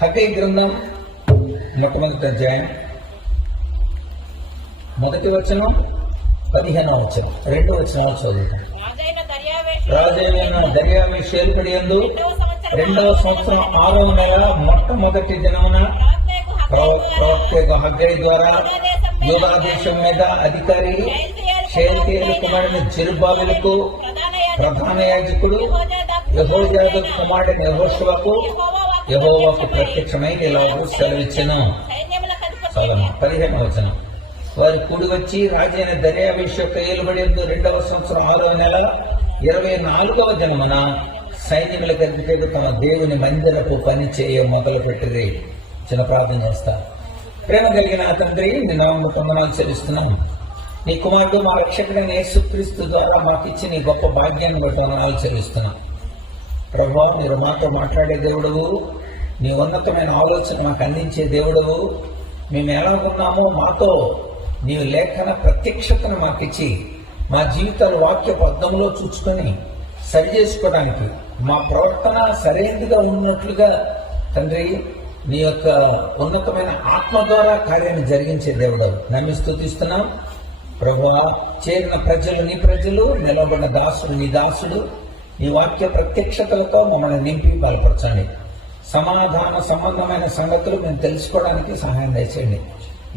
Haggai గ్రంథం మొట్టమొదటి అధ్యాయం 1వ వచనం 15వ వచనం 2 వచనాలు చదువుతాం. రాజైన దర్యావేషు ఏలుబడి యందు 2వ సంవత్సరం 6వ నెల మొట్టమొదటి దినమున ప్రవక్త హగ్గై ద్వారా యూదా దేశం మీద అధికారి షయల్తీయేలు కుమారుని జెరుబ్బాబెలుకు ప్రధాన యాజకుడు యెహోయాదా కుమారుడైన యెహోషువకు యెహోవాకు ప్రత్యక్షమై ఇలాగూ సెలవిచ్చెను. 15వ వచనం. వారు కూడి వచ్చి రాజైన దర్యావేషు యొక్క ఏలుబడి యందు 2వ సంవత్సరం 6వ నెల 24వ దినమున సైన్యములకు అధిపతి తమ దేవుని మందిరపు పని చేయ మొదలు పెట్టిరి. చిన్న ప్రార్థన చేస్తా. ప్రేమ కలిగిన తండ్రి, నీ నామమునకు వందనాలు చెల్లిస్తున్నాం. నీ కుమారుడు మా రక్షకుడైన యేసుక్రీస్తు ద్వారా మాకు ఇచ్చి నీ గొప్ప భాగ్యాన్ని బట్టి వందనాలు చెల్లిస్తున్నాం. ప్రభువా, మీరు మాతో మాట్లాడే దేవుడవు, నీ ఉన్నతమైన ఆలోచన మాకు అందించే దేవుడవు. మేము ఎలా ఉన్నామో మాతో నీవు లేఖన ప్రత్యక్షతను మాకిచ్చి మా జీవితాల వాక్యపు అర్థంలో చూసుకొని సరి చేసుకోవడానికి మా ప్రవర్తన సరైనదిగా ఉన్నట్లుగా తండ్రి నీ యొక్క ఉన్నతమైన ఆత్మ ద్వారా కార్యాన్ని జరిగించే దేవుడవు నమ్మి స్తుతిస్తున్నాం. ప్రభువా, చేరిన ప్రజలు నీ ప్రజలు, నిలబడిన దాసుడు నీ దాసుడు, నీ వాక్య ప్రత్యక్షతలతో మమ్మల్ని నింపి బలపరచండి. సమాధాన సంబంధమైన సంగతులు మేము తెలుసుకోవడానికి సహాయం దయచేయండి.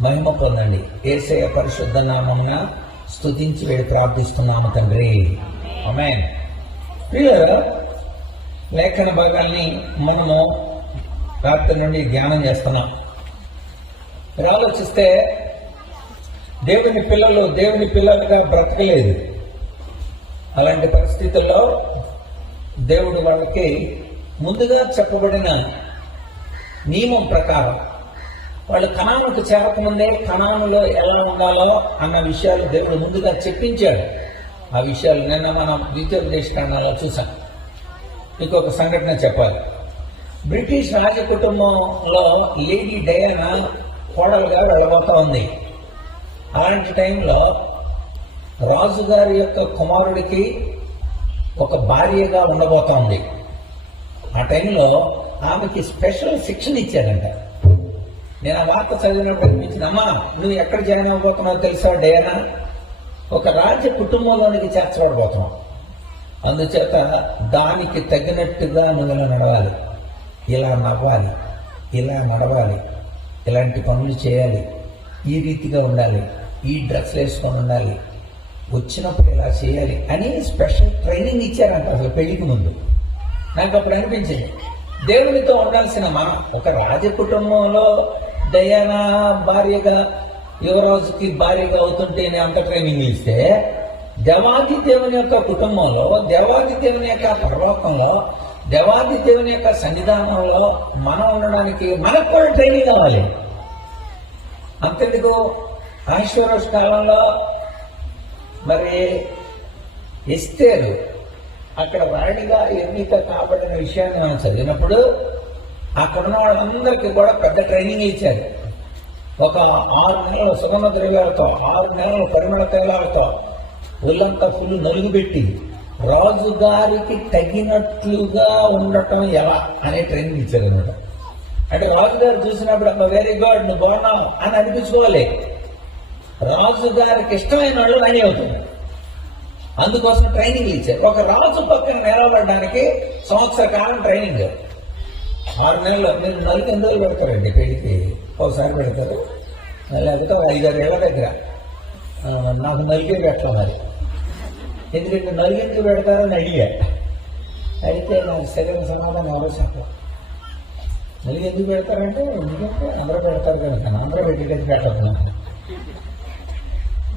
మహిమ పొందండి. యేసయ్య పరిశుద్ధ నామమున స్తుతించి వేడి ప్రార్థిస్తున్నాము తండ్రి, ఆమేన్. ప్రియులారా, లేఖన భాగాల్ని మనము రాత్రి నుండి ధ్యానం చేస్తున్నాం. మీరు ఆలోచిస్తే దేవుని పిల్లలుగా బ్రతకలేదు. అలాంటి పరిస్థితుల్లో దేవుడు వాళ్ళకి ముందుగా చెప్పబడిన నియమం ప్రకారం వాళ్ళు కనానుకు చేరకముందే కనానులో ఎలా ఉండాలో అన్న విషయాలు దేవుడు ముందుగా చెప్పించాడు. ఆ విషయాలు నిన్న మనం ద్వితీయోపదేశకాండంలో చూసాం. ఇంకొక సంఘటన చెప్పాలి. బ్రిటిష్ రాజ కుటుంబంలో లేడీ డయానా కోడలుగా వెళ్ళబోతా ఉంది. అలాంటి టైంలో రాజుగారి యొక్క కుమారుడికి ఒక భార్యగా ఉండబోతా ఉంది. ఆ టైంలో ఆమెకి స్పెషల్ శిక్షణ ఇచ్చారంట. నేను ఆ వార్త చదివినప్పుడు అనిపించింది, అమ్మా నువ్వు ఎక్కడ జాయిన్ అవ్వబోతున్నావు తెలుసా డయానా? ఒక రాజ్య కుటుంబంలోనికి చేర్చబడబోతున్నావు. అందుచేత దానికి తగినట్టుగా నువ్వు ఇలా నడవాలి, ఇలా నవ్వాలి, ఇలా నడవాలి, ఇలాంటి పనులు చేయాలి, ఈ రీతిగా ఉండాలి, ఈ డ్రెస్లు వేసుకొని ఉండాలి, వచ్చినప్పుడు ఇలా చేయాలి అని స్పెషల్ ట్రైనింగ్ ఇచ్చారంట అసలు పెళ్లికి ముందు. నాకు అప్పుడు అనిపించింది, దేవునితో ఉండాల్సిన మనం ఒక రాజ కుటుంబంలో డయానా భార్యగా యువరాజుకి భార్యగా అవుతుంటేనే అంత ట్రైనింగ్ ఇస్తే, దేవాది దేవుని యొక్క కుటుంబంలో, దేవాది దేవుని యొక్క పరలోకంలో, దేవాది దేవుని యొక్క సన్నిధానంలో మనం ఉండడానికి మనకు కూడా ట్రైనింగ్ కావాలి. అంతెందుకు అహష్వేరోషు కాలంలో మరి ఎస్తేరు అక్కడ వాడిగా ఎన్నిక కాబడిన విషయాన్ని మనం చదివినప్పుడు అక్కడున్న వాళ్ళందరికీ కూడా పెద్ద ట్రైనింగ్ ఇచ్చారు. ఒక 6 నెలల సుగంధ ద్రవ్యాలతో, 6 నెలల పరిమళ తైలాలతో ఒళ్ళంతా ఫుల్ నలుగుబెట్టి రాజుగారికి తగినట్లుగా ఉండటం ఎలా అనే ట్రైనింగ్ ఇచ్చారు అనమాట. అంటే రాజుగారు చూసినప్పుడు అమ్మ వెరీ గుడ్ నువ్వు బాగున్నావు అని అనిపించుకోవాలి. రాజుగారికి ఇష్టమైన వాళ్ళు రాణి అవుతుంది. అందుకోసం ట్రైనింగ్ ఇచ్చారు. ఒక రాజు పక్కన నిలబడడానికి సంవత్సర కాలం ట్రైనింగ్. 6 నెలలు. మీరు నలుగు ఎందుకు పెడతారండి పెళ్లికి? ఒకసారి పెడతారు, లేకపోతే 5-6 ఏళ్ల దగ్గర. నాకు నలుగే పెట్టాలి మరి. ఎందుకంటే నలుగు ఎందుకు పెడతారని అడిగితే నాకు సరైన సమాధానం ఎవరో చెప్పారు. నలుగు ఎందుకు పెడతారంటే ఎందుకంటే అందరూ పెడతారు కనుక, అందరూ పెట్టేది పెట్టదు.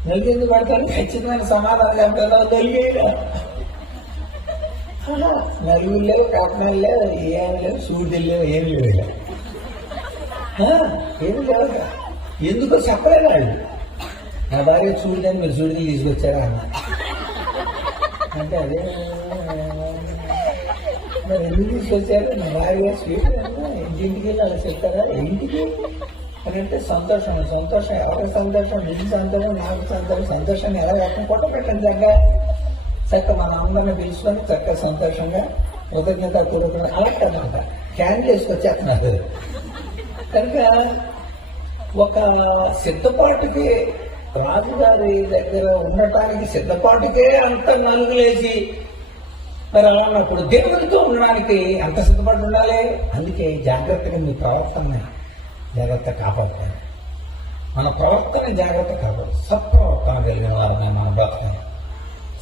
నలుగు ఎందుకు పెడతారు ఖచ్చితమైన సమాధానం చెప్పలేదు. నలుగేలా నలుగురు లేవు, కాటనాలు లేవు, ఏమి లేవు, సూర్యులు లేవు, ఏమి లేవు, ఏమి లేవు. ఎందుకో చెప్పలేదు వాళ్ళు. నా భార్య సూర్యులని మీరు సూర్యులు తీసుకొచ్చారా అన్న అంటే అదే మరి ఎందుకు తీసుకొచ్చారు? నా భార్య స్వీట్ ఇంటింటికి వెళ్ళి అలా చెప్తారా ఇంటికి అని అంటే సంతోషం. ఎవరికి సంతోషం? నీకు సంతోషం, నాకు సంతోషం. సంతోషాన్ని ఎలా వ్యక్తం కొట్ట పెట్టండి చక్క మన అందరిని పిలుచుకొని చక్కగా సంతోషంగా కృతజ్ఞత కూడుకుని అలా కదనమాట. క్యాన్లు వేసుకొచ్చేస్తున్నారు. కనుక ఒక సిద్ధపాటుకి, రాజుగారి దగ్గర ఉండటానికి సిద్ధపాటుకే అంత నలుగులేసి మరి అలా ఉన్నప్పుడు దేవుడితో ఉండడానికి ఎంత సిద్ధపడి ఉండాలి. అందుకే జాగ్రత్తగా మీ ప్రవర్తన జాగ్రత్త కాపాడుతాను. మన ప్రవర్తన జాగ్రత్త కాపాడు. సత్ప్రవర్తన కలిగిన వారిని మన బ్రతకని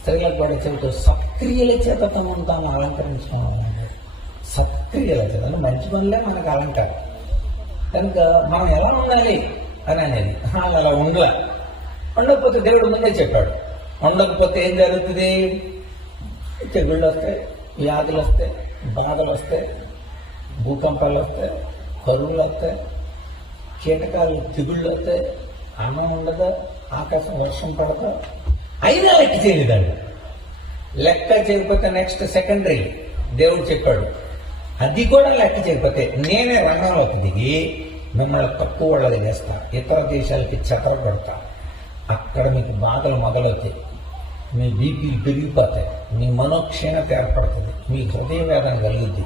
స్త్రీలకు కూడా చెబుతూ సత్క్రియల చేత తమను తాము అలంకరించుకోవాలి. సత్క్రియల చేత మంచి పనులే మనకు అలంకారం. కనుక మనం ఎలా ఉండాలి అని అనేది అలా ఉండకపోతే దేవుడు ముందే చెప్పాడు. ఉండకపోతే ఏం జరుగుతుంది? తెగుళ్ళు వస్తాయి, వ్యాధులు వస్తాయి, బాధలు వస్తాయి, భూకంపాలు వస్తాయి, కరువులు వస్తాయి, కీటకాలు తెగుళ్ళు వస్తాయి, అన్నం ఉండదు, ఆకాశం వర్షం పడదు. అయినా లెక్క చేయలేదండి. లెక్క చేయకపోతే నెక్స్ట్ సెకండరీ దేవుడు చెప్పాడు. అది కూడా లెక్క చేయకపోతే నేనే రంగంలోకి దిగి మిమ్మల్ని తక్కువ వాళ్ళకి చేస్తా, ఇతర దేశాలకి చెతరపడతా. అక్కడ మీకు బాధలు మొదలవుతాయి, మీ బీపీలు పెరిగిపోతాయి, మీ మనోక్షీణత ఏర్పడుతుంది, మీ హృదయ వేదన కలుగుద్ది.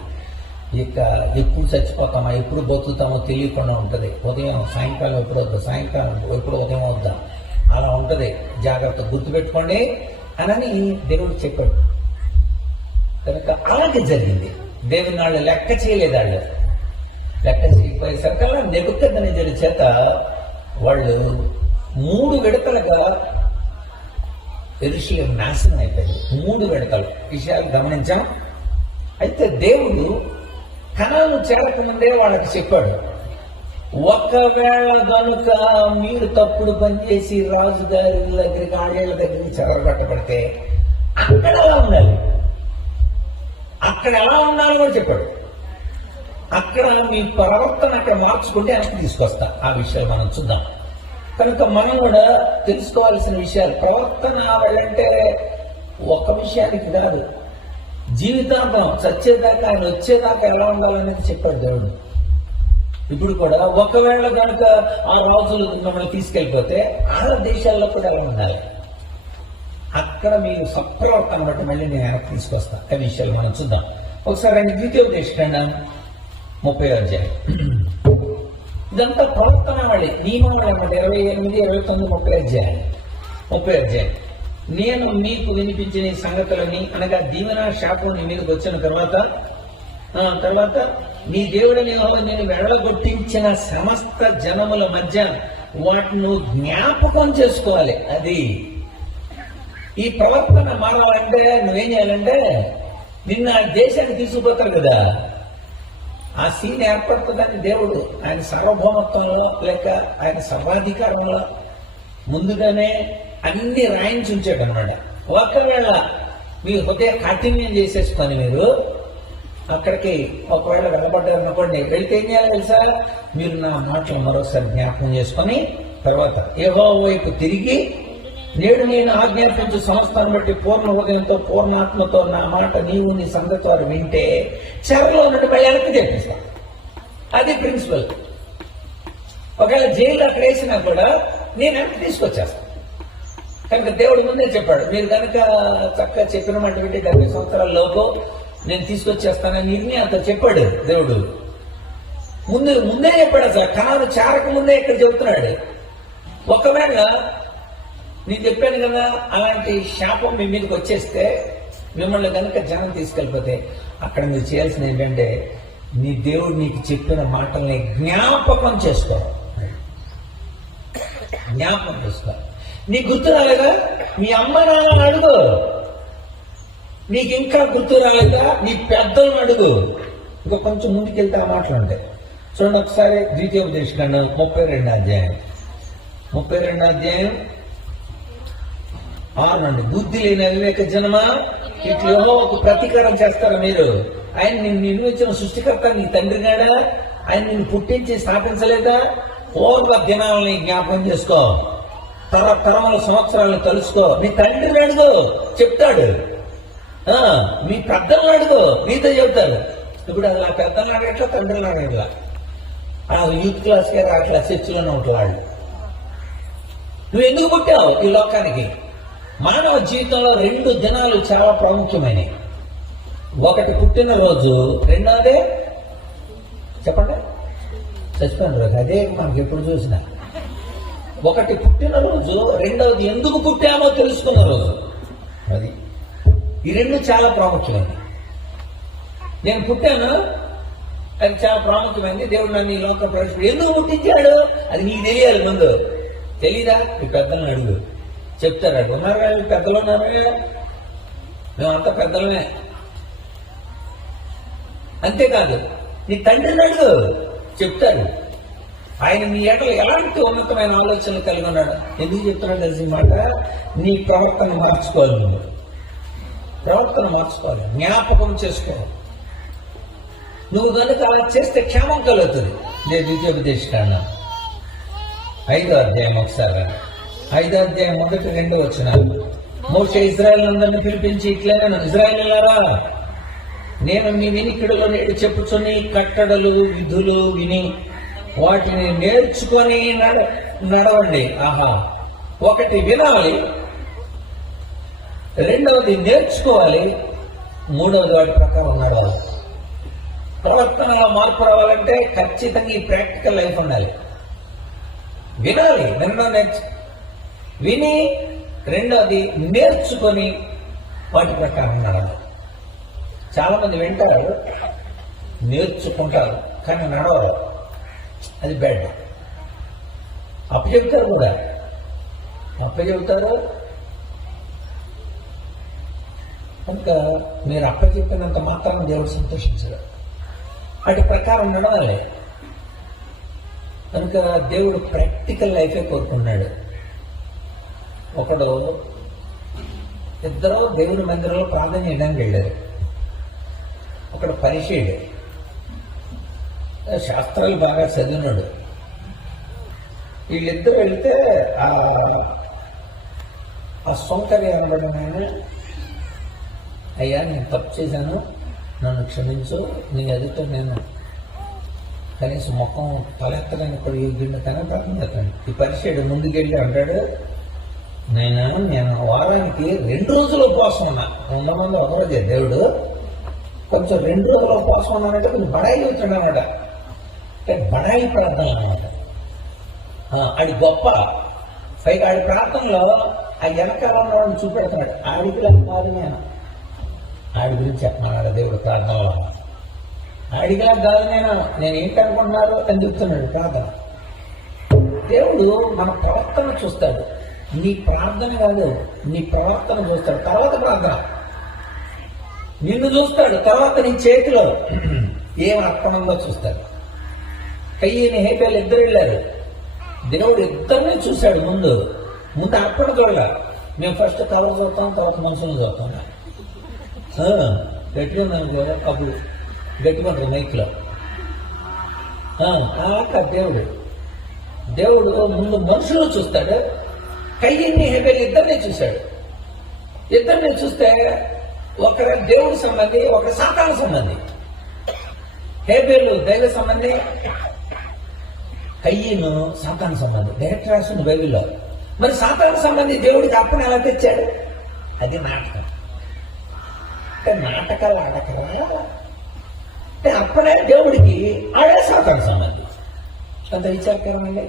ఇక ఎప్పుడు చచ్చిపోతామా, ఎప్పుడు బతుకుతామో తెలియకుండా ఉంటుంది. ఉదయం సాయంకాలం ఎప్పుడు వద్దా, సాయంకాలం ఎప్పుడు ఉదయం వద్దా, అలా ఉంటుంది. జాగ్రత్త గుర్తుపెట్టుకోండి అని దేవుడు చెప్పాడు. కనుక అలాగే జరిగింది. దేవుని వాళ్ళు లెక్క చేయలేదు. వాళ్ళు లెక్క చేయకపోయేసరికల్లా నెబుకద్నెజరు చేత వాళ్ళు 3 విడతలుగా యెరూషలేము నాశనం అయిపోయింది. 3 విడతలు విషయాలు గమనించాం. అయితే దేవుడు కనాను చేరకముందే వాళ్ళకి చెప్పాడు, ఒకవేళ కనుక మీరు తప్పుడు పనిచేసి రాజుగారి దగ్గరికి, ఆడేళ్ల దగ్గరికి చెరగొట్టబడితే అక్కడ ఎలా ఉండాలి, అక్కడ ఎలా ఉండాలి కూడా చెప్పాడు. అక్కడ మీ ప్రవర్తన అక్కడ మార్చుకుంటే వెనక్కి తీసుకొస్తా. ఆ విషయాలు మనం చూద్దాం. కనుక మనం కూడా తెలుసుకోవాల్సిన విషయాలు, ప్రవర్తన వెళ్ళంటే ఒక విషయానికి కాదు, జీవితాంతం చచ్చేదాకా, ఆయన వచ్చేదాకా ఎలా ఉండాలనేది చెప్పాడు దేవుడు. ఇప్పుడు కూడా ఒకవేళ కనుక ఆ రాజులు మమ్మల్ని తీసుకెళ్ళిపోతే ఆ దేశాల్లో కూడా ఎలా ఉండాలి, అక్కడ మీరు సత్ప్రవర్తన బట్టి మళ్ళీ నేను వెనక్కి తీసుకొస్తా. ఆ విషయాలు మనం చూద్దాం. ఒకసారి ఆయన ద్వితీయోపదేశకాండం 30వ అధ్యాయం. ఇదంతా ప్రవర్తన వాళ్ళే, నియమాలు అన్నమాట. 28, 29, 30 అధ్యాయం. 30వ అధ్యాయం. నేను మీకు వినిపించిన ఈ సంగతులని, అనగా దీవెన శాపం నీ మీదకి వచ్చిన తర్వాత నీ దేవుడని యెహోవా నేను వెళ్ళగొట్టించిన సమస్త జనముల మధ్య వాటిని జ్ఞాపకం చేసుకోవాలి. అది ఈ ప్రవర్తన మారాలంటే నువ్వేం చేయాలంటే, నిన్న దేశాన్ని తీసుకుపోతారు కదా, ఆ సీన్ ఏర్పడుతుందని దేవుడు ఆయన సార్వభౌమత్వంలో లేక ఆయన సర్వాధికారంలో ముందుగానే అన్ని రాయించి ఉంచాడు అన్నమాట. ఒకవేళ మీ హృదయ కాఠిన్యం చేసేసుకొని మీరు అక్కడికి ఒకవేళ వెళ్ళబడ్డారు అనుకోండి, వెళ్తే ఏం చేయాలి తెలుసా, మీరు నా మాటలు మరోసారి జ్ఞాపకం చేసుకొని తర్వాత యెహోవా వైపు తిరిగి, నేడు నేను ఆజ్ఞాపించు సంస్థను బట్టి పూర్ణ హృదయంతో పూర్ణాత్మతో నా మాట నీవు నీ సంగతి వారు వింటే చెరలో ఉన్నట్టు మళ్ళీ వెనక్కి తెప్పిస్తాను. అది ప్రిన్సిపల్. ఒకవేళ జైలు అక్కడ వేసినా కూడా నేను వెనక్కి తీసుకొచ్చేస్తాను. కనుక దేవుడు ముందే చెప్పాడు, మీరు కనుక చక్కగా చెప్పిన మాట వింటే 70 సంవత్సరాల లోపు నేను తీసుకొచ్చేస్తానని నిర్ణయంతో చెప్పాడు దేవుడు. ముందే చెప్పాడు. అసలు కనాను చేరక ముందే ఇక్కడ చెబుతున్నాడు. ఒకవేళ నేను చెప్పాను కదా, అలాంటి శాపం మీ మీదకి వచ్చేస్తే, మిమ్మల్ని కనుక జనం తీసుకెళ్ళిపోతే అక్కడ మీరు చేయాల్సింది ఏంటంటే, నీ దేవుడు నీకు చెప్పిన మాటల్ని జ్ఞాపకం చేసుకో. జ్ఞాపకం చేసుకో. నీకు గుర్తు రాలేదా, మీ అమ్మ నాన్న అడుగు. నీకు ఇంకా గుర్తు రాలేదా, నీ పెద్దలను అడుగు. ఇంకా కొంచెం ముందుకెళ్తే ఆ మాటలు ఉంటాయి. చూడండి ఒకసారి ద్వితీయోపదేశకాండం 32వ అధ్యాయం. 32వ అధ్యాయం 6 నుండి. బుద్ధి లేని అవివేక జనమా, ఇట్లు యెహోవాకు ప్రతీకారం చేస్తారా మీరు? ఆయన నిన్ను నిర్మించిన సృష్టికర్త నీ తండ్రి గాడా? ఆయన నిన్ను పుట్టించి స్థాపించలేదా? పూర్వ దినాలని జ్ఞాపకం చేసుకో, తరతరముల సంవత్సరాలను తలుసుకో. నీ తండ్రిని అడుగు, చెప్తాడు. మీ పెద్దలను అడుగు, నీతో చెబుతాడు. ఇప్పుడు అది నా పెద్దలు అడగట్లా, తండ్రులు అడగట్లా. యూత్ క్లాస్కే రాట్లా, చర్చిలోనే ఉంటారు వాళ్ళు. నువ్వు ఎందుకు పుట్టావు ఈ లోకానికి? మానవ జీవితంలో 2 దినాలు చాలా ప్రాముఖ్యమైనవి. ఒకటి పుట్టిన రోజు, రెండోది చెప్పండి చచ్చిపోయిన రోజు అదే మనకి ఎప్పుడు చూసినా. ఒకటి పుట్టినరోజు, రెండవది ఎందుకు పుట్టామో తెలుసుకున్న రోజు. అది ఈ రెండు చాలా ప్రాముఖ్యమైనది. నేను పుట్టాను, అది చాలా ప్రాముఖ్యమైనది. దేవుడు నన్ను ఈ లోక ప్రవేశం ఎందుకు పుట్టించాడు అది నీకు తెలియాలి. ముందు తెలీదా? ఈ పెద్దలను అడుగు, చెప్తారు. ఉన్నారా పెద్దలు? ఉన్నారా? మేమంతా పెద్దలమే. అంతేకాదు, నీ తండ్రిని అడుగు, చెప్తారు. ఆయన నీ ఎడల ఎలాంటి ఉన్నతమైన ఆలోచనలు కలిగి ఉన్నాడు. ఎందుకు చెప్తున్నాడు తెలిసి మాట? నీ ప్రవర్తన మార్చుకోవాలి. నువ్వు ప్రవర్తన మార్చుకోవాలి, జ్ఞాపకం చేసుకోవాలి. నువ్వు కనుక అలా చేస్తే క్షేమం కలుగుతుంది. నేను ద్వితీయోపదేశకాండం 5వ అధ్యాయం ఒకసారి 5వ అధ్యాయం 1-2 వచనాలు. మోషే ఇశ్రాయేలునందరిని పిలిపించి ఇట్లనే, ఇశ్రాయేలులారా, నేను మీ వినికిడిలో నేడు చెప్పుచుని కట్టడలు విధులు విని వాటిని నేర్చుకొని నడవండి. ఆహా, ఒకటి వినాలి, రెండవది నేర్చుకోవాలి, మూడవది వాటి ప్రకారం నడవాలి. ప్రవర్తనలో మార్పు రావాలంటే ఖచ్చితంగా ఈ ప్రాక్టికల్ లైఫ్ ఉండాలి. వినాలి, విని రెండవది నేర్చుకొని వాటి ప్రకారం నడవాలి. చాలా మంది వింటారు, నేర్చుకుంటారు, కానీ నడవరు. అది బ్యాడ్. అప్పచెప్తారు కూడా, అప్పచెప్తారు. కనుక మీరు అప్పచెప్పినంత మాత్రాన్ని దేవుడు సంతోషించడు. వాటి ప్రకారం నడవాలి. కనుక దేవుడు ప్రాక్టికల్ లైఫే కోరుకున్నాడు. ఇద్దరు దేవుని మందిరంలో ప్రార్థన చేయడానికి వెళ్ళారు. ఒకడు పరిచయుడు, శాస్త్రాలు బాగా చదివినాడు. వీళ్ళిద్దరు వెళ్తే ఆ సొంకరి అనబడిన ఆయన, అయ్యా నేను తప్పు చేశాను, నన్ను క్షమించు, నీ ఎదుట నేను కనీసం ముఖం తలెత్తడానికి కూడా యోగ్యుడిని కానీ ప్రార్థన చేస్తాను. ఈ పరిచయుడు ముందుకెళ్ళి అంటాడు, నేను వారానికి 2 రోజులు ఉపవాసం ఉన్నా. 100 మంది ఒకరోజే దేవుడు, కొంచెం 2 రోజులు ఉపవాసం ఉన్నానంటే కొంచెం బడాయి అవుతాడు అన్నమాట. బడాయి ప్రార్థన అన్నమాట. ఆడి గొప్ప. పైగా ఆడి ప్రార్థనలో ఆ వెనకాల ఉన్నవాడిని చూపెడుతున్నాడు. ఆడికి కాదు, ఆడి గురించి చెప్పమన్నాడు దేవుడు ప్రార్థనలో. ఆడికిలా కాదు, నేను ఏంటనుకుంటున్నారు అని చెప్తున్నాడు ప్రార్థన. దేవుడు మన ప్రవర్తన చూస్తాడు. నీ ప్రార్థన కాదు, నీ ప్రవర్తన చూస్తాడు. తర్వాత ప్రార్థన నిన్ను చూస్తాడు, తర్వాత నీ చేతిలో ఏం అర్పణంలో చూస్తాడు. కయ్యని హేబేలు ఇద్దరు వెళ్ళారు. దేవుడు ఇద్దరిని చూశాడు. ముందు అర్పణ చూడాల. మేము ఫస్ట్ కలర్ చూస్తాం, తర్వాత మనుషులను చూస్తాం. గట్టిగా ఉందనుకో, అప్పుడు గట్టిగా ఉంటుంది మైక్లో. దేవుడు ముందు మనుషులను చూస్తాడు. కయ్యని హేబేలు ఇద్దరిని చూశాడు. ఇద్దరిని చూస్తే ఒకరు దేవుడి సంబంధి, ఒకరు సాతాను సంబంధి. హేబేలు దైవ సంబంధి, కయ్యను సాతాను సంబంధి. డైరెక్ట్ రాసింది బైబిల్లో. మరి సాతాను సంబంధి దేవుడికి అర్పణ ఎలా తెచ్చాడు? అది నాటకం. అంటే నాటకాలు ఆడకరా అంటే అర్పణ దేవుడికి, ఆడే సాతాను సంబంధి. అంత విచారకరమండి.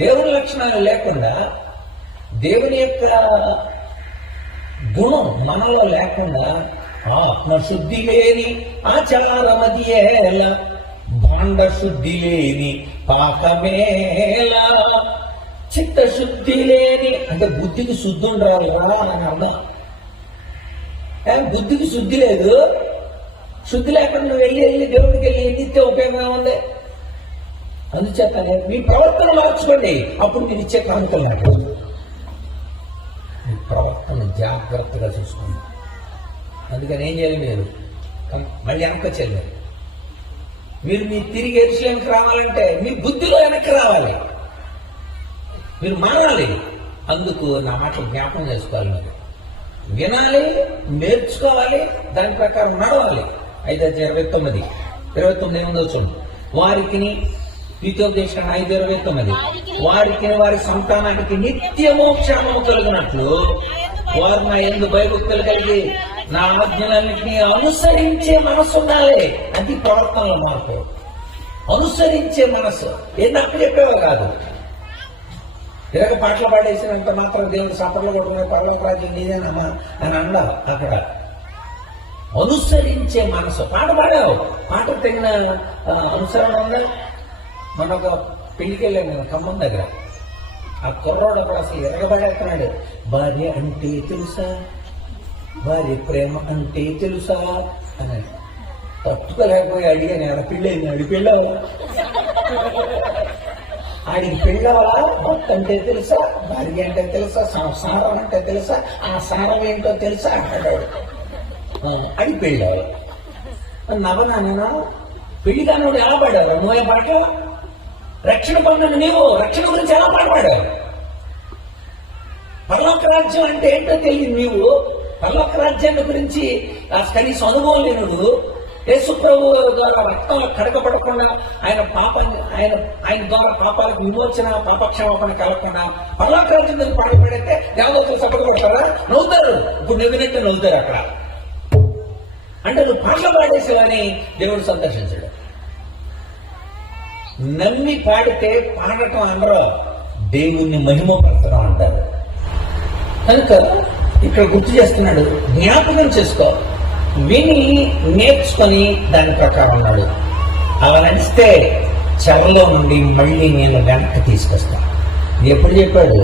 దేవుని లక్షణాలు లేకుండా, దేవుని యొక్క గుణం మనలో లేకుండా, ఆత్మశుద్ధి లేని ఆచారమదియేల, భాండ శుద్ధి లేని పాకమేలా, చిత్తశుద్ధి లేని అంటే బుద్ధికి శుద్ధి ఉండాలిరా అని అర్థం. బుద్ధికి శుద్ధి లేదు. శుద్ధి లేకుండా నువ్వు వెళ్ళి దేవుడికి వెళ్ళి ఎన్నిస్తే ఉపయోగం ఉంది. అందుచేతనే మీ ప్రవర్తన మార్చుకోండి, అప్పుడు మీరు ఇచ్చే కానుకలు నాకు. మీ ప్రవర్తన జాగ్రత్తగా చూసుకోండి. అందుకని ఏం చేయాలి? మీరు మళ్ళీ వెనక్కి చెల్లారు. మీరు తిరిగి ఎరుసలేంకి రావాలంటే మీ బుద్ధిలో వెనక్కి రావాలి. మీరు మారాలి. అందుకు నా మాటలు జ్ఞాపకం చేసుకోవాలి. మీరు వినాలి, నేర్చుకోవాలి, దాని ప్రకారం నడవాలి. 5:29 ఏముందో చూడండి. వారికి ద్వితీయోపదేశం 5:29 వారికి వారి సంతానానికి నిత్యము క్షేమము కలిగినట్లు వారు నా యందు భయభక్తులు కలిగి నా ఆజ్ఞలన్నింటినీ అనుసరించే మనసు ఉండాలి. అది ప్రవర్తనలో మార్పు. అనుసరించే మనసు. ఏం తప్పు చెప్పేవా కాదు. ఇలాగ పాటలు పాడేసినంత మాత్రం దేవుడు సపర్లు కొట్టుకునే పర్లోక రాజ్యం నీదేనమ్మా అని అన్నా. అక్కడ అనుసరించే మనసు. పాట పాడావు, పాట తగిన అనుసరణ ఉందా? మన ఒక పెళ్లికి వెళ్ళాను నేను ఖమ్మం దగ్గర. ఆ కుర్రోడు అప్పుడు అసలు ఎరగబడేస్తున్నాడు. భార్య అంటే తెలుసా, భార్య ప్రేమ అంటే తెలుసా అని తట్టుకోలేకపోయి అడిగాను, ఎలా పెళ్ళైంది? ఆడి పెళ్ళావా? ఆడికి పెళ్ళావా? భర్త అంటే తెలుసా, భార్య అంటే తెలుసా, సంసారం అంటే తెలుసా, ఆ సారం ఏంటో తెలుసా అంటాడు. అది పెళ్ళావు. నవనాన్న పెళ్లి కానివాడు ఎలా పాడావు? నువ్వే పాట రక్షణ పొందని నీవు రక్షణ గురించి ఎలా పాడపాడావు? పరలోక రాజ్యం అంటే ఏంటో తెలియదు నీవు. పరలోక రాజ్యాన్ని గురించి కనీసం అనుభవం లేనుడు. యేసు ప్రభు ద్వారా రక్తంలో కడగబడకుండా ఆయన ద్వారా పాపాలకు విమోచన, పాపక్షమాపణ కలగకుండా పరలోక రాజ్యం మీద పాడపడితే దేవతలు సపోర్ట్ కొడతారా? నవ్వుతారు. ఇప్పుడు నవ్వినట్టు నవ్వుతారు అక్కడ. అంటే నువ్వు పాటలు పాడేసేవని దేవుడు సంతోషించాడు. నమ్మి పాడితే పాడటం అనరు, దేవుణ్ణి మహిమపరచడం అంటారు. కనుక ఇక్కడ గుర్తు చేస్తున్నాడు, జ్ఞాపకం చేసుకో, విని నేర్చుకొని దాని ప్రకారం ఉన్నాడు. అలా నడిస్తే చెరలో నుండి మళ్ళీ నేను వెనక్కి తీసుకొస్తాను. ఎప్పుడు చెప్పాడు?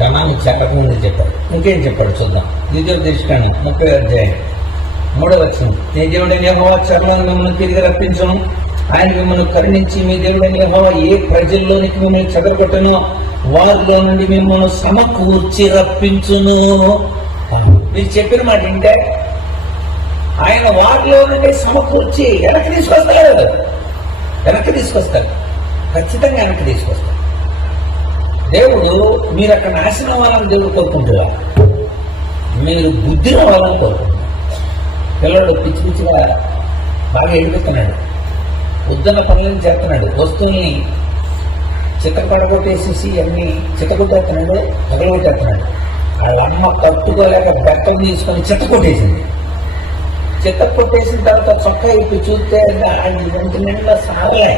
కణాన్ని చెరకు ముందు చెప్పాడు. ఇంకేం చెప్పాడు చూద్దాం. ద్వితీయోపదేశకాండం 30వ అధ్యాయం 3వ వచనం. నీ దేవుడైన యెహోవా చెరలో మిమ్మల్ని తిరిగి రప్పించును. ఆయన మిమ్మల్ని కరుణించి మీ దేవుడైన యెహోవా ఏ ప్రజల్లోనికి మిమ్మల్ని చెదరగొట్టనో వారిలో నుండి మిమ్మల్ని సమకూర్చి రప్పించును. మీరు చెప్పిన మాట వింటే ఆయన వారిలో నుండి సమకూర్చి వెనక్కి తీసుకొస్తాడు. ఖచ్చితంగా వెనక్కి తీసుకొస్తాడు. దేవుడు మీరు అక్కడ నాశనం అవ్వాలని దేవుడు కోరుకుంటున్నా, మీరు బుద్ధి రావాలని కోరుకుంటున్నారు. పిల్లడు పిచ్చి పిచ్చిగా బాగా వెళ్ళిపోతున్నాడు, ఉద్దన్న పనులను చేస్తున్నాడు, వస్తువుల్ని చిత్తపడగొట్టేసేసి అన్ని చిత్తకొట్టేస్తున్నాడు, పగలగొట్టేస్తున్నాడు. వాళ్ళ అమ్మ తట్టుకోలేక బెట్టలు తీసుకొని చిత్తకొట్టేసింది. చిత్తకొట్టేసిన తర్వాత చొక్కా ఇప్పి చూస్తే ఒంటి నిండా సారలే.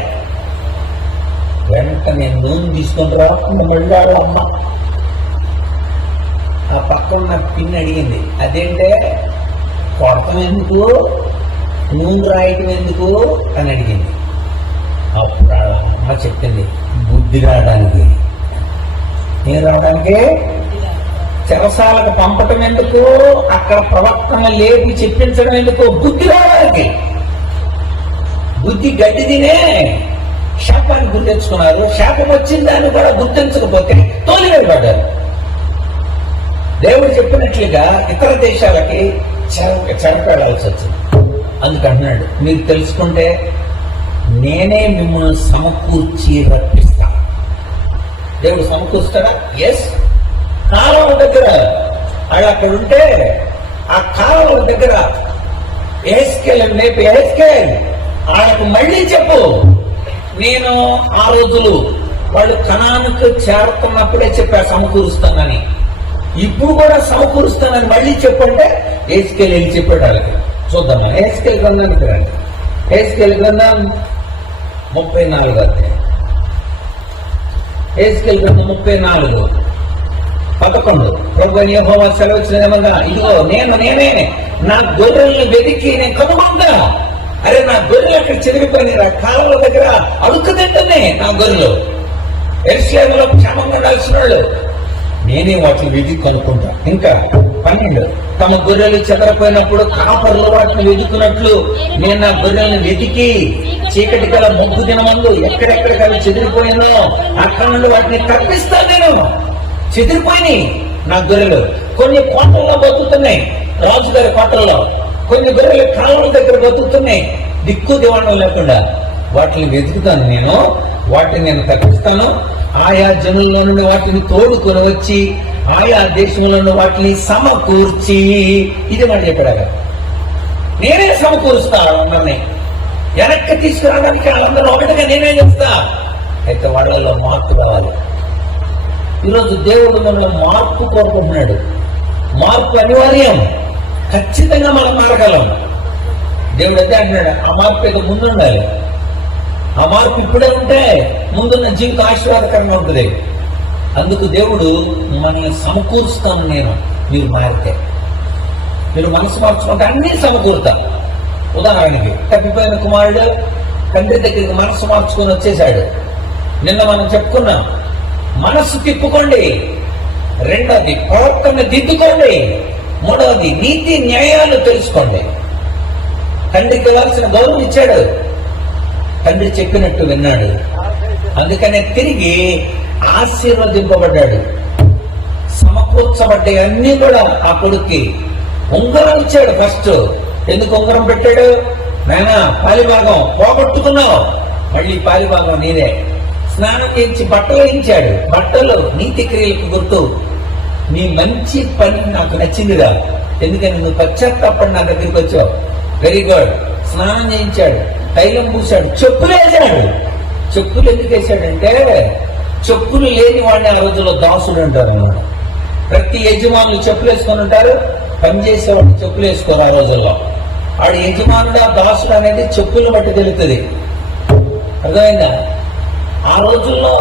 వెంటనే నూనె తీసుకొని రాకుండా మళ్ళీ వాళ్ళ అమ్మ ఆ పక్కన ఉన్న పిన్ని అడిగింది, అదేంటే కొడతం ఎందుకు, నూనె రాయటం ఎందుకు అని అడిగింది. అప్పుడు అమ్మ చెప్పింది, బుద్ధి రావడానికి. నేను రావడానికి చెరసాలకు పంపటం ఎందుకు, అక్కడ ప్రవర్తన లేపి చెప్పించడం ఎందుకు, బుద్ధి రావడానికి. బుద్ధి గడ్డి తినే శాపాన్ని గుర్తించుకున్నారు. శాపం వచ్చిన దాన్ని కూడా గుర్తించకపోతే తోలివేయబడ్డారు. దేవుడు చెప్పినట్లుగా ఇతర దేశాలకి చెరపెడాల్సి వచ్చింది. అందుకంటున్నాడు, మీరు తెలుసుకుంటే నేనే మిమ్మల్ని సమకూర్చి రప్పిస్తా. దేవుడు సమకూర్స్తాడా? ఎస్. కాలువ దగ్గర వాళ్ళు అక్కడ ఉంటే ఆ కాలువ దగ్గర వాళ్ళకు మళ్ళీ చెప్పు, నేను ఆ రోజులు వాళ్ళు కనానుకు చేరుతున్నప్పుడే చెప్పా సమకూరుస్తానని, ఇప్పుడు కూడా సమకూరుస్తానని మళ్ళీ చెప్పంటే ఏస్కేల్ వెళ్ళి చెప్పాడు వాళ్ళకి. చూద్దాం, ఏస్కేల్ గ్రంథానికి రండి. ఏస్కేల్ గ్రంథం 34 అధ్యాయం. ఏస్కేల్ గ్రంథం 34:11. ప్రభువైన యెహోవా సెలవిచ్చినదేమనగా, ఇదిగో నేనే నా గొర్రెల్ని వెతికి నేను కనుగొంటా. అరే నా గొర్రెలు అక్కడ చెరిగిపోయి కాలంలో దగ్గర అడుక్కు తింటున్నాయి. నా గొర్రెలు యెరూషలేములో క్షేమంగా ఉండాల్సిన వాళ్ళు, నేనే వాటిని వెతికి కనుక్కుంటా. ఇంకా 12, తమ గొర్రెలు చెదరపోయినప్పుడు కాపర్లు వాటిని వెతుకున్నట్లు నేను నా గొర్రెలను వెతికి చీకటి గల మొగ్గు దినమందు ఎక్కడెక్కడికి అవి చెదిరిపోయినో అక్కడ నుండి వాటిని తప్పిస్తాను. నేను చెదిరిపోయినాయి నా గొర్రెలు. కొన్ని కోటల్లో బతుకుతున్నాయి, రాజుగారి కోటల్లో. కొన్ని గొర్రెలు కాలువల దగ్గర బతుకుతున్నాయి, దిక్కు దివాణం లేకుండా. వాటిని వెతుకుతాను నేను, వాటిని నేను తప్పిస్తాను. ఆయా జనుల్లో నుండి వాటిని తోడుకొని వచ్చి ఆయా దేశంలో వాటిని సమకూర్చి, ఇది మాట చెప్పాడు, నేనే సమకూరుస్తా. అందరినీ వెనక్కి తీసుకురావడానికి వాళ్ళందరూ ఒకటిగా నేనే చేస్తా. అయితే వాళ్ళలో మార్పు రావాలి. ఈరోజు దేవుడు మనల్ని మార్పు కోరుకుంటున్నాడు. మార్పు అనివార్యం, ఖచ్చితంగా మనం మారగలం. దేవుడు అయితే అంటున్నాడు, ఆ మార్పు ఇక ముందు ఉండాలి. ఆ మార్పు ఇప్పుడే ఉంటే ముందున్న జీవితం ఆశీర్వాదకరంగా ఉంటుంది. అందుకు దేవుడు మనల్ని సమకూరుస్తాను నేను. మీరు మారితే, మీరు మనసు మార్చుకుంటే అన్నీ సమకూరుతా. ఉదాహరణకి తప్పిపోయిన కుమారుడు తండ్రి దగ్గరికి మనసు మార్చుకొని వచ్చేసాడు. నిన్న మనం చెప్పుకున్నాం, మనస్సు తిప్పుకోండి. రెండోది ప్రవర్తన దిద్దుకోండి. మూడవది నీతి న్యాయాలు తెలుసుకోండి. తండ్రికి ఇవ్వాల్సిన గౌరవం ఇచ్చాడు, తండ్రి చెప్పినట్టు విన్నాడు. అందుకనే తిరిగి ఆశీర్వదింపబడ్డాడు. సమకూర్చబడ్డాయి అన్ని కూడా ఆ కొడుక్కి. ఉంగరం ఇచ్చాడు ఫస్ట్. ఎందుకు ఉంగరం పెట్టాడు? నాయనా పాలిభాగం పోగొట్టుకున్నావు, మళ్ళీ పాలిభాగం నీదే. స్నానం చేయించి బట్టలు వేయించాడు. బట్టలు నీతి క్రియలకు గుర్తు. నీ మంచి పని నాకు నచ్చిందిరా, ఎందుకని నువ్వు పశ్చాత్తాపడి నా దగ్గరికి వచ్చావు. Very good. స్నానం చేయించాడు, తైలం పూశాడు, చెప్పులు వేసాడు. చెప్పులు ఎందుకు వేసాడంటే చెప్పులు లేని వాడిని ఆ రోజుల్లో దాసుడు అంటారు అన్నమాట. ప్రతి యజమానులు చెప్పులు వేసుకొని ఉంటారు, పనిచేసేవాడిని చెప్పులు వేసుకోరు ఆ రోజుల్లో. వాడు యజమానుడు దాసుడు అనేది చెప్పులు బట్టి తెలుస్తుంది. అర్థమైందా? ఆ రోజుల్లో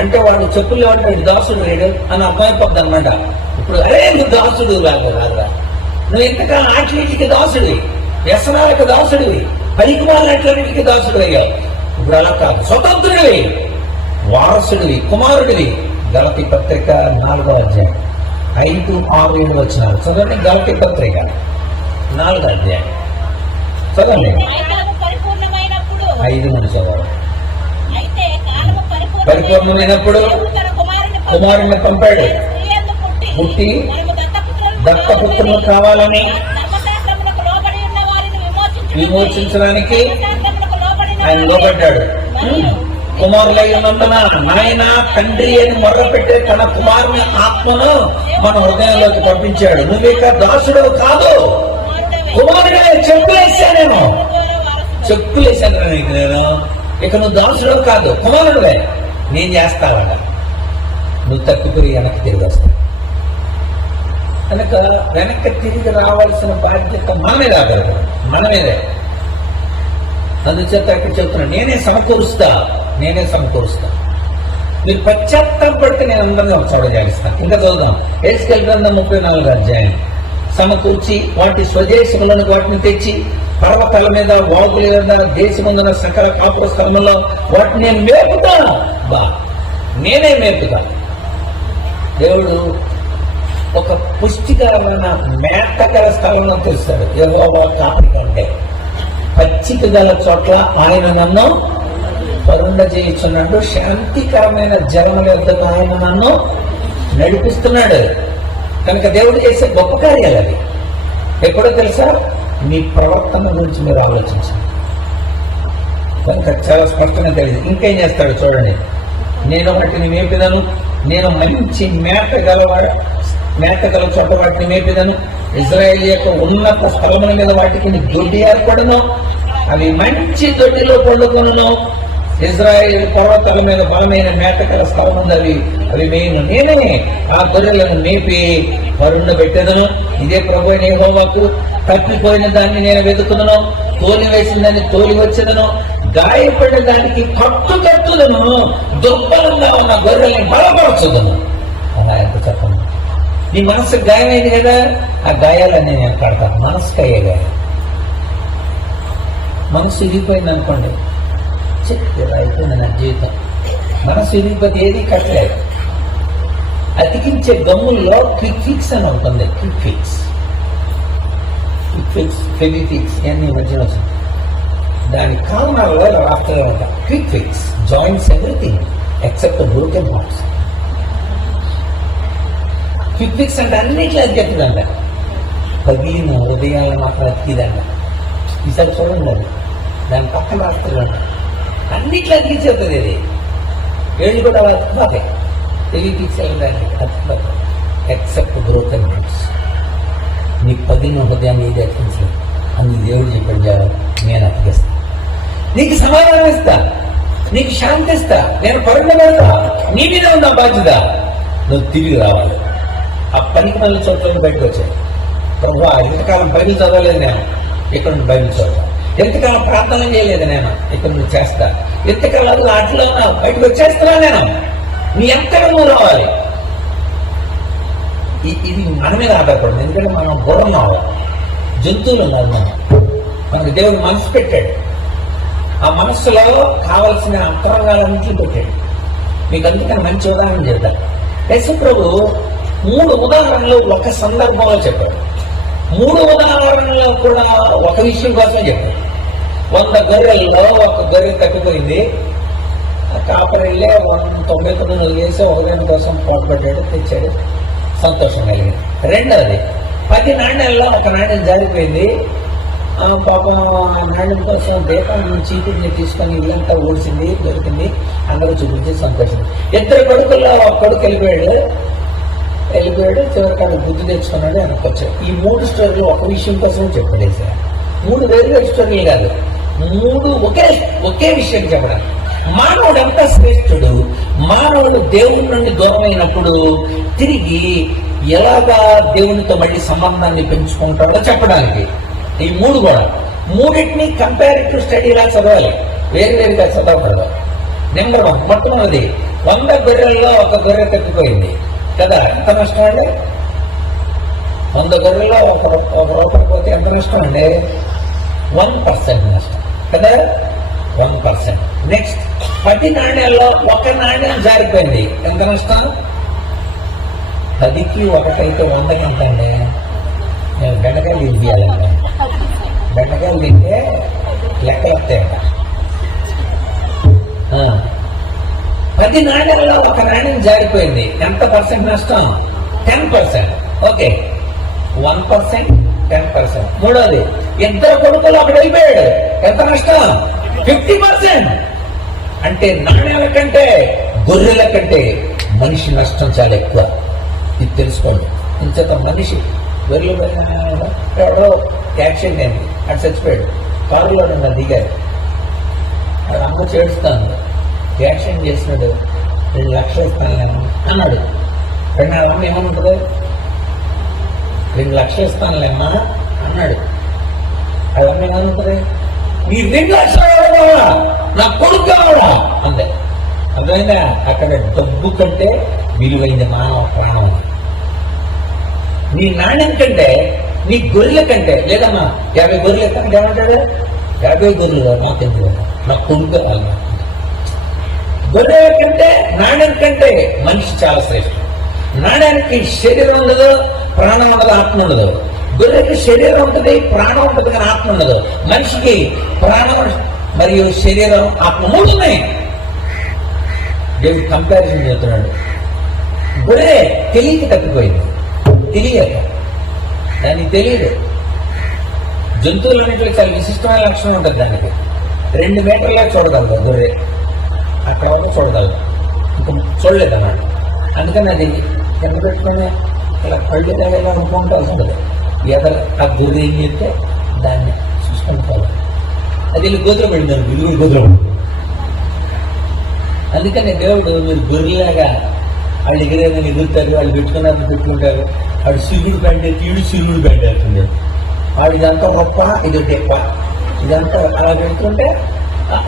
అంటే వాడు చెప్పులు ఏమంటాడు, దాసుడు రేడు అని అర్థమైపోద్ది అనమాట. ఇప్పుడు అరే నువ్వు దాసుడు రాదా, నువ్వు ఎంతకాలం ఆటలకి దాసుడివి, వ్యసనాలకు దాసుడివి, పరికుమాలన్నిటికి దాసుడు అయ్యావు. ఇప్పుడు అలా కాదు, స్వతంత్రుడివి, వారసుడివి, కుమారుడివి. గలతీ పత్రిక 4వ అధ్యాయం 5, 6, 7 వచనాలు చదవండి. గలతీ పత్రిక 4వ అధ్యాయం చదవండి. 5 నుండి చదవండి. పరిపూర్ణమైనప్పుడు కుమారుని పంపాడు. పుట్టి దత్తపుత్రులు కావాలని విమోచించడానికి ఆయన లోబడ్డాడు. కుమారులై ఉన్నందున నాయన తండ్రి అని మొర్ర పెట్టే తన కుమారుని ఆత్మను మన హృదయంలోకి పంపించాడు. నువ్విక దాసుడు కాదు, కుమారుడే. చెప్పులేసానేమో, చెప్పులేసాను నీకు నేను. ఇక నువ్వు దాసుడు కాదు, కుమారుడువే. నేను చేస్తావట, నువ్వు తప్పిపోయి వెనక్కి తిరిగి వస్తావు. కనుక వెనక్కి తిరిగి రావాల్సిన బాధ్యత మనమే కాదు, మనమేదే. అందుచేత ఇక్కడ చెప్తున్నా, నేనే సమకూరుస్తా. మీరు పశ్చాత్తాపడితే నేను అందరినీ చూడజాగిస్తాను. ఇంకా చదువుదాం. ఎహెజ్కేలు గ్రంథం 34వ అధ్యాయం. సమకూర్చి వాటి స్వదేశంలోనికి వాటిని తెచ్చి పర్వతాల మీద, వాగుల మీద, దేశముందున సకల కాపుర స్థలంలో వాటిని నేను మేపుతా. నేనే మేపుతా. దేవుడు ఒక పుష్టికరమైన మేతగల స్థలంలో తెలుస్తాడు. యెహోవా కాపరి కంటే పచ్చిక గల చోట్ల ఆయన నన్ను పరుండ చేయించున్నాడు. శాంతికరమైన జలముల యొద్దకు ఆయన నన్ను నడిపిస్తున్నాడు. కనుక దేవుడు చేసే గొప్ప కార్యాలు అవి. ఎప్పుడో తెలుసా? మీ ప్రవర్తన గురించి మీరు ఆలోచించండి. కనుక చాలా స్పష్టంగా తెలియదు. ఇంకేం చేస్తాడు చూడండి. నేను వాటిని మేపిదను, నేను మంచి మేత గల చోట వాటిని మేపిదను. ఇజ్రాయేల్ యొక్క ఉన్నత స్థలముల మీద వాటికి దొడ్డి ఏర్పడను, అవి మంచి దొడ్డిలో పండుకొనును. ఇజ్రాయేల్ పర్వతాల మీద బలమైన మేతకల స్థలం ఉంది, అవి మేను. నేనే ఆ గొర్రెలను మేపి వరుణ పెట్టేదను. ఇదే ప్రభు అయిన యెహోవాకు. తప్పిపోయిన దాన్ని నేను వెతుకుదను, తోలి వేసిన దాన్ని తోలి వచ్చేదను, గాయపడిన దానికి కట్టుదను, దుర్బలంగా ఉన్న గొర్రెల్ని బలపరచుదను. అలా ఎంత చెప్పండి. నీ మనసు గాయమైంది కదా, ఆ గాయాలన్నీ నేను కడతాను. మనసుకు అయ్యే గాయం. మనసు ఇరిగిపోయింది అనుకోండి, అయిపోయింది నా జీవితం. మనసు ఇరిగిపోతే ఏది కట్టలేదు. అతికించే గమ్ముల్లో క్విక్ ఫిక్స్ అని ఉంటుంది. క్విక్ ఫిక్స్, ఫెవి ఫిక్స్ ఇవన్నీ మధ్యలో వచ్చింది. దాని కారణాల్లో రాష్ట్రంలో ఉంటాయి. Quick fix joints everything except broken hearts. Quick fix అంటే అన్నిట్లో అతికెత్తదంట. పగిలిన హృదయాలను మాత్రం అతికిదంట. ఈసారి చూడండి, అది దాని పక్కన రాష్ట్రంలో అన్నిట్లో అతికించేస్తుంది. ఇది ఏళ్ళు కూడా అలా అతికిపోతాయి. ఫెవి ఫిక్స్ దాన్ని అతికిపోతాయి ఎక్సెప్ట్ బ్రోకెన్ హార్ట్స్. నీ పగిలిన హృదయాన్ని ఏది అతికించలేదు. అందుకు దేవుడు చెప్పాడు, నేను అతికిస్తాను. నీకు సమాధానం ఇస్తా, నీకు శాంతి ఇస్తా, నేను పరుణ పెడతా. నీ మీద ఉన్న బాధ్యత. నువ్వు తిరిగి రావాలి. ఆ పనికి మళ్ళీ చోట్ల బయటకు వచ్చాయి. ప్రభు ఎంతకాలం బైబిల్ చదవలేదు నేను, ఇక్కడ నుండి బైబిల్ చదువుతా. ఎంతకాలం ప్రార్థన చేయలేదు నేను, ఇక్కడ నుండి చేస్తా. ఎంతకాలం అట్లా బయటకు వచ్చేస్తున్నా నేను, నీ ఎక్కడ నువ్వు రావాలి. ఇది మన మీద ఆధారపడింది. ఎందుకంటే మనం గుర్రం అవ్వాలి, జంతువులు ఉన్నారు మనకు దేవుడు మనసు పెట్టాడు. ఆ మనస్సులో కావలసిన అంతరంగాలన్నింటినీ పెట్టాడు. మీకు అందుకని మంచి ఉదాహరణ చెప్తాను. యేసు ప్రభు 3 ఉదాహరణలు ఒక సందర్భంలో చెప్పాడు. 3 ఉదాహరణలో కూడా ఒక విషయం కోసం చెప్పాడు. 100 గొర్రెల్లో ఒక గొర్రె తప్పిపోయింది. కాపరి వెళ్ళే 99 వేసి ఒకదాని కోసం పోటపెట్టాడు, తెచ్చాడు, సంతోషం కలిగింది. రెండవది 10 నాణ్యాల్లో ఒక నాణ్యం జారిపోయింది. పాపం ఆ నాణ్యం కోసం దీపాన్ని చీపుడిని తీసుకొని ఇల్లంతా ఊడ్చింది, దొరికింది, అందరూ చూపించి సంతోషం. 2 కొడుకుల్లో ఒక కొడుకు వెళ్ళిపోయాడు. చివరికి బుద్ధి తెచ్చుకున్నాడు, వెనక్కి వచ్చాడు. ఈ 3 స్టోరీలు ఒక విషయం కోసం చెప్పలేదు. 3 వేరు స్టోరీలు కాదు, 3 ఒకే విషయం చెప్పడం. మానవుడు ఎంత శ్రేష్ఠుడు, మానవుడు దేవుని నుండి దూరం అయినప్పుడు తిరిగి ఎలాగా దేవునితో మళ్ళీ సంబంధాన్ని పెంచుకుంటాడో చెప్పడానికి ఈ 3 కూడా. 3టిని కంపారిటివ్ స్టడీలా చదవాలి, వేరువేరుగా చదవకూడదు. నెంబర్ 1, మొట్టమొదటి 100 గొర్రెల్లో ఒక గొర్రె తప్పిపోయింది కదా, ఎంత నష్టం అండి? 100 గొర్రెల్లో ఒక రూపాయి పోతే ఎంత నష్టం అండి? 1% నష్టం కదా, 1%. నెక్స్ట్ 10 నాణ్యాల్లో ఒక నాణ్యం జారిపోయింది, ఎంత నష్టం? 10కి 1 అయితే 100కి ఎంత అండి? నేను బెండకాయలు తీయాలండి, బెండకాయలు తింటే లెక్కలు వస్తాయంట. 10 నాణ్యాల్లో ఒక నాణ్యం జారిపోయింది, ఎంత పర్సెంట్ నష్టం? 10%. ఓకే, 1%, 10%. మూడోది 2 కొడుకులు అక్కడ వెళ్ళిపోయాడు, ఎంత నష్టం? 50%. అంటే నాణ్యాల కంటే గొర్రెల కంటే మనిషి నష్టం చాలా ఎక్కువ. ఇది తెలుసుకోండి. ఇంత మనిషి గొర్రెలు ఎవడో యాక్సిడెంట్ అయింది, అటు చచ్చిపోయాడు, కారులో నిన్న దిగారు, అది అమ్మ చేడుస్తాను, యాక్సిడెంట్ చేసినాడు, 2 లక్షలు ఇస్తాను అన్నాడు. అమ్మ ఏమనుంటుంది? 2 లక్షలు ఇస్తానులేమ్మా అన్నాడు. అది అమ్మ ఏమనుంటుంది? నీ 2 లక్షలు కావాలా, నా కొడుకు కావాలా అంతే. అర్థమైందా? అక్కడ డబ్బు కంటే విలువైంది మానవ ప్రాణం. నీ నాణ్యం కంటే, నీ గొర్రెల కంటే, లేదమ్మా 50 గొర్రెలు ఎత్తానికి ఏమంటాడు? 50 గొర్రెలు మాకెందుకు, నా కొడుకు కావాలి. గొర్రెల కంటే, నాణ్యం కంటే మనిషి చాలా శ్రేష్ఠం. నాణ్యానికి శరీరం ఉండదు, ప్రాణం ఉండదు, ఆత్మ ఉండదు. గొర్రెకి శరీరం ఉంటుంది, ప్రాణం ఉంటుంది, కానీ ఆత్మ ఉండదు. మనిషికి ప్రాణం మరియు శరీరం, ఆత్మ 3 ఉన్నాయి. దేవుడు కంపారిజన్ చేస్తున్నాడు. గొర్రె తెలియక తప్పిపోయింది, తెలియక, దానికి తెలియదు. జంతువులన్నింటిలో చాలా విశిష్టమైన లక్షణం ఉంటుంది. దానికి 2 మీటర్లే చూడగలదు గొర్రె, అక్కడ చూడగలదు, ఇంకా చూడలేదు అన్నాడు. అందుకని అది కింద పెట్టుకుని ఇలా కళ్ళు దగ్గర అనుకుంటాల్సి ఉంటుంది. ఎదరు ఆ గొర్రె ఏం చెప్తే దాన్ని చూసుకుంటారు. అది వెళ్ళి గోతులు పెట్టినారు, విలువ గోతులు. అందుకని దేవుడు మీరు గొర్రెలాగా వాళ్ళు ఎగిరేదని ఎగురుతారు, వాళ్ళు పెట్టుకున్నారని పెట్టుకుంటారు. వాడు సిరుగుడు ప్యాంట్ తీడు సిరుగుడు ప్యాంట్ వేస్తున్నాడు. వాడు ఇదంతా గొప్ప, ఇది ఎక్కువ, ఇదంతా అలా పెడుతుంటే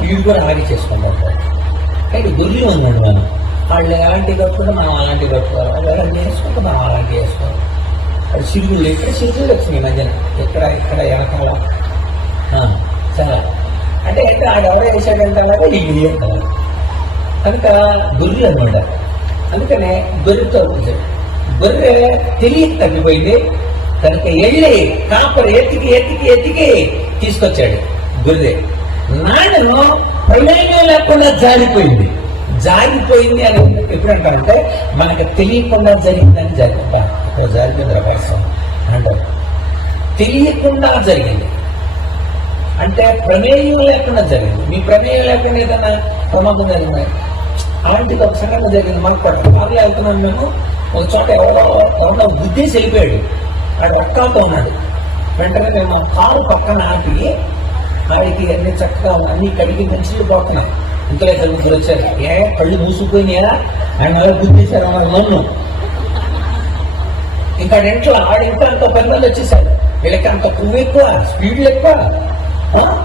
వీడు కూడా అలాగే చేసుకుంటారు. అయితే గొర్రెలు ఉన్నాడు మనం, వాళ్ళు ఎలాంటి కట్టుకుంటే మనం అలాంటి కట్టుకోవాలి, వాళ్ళు ఎలాంటి చేసుకుంటే మనం అలాంటి చేసుకోవాలి. వాడు సిరుగుళ్ళు ఎక్కడ సిరుగుళ్ళు వచ్చినాయి మధ్యన, ఇక్కడ వెనకాల చాలా అంటే ఎక్కడ ఆడు ఎవరో వేసాడంటే అలాగే ఇది వేయాలి. కనుక గొర్రెలు అనమాట. అందుకనే గొర్రెతో గొర్రె తెలియక తగ్గిపోయింది. కనుక వెళ్ళి కాపరి ఎత్తికి తీసుకొచ్చాడు గొర్రె. నాణ్యను ప్రమేయం లేకుండా జారిపోయింది అని ఎప్పుడంటారంటే మనకు తెలియకుండా జరిగిందని జరుగుతా. ఇక్కడ జరిగింది రహస్యం అంటారు. తెలియకుండా జరిగింది అంటే ప్రమేయం లేకుండా జరిగింది. మీ ప్రమేయం లేకుండా ఏదైనా ప్రమాదం జరిగింది, అలాంటిది ఒక సంఘటన జరిగింది. మనకు కార్లో వెళ్తున్నాను మేము, ఒక చోట ఎవరో గుద్దేసి వెళ్ళిపోయాడు. ఆడు ఒక్కతో ఉన్నాడు. వెంటనే మేము కారు పక్కన ఆపి ఆడికి అన్ని చక్కగా అన్ని కడిగి మంచిగా పోతున్నాం. ఇంతలో ముగ్గురు వచ్చారు. కళ్ళు మూసుకుపోయినాయా, ఆయన ఎవరు గుద్దేశారు అన్నారు నన్ను. ఇంకా ఇంట్లో ఆడింట్లో అంత 10 మంది వచ్చేసారు. వీళ్ళకి అంత పువ్వు ఎక్కువ, స్పీడ్లు ఎక్కువ,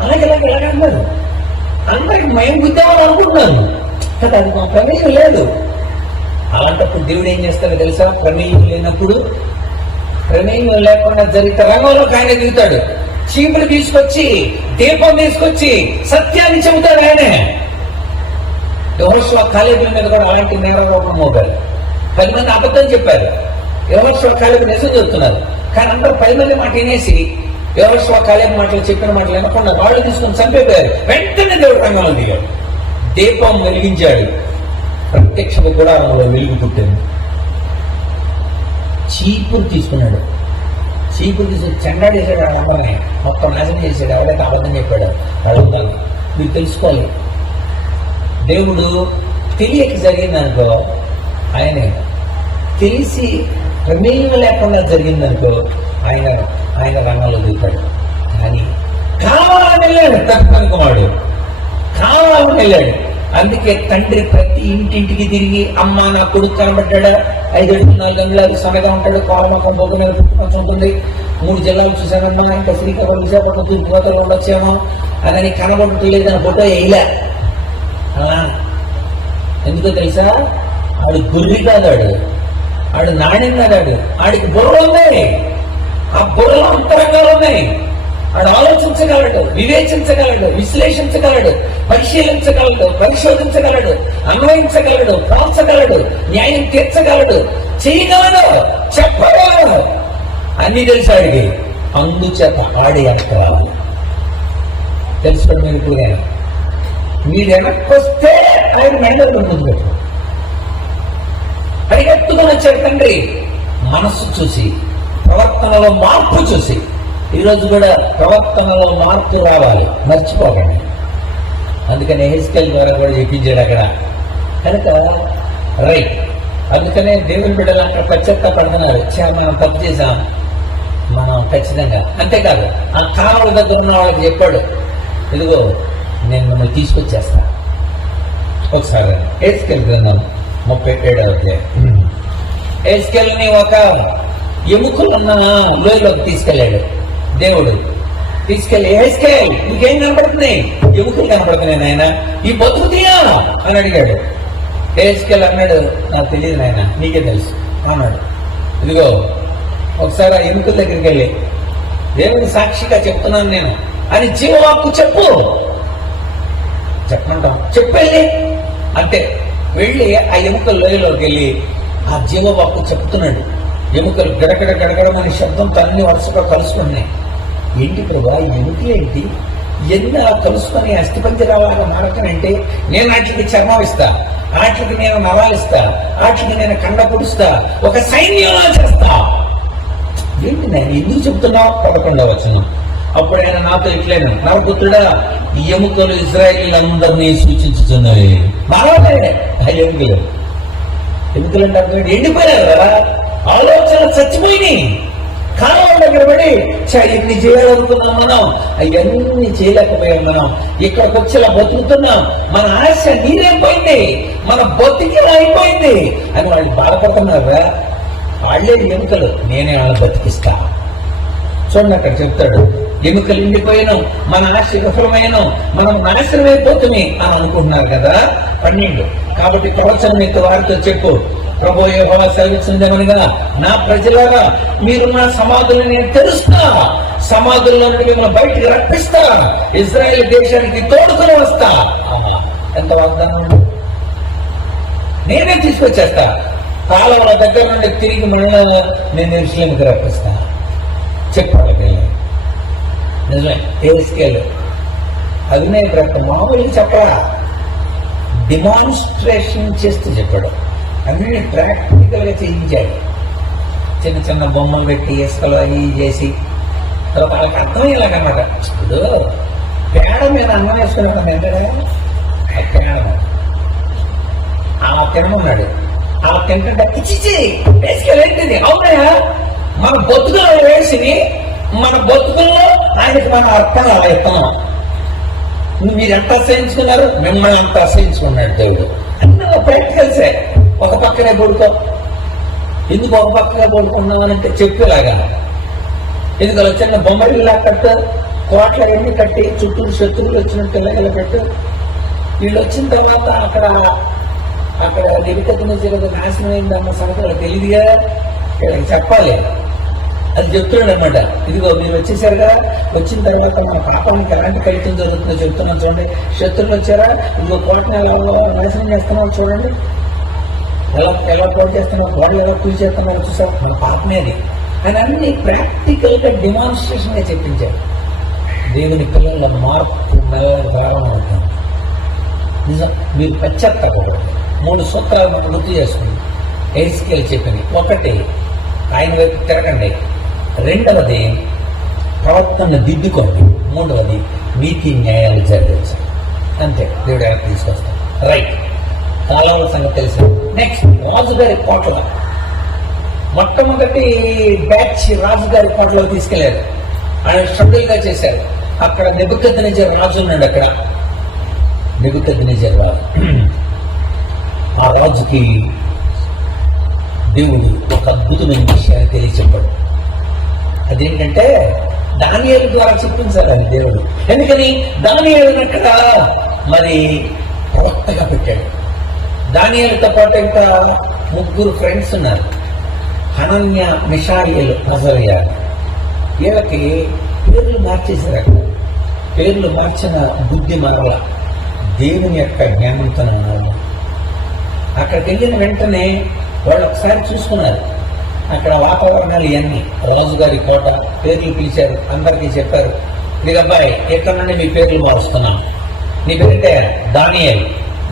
అలాగే అన్నారు. అందరికి మేము గుద్దామని అనుకుంటున్నాను కదా, అది మా ప్రమేయం లేదు. అలాంటప్పుడు దేవుడు ఏం చేస్తాడో తెలుసా? ప్రమేయం లేనప్పుడు, ప్రమేయం లేకుండా జరిగితే రంగంలోకి ఆయన దిగుతాడు. చీపులు తీసుకొచ్చి, దీపం తీసుకొచ్చి సత్యాన్ని చెబుతాడు ఆయనే. యెహోషువ కాలేబుల మీద కూడా అలాంటి నేరారోపణ మోపారు. 10 మంది అబద్ధం చెప్పారు, యెహోషువ కాలేబు నిజం చెబుతున్నారు. కానీ అందరూ 10 మంది మాట వినేసి యెహోషువ కాలేబు మాటలు చెప్పిన మాటలు వినకుండా వాళ్ళు తీసుకుని చంపేపోయారు. వెంటనే దేవుడు రంగంలో దిగాడు, దీపం వెలిగించాడు, ప్రత్యక్ష గుడారంలో వెలుగు పుట్టింది. చీపురు తీసుకున్నాడు, చీపురు తీసుకుని చెండాడేసాడు. అందరినీ మొత్తం నాశనం చేశాడు. ఎవరైతే అబద్ధం చెప్పాడు అడుగుతాను. మీరు తెలుసుకోవాలి, దేవుడు తెలియక జరిగిందనుకో ఆయనే, తెలిసి ప్రమేయం లేకుండా జరిగిందనుకో ఆయన రంగంలో దిగుతాడు. కానీ కావాలని వెళ్ళాడు, తప్పనుకున్నాడు, కావాలని వెళ్ళాడు. అందుకే తండ్రి ప్రతి ఇంటింటికి తిరిగి అమ్మ నా కొడుకు కనబడ్డా, 5 అడుగులు 4 అంగుళాలు సన్నగా ఉంటాడు, కోరమకం బొగ్గు మీద పుట్టుకొచ్చి ఉంటుంది, 3 జిల్లాలు చూశానమ్మా, ఇంకా శ్రీకాకుళం విశాఖపట్నం తూర్పుగోదావరిలో ఉండొచ్చేమో అని కనబడట్లేదని ఫోటో వేయలే. అలా ఎందుకో తెలుసా? ఆడు గుర్రి కాదాడు, ఆడు నాణ్యం కాదాడు, ఆడికి బుర్ర ఉన్నాయి, ఆ బుర్రలో అంతరంగాలు ఉన్నాయి. ఆడు ఆలోచించగలడు, వివేచించగలడు, విశ్లేషించగలడు, పరిశీలించగలడు, పరిశోధించగలడు, అన్వయించగలడు, పోల్చగలడు, న్యాయం తీర్చగలడు, చేయగలడు, చెప్పగలడు, అన్ని తెలుసు ఆడికి. అందుచేత ఆడి వెనక్కి రావాలి. తెలుసుకోండి. మీరు ఇప్పుడు మీరు వెనక్కి వస్తే ఆయన మెండలు ముందు పెట్టు. పరిగెత్తుకుని వచ్చాడు తండ్రి, మనస్సు చూసి, ప్రవర్తనలో మార్పు చూసి. ఈరోజు కూడా ప్రవర్తనలో మార్పు రావాలి, మర్చిపోకండి. అందుకని ఎహెజ్కేలు ద్వారా కూడా చెప్పించాడు అక్కడ. కనుక రైట్, అందుకనే దేవుని బిడ్డలు అక్కడ పశ్చాత్తాపడుతున్నారు. మనం తప్పు చేశాం, మనం ఖచ్చితంగా. అంతేకాదు ఆ కాలువ దగ్గర ఉన్న వాళ్ళకి చెప్పాడు, ఇదిగో నేను మిమ్మల్ని తీసుకొచ్చేస్తా. ఒకసారి ఎహెజ్కేలు గ్రంథం 37వ అధ్యాయం. ఎహెజ్కేలుని ఒక ఎముకలున్న లోయలోకి తీసుకెళ్ళాడు దేవుడు. తీసుకెళ్ళి, ఎహెజ్కేల్ నీకేం కనపడుతున్నాయి? ఎముకలు కనపడుతున్నాయి నాయన, ఈ బతుకుతీయా అని అడిగాడు. ఎహెజ్కేల్ అన్నాడు, నాకు తెలియదు నాయన, నీకే తెలుసు అన్నాడు. ఇదిగో ఒకసారి ఆ ఎముకల దగ్గరికి వెళ్ళి, దేవుని సాక్షిగా చెప్తున్నాను నేను అని జీవవాక్కు చెప్పు, చెప్పమంటాం, చెప్పెళ్ళి అంటే వెళ్ళి ఆ ఎముకల లోయలోకి వెళ్ళి ఆ జీవవాక్కు చెప్తున్నాడు. ఎముకలు గడగడ గడగడమని శబ్దంతో అన్ని వరుసగా కలుసుకున్నాయి. ఏంటి ప్రభా, ఎముకలేంటి ఎన్ని అలా కలుసుకొని అస్థిపంజరాలాగా మారటనంటే, నేను వాటికి చర్మం ఇస్తా, వాటికి నేను నరాలిస్తా, వాటికి నేను కండ పొడుస్తా, ఒక సైన్యంలా చేస్తా. ఏంటి నేను ఎందుకు చెప్తున్నావు? 11వ వచనం. అప్పుడు ఆయన నాతో ఇట్లేను, నరపుత్రుడా, ఈ ఎముకలు ఇశ్రాయేలీలందరినీ సూచించుతున్నాయి. నరవలే ఆ ఎముకలు. ఎముకలంటే అర్థం ఎండిపోయారు కదా, ఆలోచన చచ్చిపోయినాయి. కాలం దగ్గర పడి ఇన్ని చేయాలనుకున్నాం మనం, అవన్నీ చేయలేకపోయాం. మనం ఇక్కడికి వచ్చేలా బతుకుతున్నాం, మన ఆశ నీరైపోయింది, మన బతికి అయిపోయింది అని వాళ్ళు బాధపడుతున్నారా? వాళ్ళే ఎముకలు, నేనే వాళ్ళని బతికిస్తా. చూడండి అక్కడ చెప్తాడు, ఎముకలు ఎండిపోయాను, మన ఆశ విఫలమైన, మనం నాశనం అయిపోతుంది అని అనుకుంటున్నారు కదా. 12 కాబట్టి ప్రవచనం ఎత్తు వారితో చెప్పు, ప్రభువు యెహోవా సెలవిచ్చుచున్నదేమనగా, నా ప్రజలారా, మీరు నా సమాధులను నేను తెరుస్తా, సమాధుల్లో నుండి మిమ్మల్ని బయటికి రప్పిస్తా, ఇజ్రాయెల్ దేశానికి తోడుకొని వస్తా. ఎంత వాగ్దానం! నేనే తీసుకొచ్చేస్తా, కాలువల దగ్గర నుండి తిరిగి మళ్ళా నేను యెరూషలేముకి రప్పిస్తా. చెప్పాలి నిజమే. ఎహెజ్కేలు అభినయ గ్రంథం మామూలుగా చెప్పరా, డిమాన్స్ట్రేషన్ చేస్తూ చెప్పాడు, అన్ని ప్రాక్టికల్ గా చేయించాడు. చిన్న చిన్న బొమ్మలు పెట్టి ఇసుకలు అవి చేసి తర్వాత వాళ్ళకి అర్థమయ్యేలాగన్నమాట. ఇప్పుడు పేడ మీద అన్నం వేసుకున్నాడు ఎంతగా, పేడ అలా తినమన్నాడు. అలా తింటుంటే ఇచ్చి వేసుకెళ్ళేంటిది. అవునయా, మన బొత్తులో వేసి మన బతుకుల్లో ఆయనకి మన అర్థం అలా ఇస్తున్నాం. మీరు ఎంత అసహించుకున్నారు, మిమ్మల్ని అంత అసహించుకున్నాడు దేవుడు. అన్నీ ప్రాక్టికల్సే. ఒక పక్కనే పడుకో, ఎందుకు ఒక పక్కనే పడుకున్నామనంటే చెప్పేలాగా. ఎందుకు చిన్న బొమ్మరిల్లా కట్టు, కోట్ల ఎన్ని కట్టి చుట్టూ శత్రువులు వచ్చినట్టు ఇలా పెట్టు, వీళ్ళు వచ్చిన తర్వాత అక్కడ నెబుకద్నెజరు నాశనం అయిందన్న సంగతి వాళ్ళకి తెలియదుగా, వీళ్ళకి చెప్పాలి. అది చెప్తున్నాడు అనమాట. ఇదిగో మీరు వచ్చేసారు కదా, వచ్చిన తర్వాత మన పాపానికి ఎలాంటి ఫలితం జరుగుతుందో చెప్తున్నాం చూడండి. శత్రువులు వచ్చారా, ఇదిగో కోటను ఎలా నాశనం చేస్తున్నావు చూడండి, ఎలా కోట చేస్తున్నావు, వాళ్ళు ఎలా పూజ చేస్తున్నారో చూసావు, మన పాపమే అది అని అన్ని ప్రాక్టికల్ గా డెమాన్స్ట్రేషన్ గా చెప్పించారు. దేవుని పిల్లల మార్పు మెల్లగా ఉంటుంది. నిజం, మీరు పశ్చాత్తాపడదు. 3 సూత్రాలు మనం గుర్తు చేసుకుంది. ఎహెజ్కేలు చెప్పింది. 1, ఆయన వైపు తిరగండి. 2, ప్రవర్తన దిద్దుకోండి. 3, నీతి న్యాయాలు జరగచ్చు. అంతే, దేవుడు ఆయన తీసుకొస్తాడు. రైట్, కాలంలో సంగతి తెలిసింది. నెక్స్ట్, రాజుగారి కోటలో మొట్టమొదటి బ్యాచ్ రాజుగారి కోటలో తీసుకెళ్లారు. ఆయన స్ట్రగుల్గా చేశారు. అక్కడ నెబుకద్నెజరు రాజు ఉన్నాడు. అక్కడ నెబుకద్నెజరు రాజు, ఆ రాజుకి దేవుడు ఒక అద్భుతమైన విషయాన్ని తెలియచెప్పాడు. అదేంటంటే దానియేలు ద్వారా చెప్పించారు అది దేవుడు. ఎందుకని దానియేలుని అక్కడ మరి ప్రవక్తగా పెట్టాడు. దానియేలుతో పాటు ఇంకా 3 ఫ్రెండ్స్ ఉన్నారు, హనన్య, మిషాయేలు, అజర్యా. వీళ్ళకి పేర్లు మార్చేశారు. అక్కడ పేర్లు మార్చిన బుద్ధి మరల దేవుని యొక్క జ్ఞానంతో అన్నారు. అక్కడికి వెళ్ళిన వెంటనే వాళ్ళు ఒకసారి చూసుకున్నారు అక్కడ వాతావరణాలు ఇవన్నీ. రాజుగారి కోట, పేర్లు పిలిచారు, అందరికీ చెప్పారు, ఇదిగో అబ్బాయి ఎక్కడ నుండి మీ పేర్లు మారుస్తున్నాను. నీ పేరంటే దానియేలు.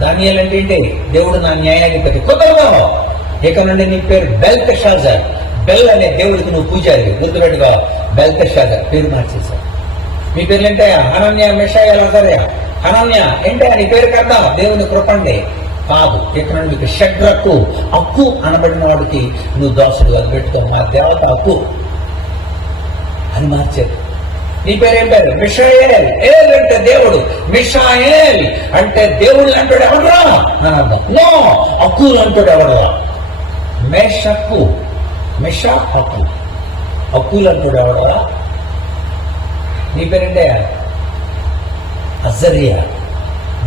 దానియేలు అంటే ఏంటి? దేవుడు నా న్యాయాధిపతి. కుదరదు, ఇక్కడ నుండి నీ పేరు బెల్తెషాజర్. బెల్ అనే దేవుడికి నువ్వు పూజారి, గుర్తుపెట్టుకో. బెల్తెషాజర్ పేరు మార్చేశారు. మీ పేర్లు ఏంటే? హనన్య, మిషాయేలు, అజర్యా. హనన్య ఏంటే నీ పేరు కదా దేవుని కృపండి కాదు, ఇక్కడ మీకు షడ్రకు, అక్కు అనబడిన వాడికి నువ్వు దోషుడు అది పెట్టుకో, మా దేవత అక్కు అని మార్చారు. నీ పేరేం పేరు? మిషాయేల్. ఏల్ అంటే దేవుడు, మిషాయేల్ అంటే దేవుడు అంటాడు ఎవడరా అని అర్థం. నో, అక్కు అంటాడు ఎవడరా? మేషక్కు, మిషా అక్కు, అక్కులు అంటాడు ఎవడరా? నీ పేరేంటే? అజర్యా.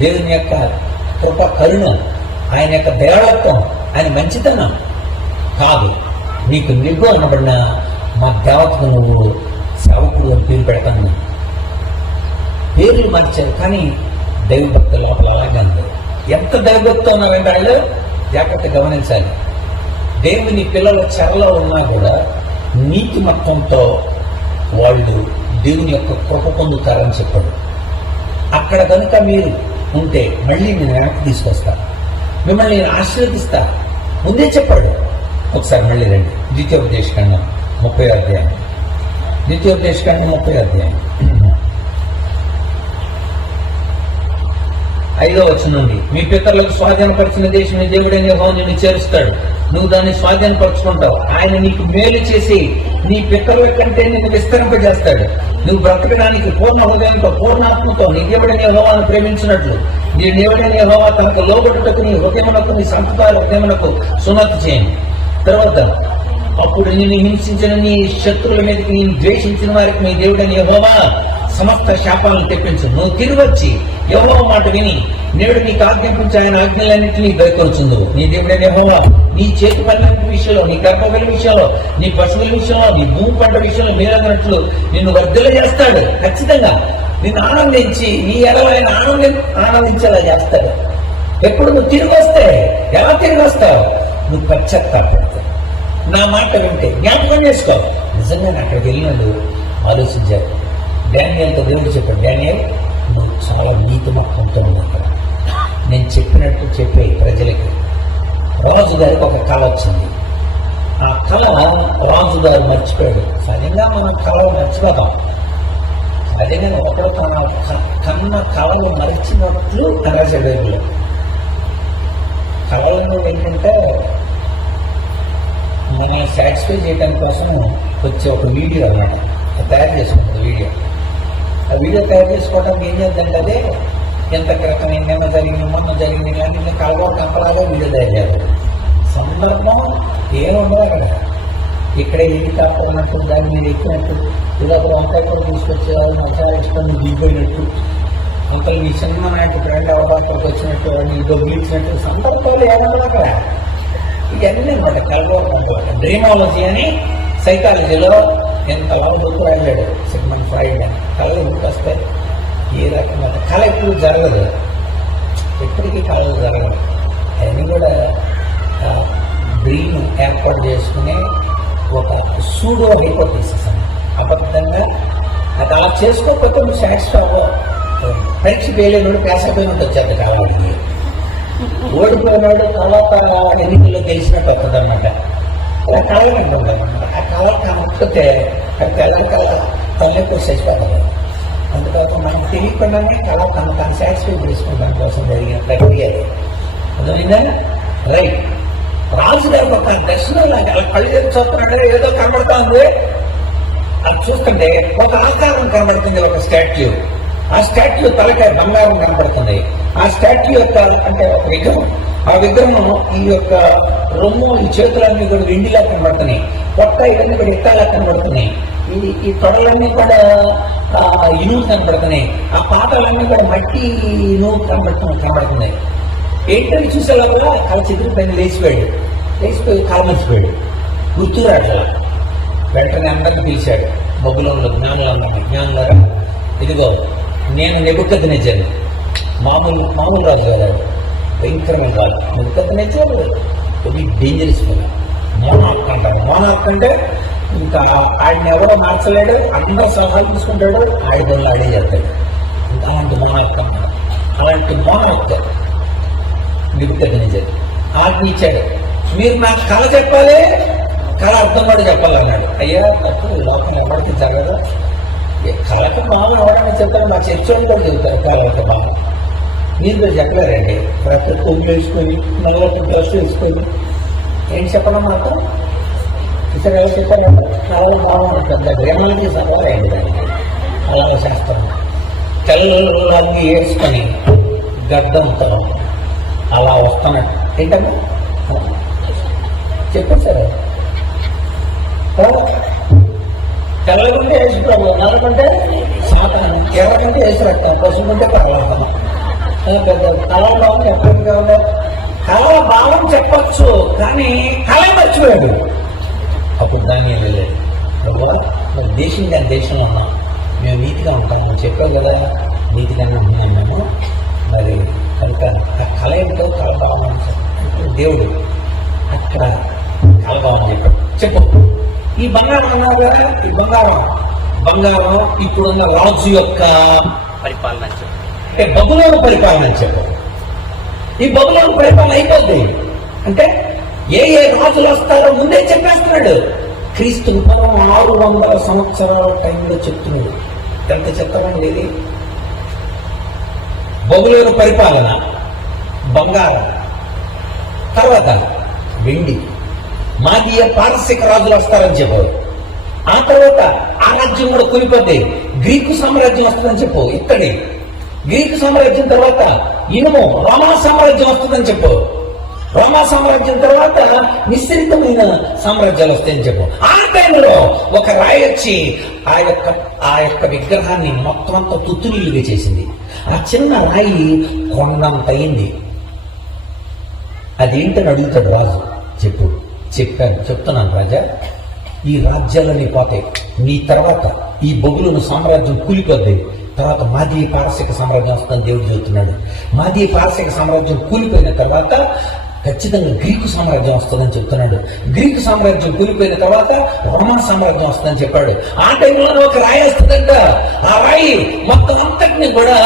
దేవుని యొక్క కృప, కరుణ, ఆయన యొక్క దేవత్వం, ఆయన మంచితనం కాదు, నీకు నిగ్గు అనబడిన మా దేవతకు నువ్వు సేవకుడు అని పేరు పెడతాను. పేర్లు మార్చారు, కానీ దైవభక్తి లోపల అలాగే ఉంది. ఎంత దైవభక్తి ఉన్నారంటే వాళ్ళు జాగ్రత్త గమనించాలి. దేవుని పిల్లల చెరలో ఉన్నా కూడా నీతి మత్వంతో వాళ్ళు దేవుని యొక్క కృప పొందుతారని చెప్పాడు. అక్కడ కనుక మీరు ఉంటే మళ్ళీ నేను వెనక్కి తీసుకొస్తా, మిమ్మల్ని నేను ఆశీర్వదిస్తా ముందే చెప్పాడు. ఒకసారి మళ్ళీ రండి, ద్వితీయోపదేశకాండం 30వ అధ్యాయం. ద్వితీయోపదేశకాండం 30వ అధ్యాయం 5వ వచనం నుండి, మీ పితరులకు స్వాధీనపరిచిన దేశం దేవుడైన యెహోవా నిన్ను చేరుస్తాడు, నువ్వు దాన్ని స్వాధీనపరుచుకుంటావు. ఆయన నీకు మేలు చేసి నీ పితరుల కంటే నిన్ను విస్తరింపజేస్తాడు. నువ్వు బ్రతకడానికి పూర్ణ హృదయంతో, పూర్ణాత్మతో నీ దేవుడైన యెహోవాను ప్రేమించినట్లు నీ దేవుడైన యెహోవా తనకు లోబడుటకు నీ హృదయమునకు, నీ సంతాన హృదయమునకు సున్నతి చేయండి. తర్వాత, అప్పుడు నిన్ను హింసించిన నీ శత్రువుల మీదకి నేను ద్వేషించిన వారికి నీ దేవుడైన యెహోవా సమస్త శాపాలను తెప్పించు. నువ్వు తిరిగి వచ్చి యెహోవా మాట విని నేడు నీకు ఆజ్ఞాపించి ఆయన ఆజ్ఞలన్నింటినీ గైకొనుచుందువు. నీ దేవుడైన యెహోవా నీ చేతి పనులన్నింటి విషయంలో, నీ గర్భఫల విషయంలో, నీ పశువుల విషయంలో, నీ భూమి పంట విషయంలో మేలగినట్లు నిన్ను వర్ధల చేస్తాడు. ఖచ్చితంగా నిన్ను ఆనందించి నీ ఎడలైన ఆనందించేలా చేస్తాడు. ఎప్పుడు నువ్వు తిరిగి వస్తే, ఎలా తిరిగి వస్తావు? నువ్వు పశ్చాత్తాపడతావు. నా మాట వింటే జ్ఞాపకం చేసుకో. నిజంగా అక్కడికి వెళ్ళినాడు ఆలోచించారు. డానియేలుతో దేవుడు చెప్పాడు, డానియేల్ నువ్వు చాలా నీతి మొత్తంతో ఉన్నావు అక్కడ, నేను చెప్పినట్టు చెప్పే ప్రజలకి. రాజుగారికి ఒక కళ వచ్చింది. ఆ కళ రాజుగారు మర్చిపోయాడు. సరిగ్గా మనం కళలు మర్చిపోతాం. సరిగ్గా ఒకడు తన కన్న కళలు మర్చినట్లు రాశాడు బైబిల్లో. కళలను ఏంటంటే మనల్ని సాటిస్ఫై చేయడం కోసం వచ్చే ఒక వీడియో అన్నమాట, తయారు చేసుకుంటుంది వీడియో. ఆ వీడియో తయారు చేసుకోవడానికి ఏం చేద్దంటే అదే ఎంత క్రితం నిన్న జరిగింది, మొన్న జరిగింది, కానీ నేను కలగో కంపలాగా వీడియో తయారు చేయాలి. సందర్భం ఏముండదు అక్కడ. ఇక్కడ హెలికాప్టర్ ఉన్నట్టు, దాని మీద ఎక్కినట్టు, ఇలా వంకాయ కూడా తీసుకొచ్చేవాళ్ళు మసాలా ఇష్టం దిగిపోయినట్టు అంతలో మీ చిన్న నాటి ఫ్రెండ్ అవకాశాలకు వచ్చినట్టు నీ దొబ్బించినట్టు సందర్భాలు ఏమన్నా అక్కడ ఇవన్నీ అనమాట కలగ డ్రీమాలజీ అని సైకాలజీలో ఎంత బుక్ రాయలేడు సిగ్మండ్ ఫ్రాయిడ్ అని. కళలు ఎందుకు వస్తాయి? ఏ రకంగా కళ ఎప్పుడు జరగదు, ఎప్పటికీ కళలు జరగదు. అవన్నీ కూడా బ్రెయిన్ ఏర్పాటు చేసుకునే ఒక సూడో హైపోథీసిస్ అని. అబద్ధంగా అది అలా చేసుకోకపోతే నువ్వు సాటిస్ఫై అవ్వవు. పరీక్ష వేయలేడు పేసపోయినట్టు వచ్చేది కాలానికి. ఓడిపోయినాడు తర్వాత ఎన్నికల్లో గెలిచినట్టు వస్తుంది అనమాట. అలా కళలు ఉంటుంది అనమాట. ఆ కళ కాకపోతే అది తెల్లని కళ తల్లి ఎక్కువ చచ్చిపోతుంది. అందుకోసం మనకు తెలియకుండానే కళ తను సాటిస్ఫై చేసుకుంటాం కోసం జరిగిన ప్రక్రియ. అర్థమైందా? రైట్. రాజుగారికి ఒక దర్శనం లాగా కళ్ళు చేసి చూస్తున్నాడు, ఏదో కనబడతా ఉంది. అది చూస్తుంటే ఒక ఆకారం కనబడుతుంది, ఒక స్టాట్యూ. ఆ స్టాట్యూ తలకాయ బంగారం కనబడుతుంది. ఆ స్టాట్యూ యొక్క అంటే ఒక విగ్రహం. ఆ విగ్రహం ఈ యొక్క రొమ్ము, ఈ చేతులన్నీ కూడా వెండిలా కనబడుతున్నాయి. పొట్ట ఇవన్నీ కూడా ఇట్టాలా కనబడుతున్నాయి. ఈ తొడలన్నీ కూడా ఇనుము కనబడుతున్నాయి. ఆ పాత్రలన్నీ కూడా మట్టి ఇనుము కనబడుతున్నాయి. ఏంటని చూసే లోపల కాళ్ళ చిత్రం పైన లేచిపోయి కాలమర్చిపోయాడు. గుర్తురాట్లా. వెంటనే అందరిని పిలిచాడు. బబులోనులో జ్ఞానులారా, ఇదిగో నేను నెబుకద్నెజరు, మామూలు రాజు గారు, భయంకరమైన రాజు. నెబుకద్నెజరు వెరీ డేంజరస్ ఫెలో. మోనార్క్ అంటారు. మోనార్క్ అంటే ఇంకా ఆయన్ని ఎవరో మార్చలేడు, అందరూ సలహాలు తీసుకుంటాడు, ఆయుధంలో ఆడే చేస్తాడు. ఇంకా అలాంటి మోనార్క్ అన్నారు. అలాంటి మోనార్క్ నెబుకద్నెజరు ఆజ్ఞ ఇచ్చాడు, మీరు నాకు కళ చెప్పాలి, కళ అర్థం కూడా చెప్పాలన్నాడు. అయ్యా తప్పు, లోకం ఎవరికి జరగదు. కళకు మామూలు ఎవరైనా చెప్తారు, మా చర్చలు కూడా చెబుతారు కళకు మామూలు. మీరు కూడా చెప్పలేరండి. ప్రతి కొమ్ములు వేసుకొని నల్లటి డ్రెస్ వేసుకొని ఏంటి చెప్పడం మాత్రం ఇతర ఎవరు చెప్పారంటే కళలు మామూలు పెద్ద గ్రామాలకి సవాలండి దానికి. అలా చేస్తాను తెల్లన్నీ వేసుకొని గడ్డంతో అలా వస్తున్నట్టు. ఏంటమ్మా చెప్పండి సార్. తెల్లగుంటే వేసుకోవాలి, నల్లకుంటే శాతం, ఎర్రకుంటే వేసి రక్తం, పసుపుకుంటే కళార్థం. పెద్ద కళాభావం ఎక్కడికి కావాలి? కళాభావం చెప్పచ్చు, కానీ కళ మర్చిపోయాడు. అప్పుడు దాన్ని వెళ్ళాడు. దేశం దాని దేశంలో ఉన్నాం, మేము నీతిగా ఉంటాం, మేము చెప్పాం కదా నీతిగానే ఉన్నాం మేము. మరి కనుక ఆ కళ ఏంటో కళాభావం దేవుడు అక్కడ కళాభావం చెప్పాడు. చెప్పు. ఈ బంగారం అన్నారు కదా, ఈ బంగారం ఇప్పుడున్న రాజు యొక్క పరిపాలన అంటే బబులోను పరిపాలన అని చెప్పారు. ఈ బబులోను పరిపాలన అయిపోద్ది అంటే ఏ రాజులు వస్తారో ముందే చెప్పేస్తున్నాడు. క్రీస్తు పూర్వం 600 సంవత్సరాల టైంలో చెప్తున్నాడు. ఎంత చెప్తామండి ఇది? బబులోను పరిపాలన, బంగారం, తర్వాత వెండి, మాదీయ పారసిక రాజులు వస్తారని చెప్పారు. ఆ తర్వాత ఆ రాజ్యం కూడా కూలిపోతే గ్రీకు సామ్రాజ్యం వస్తుందని చెప్పు. ఇక్కడి గ్రీకు సామ్రాజ్యం తర్వాత ఇనుము రోమా సామ్రాజ్యం వస్తుందని చెప్పు. రోమా సామ్రాజ్యం తర్వాత మిశ్రితమైన సామ్రాజ్యాలు వస్తాయని చెప్పు. ఆ టైంలో ఒక రాయి వచ్చి ఆ యొక్క విగ్రహాన్ని మొత్తం అంతా తుత్తునీలుగా చేసింది. ఆ చిన్న రాయి కొండంత అయింది. అదేంటని అడుగుతాడు రాజు. చెప్తున్నాను రాజా, ఈ రాజ్యాలన్నీ పోతాయి, నీ తర్వాత ఈ బబులోను సామ్రాజ్యం కూలిపోద్ది, తర్వాత మాదీయ పారసిక సామ్రాజ్యం వస్తుందని దేవుడు చెబుతున్నాడు. మాదీయ పారసిక సామ్రాజ్యం కూలిపోయిన తర్వాత ఖచ్చితంగా గ్రీకు సామ్రాజ్యం వస్తుందని చెప్తున్నాడు. గ్రీకు సామ్రాజ్యం కూలిపోయిన తర్వాత రోమన్ సామ్రాజ్యం వస్తుందని చెప్పాడు. ఆ టైంలో ఒక రాయి వస్తుందంట. ఆ రాయి మొత్తం అంతటిని కూడా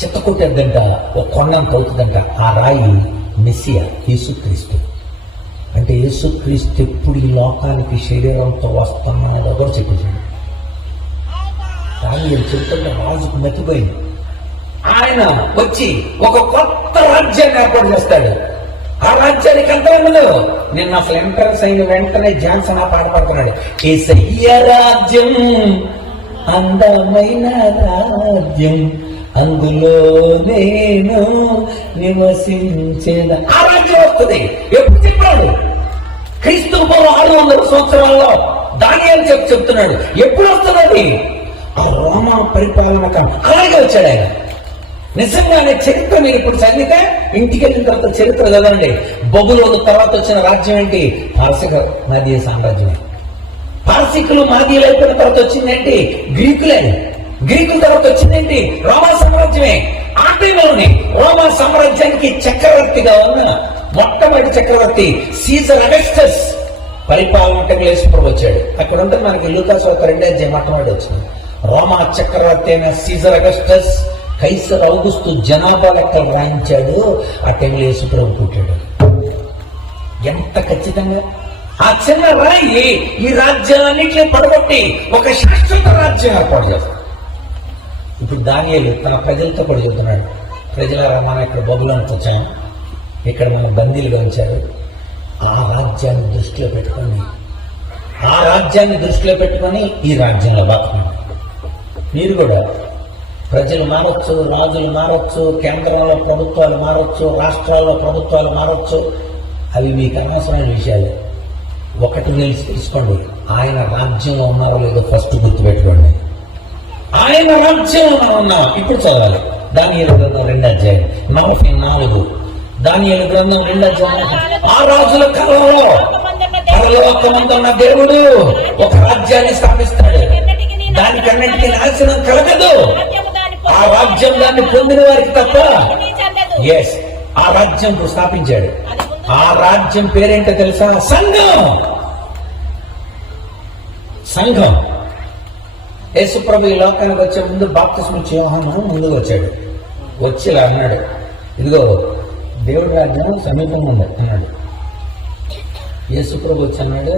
చిత్తకొట్టేద్దంట, ఒక కొండంత అవుతుందంట. ఆ రాయి మెస్సియా, యేసుక్రీస్తు. అంటే యేసుక్రీస్తు ఎప్పుడు ఈ లోకానికి శరీరంతో వస్తున్నాడో కూడా చెప్పేసాడు. కానీ వీళ్ళు చెప్తుంటే రాజుకు మతిపోయింది. ఆయన వచ్చి ఒక కొత్త రాజ్యాన్ని ఏర్పాటు చేస్తాడు. ఆ రాజ్యానికి అంతరంలో నిన్న అసలు ఎంట్రన్స్ అయిన వెంటనే జాన్సన్ ఆ పాట పాడుతున్నాడు. యేసయ్య రాజ్యం అందమైన రాజ్యం, అందులో నేను నివసించేద. ఆ రాజ్యం వస్తుంది. ఎప్పుడు చెప్పాడు? క్రీస్తు పూర్వం 600 సంవత్సరాల్లో దానియేలు చెప్తున్నాడు. ఎప్పుడు వస్తున్నది? ఆ రోమా పరిపాలన అలాగే వచ్చాడు ఆయన. నిజంగానే చరిత్ర మీరు ఇప్పుడు చదివితే ఇంటికి వెళ్ళిన తర్వాత చరిత్ర చదవండి. బబులోను తర్వాత వచ్చిన రాజ్యం ఏంటి? పారసిక మాదీయ సామ్రాజ్యమే. పారసీకులు మాదీయులు అయిపోయిన తర్వాత వచ్చిందేంటి? గ్రీకులే. గ్రీకుల తర్వాత వచ్చిందేంటి? రోమా సామ్రాజ్యమే. ఆ టైంలోని రోమా సామ్రాజ్యానికి చక్రవర్తిగా ఉన్న మొట్టమొదటి చక్రవర్తి సీజర్ అగస్టస్ పరిపాలన యేసుప్రభు వచ్చాడు. అక్కడ ఉంటే మనకి లూకాసు 2 మొట్టమొదటి వచ్చింది. రోమా చక్రవర్తి అయిన సీజర్ అగస్టస్ కైసర్ ఔగుస్తు జనాభా లెక్కలు రాయించాడు. ఆ టైంలో యేసుప్రభు పుట్టాడు. ఎంత ఖచ్చితంగా! ఆ చిన్న రాయి ఈ రాజ్యాలన్నింటినీ పడగొట్టి ఒక శాశ్వత రాజ్యం ఏర్పాటు చేస్తాడు. ఇప్పుడు దానియేలు తన ప్రజలతో కూడా చెబుతున్నాడు, ప్రజలారా మనం ఇక్కడ బబులోనికి వచ్చాము, ఇక్కడ మనం బందీలుగా ఉంచారు. ఆ రాజ్యాన్ని దృష్టిలో పెట్టుకొని ఈ రాజ్యంలో బతకండి. మీరు కూడా ప్రజలు మారొచ్చు, రాజులు మారొచ్చు, కేంద్రంలో ప్రభుత్వాలు మారొచ్చు, రాష్ట్రాల్లో ప్రభుత్వాలు మారొచ్చు, అవి మీకు అనవసరమైన విషయాలు. ఒకటి తెలుసుకోండి, ఆయన రాజ్యంలో ఉన్నారో లేదో ఫస్ట్ గుర్తుపెట్టుకోండి. ఆయన రాజ్యంలో ఉన్నాం. ఇప్పుడు చదవాలి దానియేలు గ్రంథం 2:44. దానియేలు గ్రంథం 2:4. ఆ రాజుల కలలో పరలోకమందు ఉన్న దేవుడు ఒక రాజ్యాన్ని స్థాపిస్తాడు. దానికన్నిటికీ నాశనం కలగదు. ఆ రాజ్యం దాన్ని పొందిన వారికి తప్ప. ఎస్, ఆ రాజ్యం స్థాపించాడు. ఆ రాజ్యం పేరేంటో తెలుసా? సంఘం. యేసుప్రభు ఈ లోకానికి వచ్చే ముందు బాప్తిస్మం ఇచ్చే యోహాను ముందుకు వచ్చాడు. వచ్చి ఇలా అన్నాడు, ఇదిగో దేవుడి రాజ్యం సమీపంగా ఉంది అన్నాడు. యేసుప్రభు వచ్చి అన్నాడు,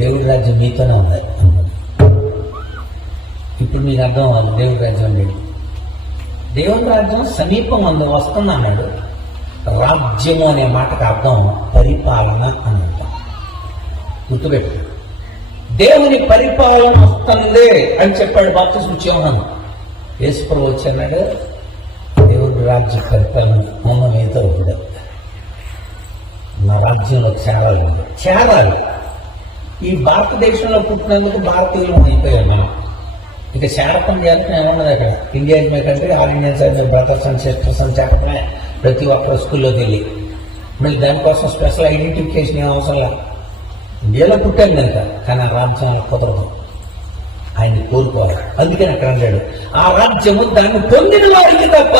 దేవుడి రాజ్యం మీతోనే ఉంది అన్నాడు. ఇప్పుడు మీకు అర్థం అవ్వాలి దేవుడి రాజ్యం లేదు. దేవుని రాజ్యం సమీపం ఉంది, వస్తుంది అన్నాడు. రాజ్యము అనే మాటకు అర్థం పరిపాలన అని అంటాం. గుర్తుపెట్టు, దేవుని పరిపాలన వస్తుంది అని చెప్పాడు బాప్తిస్మం ఇచ్చే యోహాను. యేసుప్రభు వచ్చి అన్నాడు, దేవుడి రాజ్య పరిపాలన ఉన్న మీతో ఒకడు, నా రాజ్యంలో చేరాలి. ఈ భారతదేశంలో పుట్టినందుకు భారతీయులు అయిపోయాం మనం. ఇక చేరటం చేయాలని ఏమన్నది అక్కడ. India is my country, all Indians are my brothers and sisters అని చెప్పడమే ప్రతి ఒక్కరు స్కూల్లోకి వెళ్ళి. మళ్ళీ దానికోసం స్పెషల్ ఐడెంటిఫికేషన్ ఏం అవసరం లేదు. ఇండియాలో పుట్టాను కనుక, కానీ ఆ రాజ్యంలో కుదరదు. ఆయన్ని కోరుకోవాలి. అందుకని అక్కడ అన్నాడు, ఆ రాజ్యము దాన్ని పొందిన వారికి తప్ప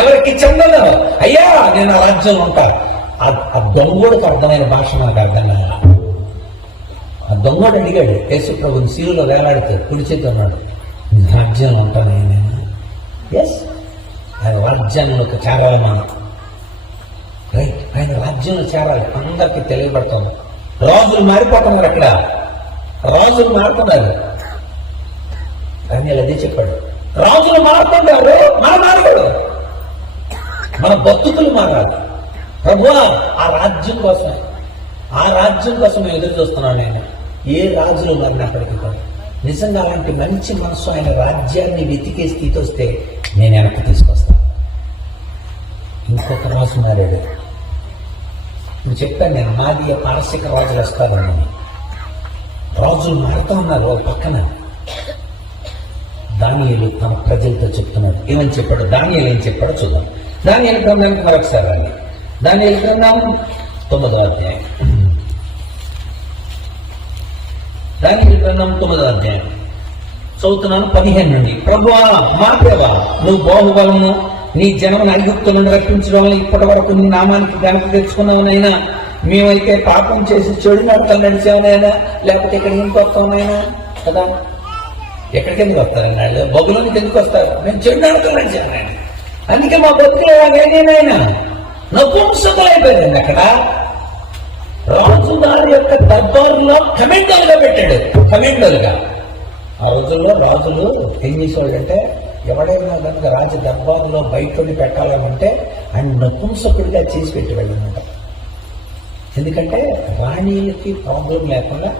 ఎవరికి చెందదు. అయ్యా నేను ఆ రాజ్యంలో ఉంటాను. ఆ దొంగోడికి అర్థమైన భాష మనకు అర్థం కాదు. ఆ దొంగోడు అడిగాడు యేసుప్రభుని శిలువలో వేలాడితే, కుడి చేతి ఉన్నాడు, రాజ్యంలో ఉంటాను నేను. ఎస్, ఆయన రాజ్యంలోకి చేరాలి మనం. రైట్, ఆయన రాజ్యంలో చేరాలి. అందరికీ తెలియబడుతుంది. రాజులు మారిపోతున్నారు. అక్కడ రాజులు మారుతున్నారు. దానియేలు అదే చెప్పాడు, రాజులు మారుతున్నారు, మన మారడు, మన బతుకులు మారాలి. ప్రభువా ఆ రాజ్యం కోసం ఎదురు చూస్తున్నాను నేను. ఏ రాజులు మారినప్పటికీ కూడా నిజంగా అలాంటి మంచి మనసు ఆయన రాజ్యాన్ని వెతికే స్థితి వస్తే నేను వెనక్కి తీసుకొస్తాను. ఇంకొక రాజు మారాడు. నువ్వు చెప్పాను నేను, మాదీయ పారసిక రాజులు వస్తారని. రాజులు మారుతా ఉన్నారు. ఒక పక్కన దానియేలు తమ ప్రజలతో చెప్తున్నాడు. ఏమని చెప్పాడు? దానియేలు ఏం చెప్పాడో చూద్దాం. దానియేలు గ్రంథానికి మరొకసారి రండి. దానియేలు గ్రంథం 9వ అధ్యాయం. దానియేలు గ్రంథం 9వ అధ్యాయం చదువుతున్నాను 15 నుండి. ప్రభువా మా దేవా, నువ్వు బాహుబలము నీ జనమును ఐగుప్తు నుండి రక్షించడం వల్ల ఇప్పటి వరకు నీ నామానికి ఘనత తెచ్చుకున్నావునైనా. మేమైతే పాపం చేసి చెడు నడతలు నడిచావునైనా, లేకపోతే ఇక్కడ ఎందుకు వస్తావునైనా కదా. ఎక్కడికెందుకు వస్తారండి వాళ్ళు? బబులోనికి ఎందుకు వస్తారు? మేము చెడు నడతలు నడిచాను, అందుకే మా బతుకులు ఏదైనా నపుంసకులైపోయింది. అక్కడ రాజుగారి యొక్క దర్బారులో కమెండోలుగా పెట్టాడు. కమెండోలుగా ఆ రోజుల్లో రాజులు ఏం చేసేవాళ్ళు అంటే, ఎవడైనా కనుక రాజు దర్బారులో బయటోడి పెట్టాలనంటే ఆయన నపుంసకుడిగా చేసి పెట్టేవాళ్ళు అనమాట. ఎందుకంటే రాణీలకి ప్రాబ్లం లేకుండా.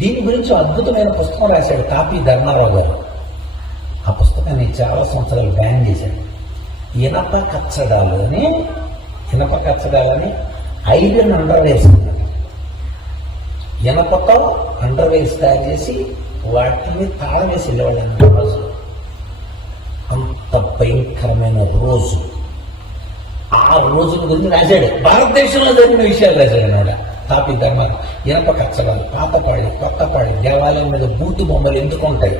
దీని గురించి అద్భుతమైన పుస్తకం రాశాడు తాపీ ధర్మారావు గారు. ఆ పుస్తకాన్ని చాలా సంవత్సరాలు బ్యాన్ చేశాడు. ఇనప కచ్చడాలని ఐరన్ అండర్వేర్స్, ఇనపతో అండర్వేర్స్ తయారు చేసి వాటిని తాళం వేసి వెళ్ళేవాళ్ళు. భయంకరమైన రోజు. ఆ రోజుల గురించి రాశాడు. భారతదేశంలో జరిగిన విషయాలు రాశాడు అన్నమాట. తాపి ధర్మాలు, ఇనప కచ్చడాలు, పాతపాడి, కొత్తపాడి, దేవాలయం మీద బూతు బొమ్మలు ఎందుకు ఉంటాయి?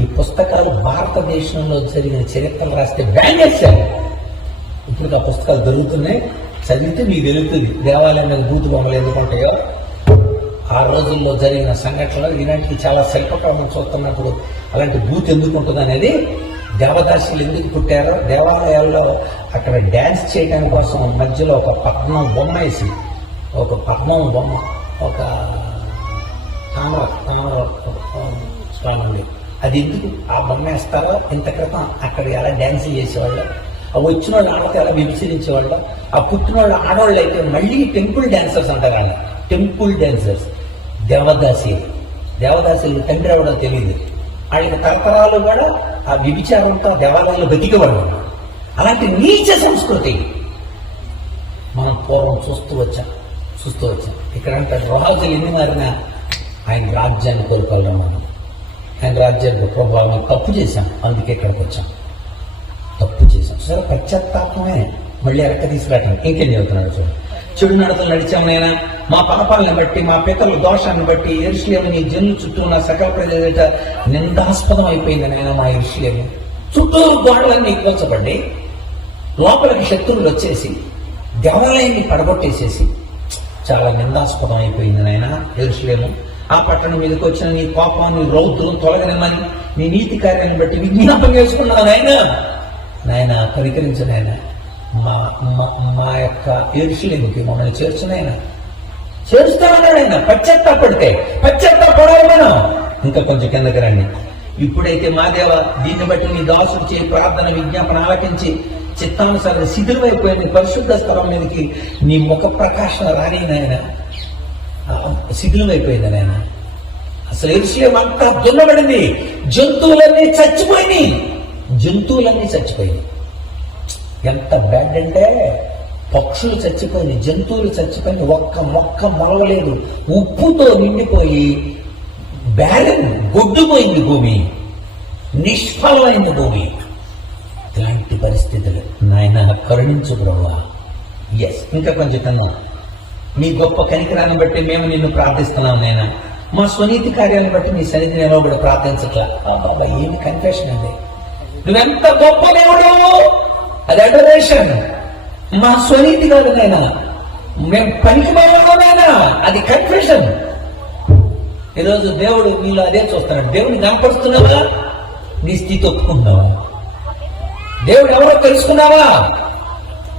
ఈ పుస్తకాలు భారతదేశంలో జరిగిన చరిత్రలు రాస్తే బ్యాన్ చేశారు. ఇప్పుడు ఆ పుస్తకాలు దొరుకుతున్నాయి, చదివితే మీకు తెలుస్తుంది దేవాలయం మీద బూతు బొమ్మలు ఎందుకు ఉంటాయో. ఆ రోజుల్లో జరిగిన సంఘటనలు ఈనాటికి చాలా శిల్పకర్మం చూస్తున్నప్పుడు అలాంటి బూత్ ఎందుకు ఉంటుంది అనేది, దేవదాసులు ఎందుకు పుట్టారో, దేవాలయాల్లో అక్కడ డ్యాన్స్ చేయడం కోసం మధ్యలో ఒక పద్మం బొమ్మ వేసి, ఒక పద్మం బొమ్మ, ఒక తామర స్వామి ఉంది, అది ఎందుకు ఆ బొమ్మ వేస్తారో ఇంత క్రితం అక్కడ ఎలా డ్యాన్స్ చేసేవాళ్ళు, ఆ వచ్చిన వాళ్ళు ఆడతో ఎలా విమర్శించేవాళ్ళు, ఆ పుట్టిన వాళ్ళు ఆడవాళ్ళు అయితే మళ్ళీ టెంపుల్ డాన్సర్స్ అంటారు వాళ్ళు, టెంపుల్ డాన్సర్స్. దేవదాసీలు తండ్రి అవడం తెలియదు, వాళ్ళకి తరతరాలు కూడా ఆ వ్యభిచారంతో దేవాలయాలు బతికేవాళ్ళు. అలాంటి నీచ సంస్కృతి మనం పూర్వం చూస్తూ వచ్చాం. ఇక్కడ అంటే రాజులు ఎన్ని మారినా ఆయన రాజ్యాన్ని కోరుకోగలం. మనం ఆయన రాజ్యానికి ప్రభావం తప్పు చేశాం, అందుకే ఇక్కడికి వచ్చాం. తప్పు చేశాం సరే, పశ్చాత్తాపమే మళ్ళీ ఎక్క తీసుకురావటం. ఇంకేం చెబుతున్నాడు చూడండి. చెడు నడతలు నడిచామునైనా మా పాపాలను బట్టి, మా పితరుల దోషాన్ని బట్టి యెరూషలేము నీ జనుల చుట్టూ ఉన్న సకల ప్రజల నిందాస్పదం అయిపోయింది నాయన. మా యెరూషలేము చుట్టూ గోడలన్నీ కూల్చబడి లోపలికి శత్రువులు వచ్చేసి దేవాలయాన్ని పడగొట్టేసేసి చాలా నిందాస్పదం అయిపోయింది నాయన యెరూషలేము. ఆ పట్టణం మీదకి వచ్చిన నీ కోపాన్ని, రౌద్రం తొలగనిమని నీ నీతి కార్యాన్ని బట్టి విజ్ఞాపం చేసుకున్నావు నాయన. కనికరించు నాయన. మా యొక్క యెరూషలేముకి మమ్మల్ని చేర్చునైనా. చేరుస్తామన్నాడు ఆయన. పశ్చాత్తాపడాలి మనం. ఇంకా కొంచెం కిందకి రండి. ఇప్పుడైతే మా దేవ, దీన్ని బట్టి నీ దాసుడు చేయి ప్రార్థన విజ్ఞాపన ఆలకించి చిత్తానుసారం శిథిలమైపోయిన పరిశుద్ధ స్థలం మీదకి నీ ముఖ ప్రకాశం రాని నాయన. శిథిలమైపోయింది నాయన. అసలు యెరూషలేము అంతా దున్నబడింది. జంతువులన్నీ చచ్చిపోయినాయి. ఎంత బ్యాడ్ అంటే, పక్షులు చచ్చిపోయినాయి, జంతువులు చచ్చిపోయినాయి, ఒక్క మొక్క మొలవలేదు, ఉప్పుతో నిండిపోయి బ్యారెన్ గొడ్డుపోయింది భూమి, నిష్ఫలమైంది భూమి. ఇలాంటి పరిస్థితులు నాయన కరుణించు ప్రభువా. ఎస్, ఇంకా కొంచెం కన్నా మీ గొప్ప కనికరాన్ని బట్టి మేము నిన్ను ప్రార్థిస్తున్నాం నాయన. మా స్వనీతి కార్యాలను బట్టి నీ సన్నిధి నిలవబడి ప్రార్థించట్లా. బాబా, ఏమి కన్ఫెషన్ అండి. నువ్వెంత గొప్ప దేవుడు, అది అడరేషన్. మా స్వనీతి కాదు నాయన, మేము పనికి పోయినా అది కన్ఫెషన్. ఈరోజు దేవుడు నీలో అదే చూస్తున్నాడు. దేవుడిని కనపరుస్తున్నావా? నీ స్థితి ఒప్పుకుంటున్నావా? దేవుడు ఎవరో తెలుసుకున్నావా?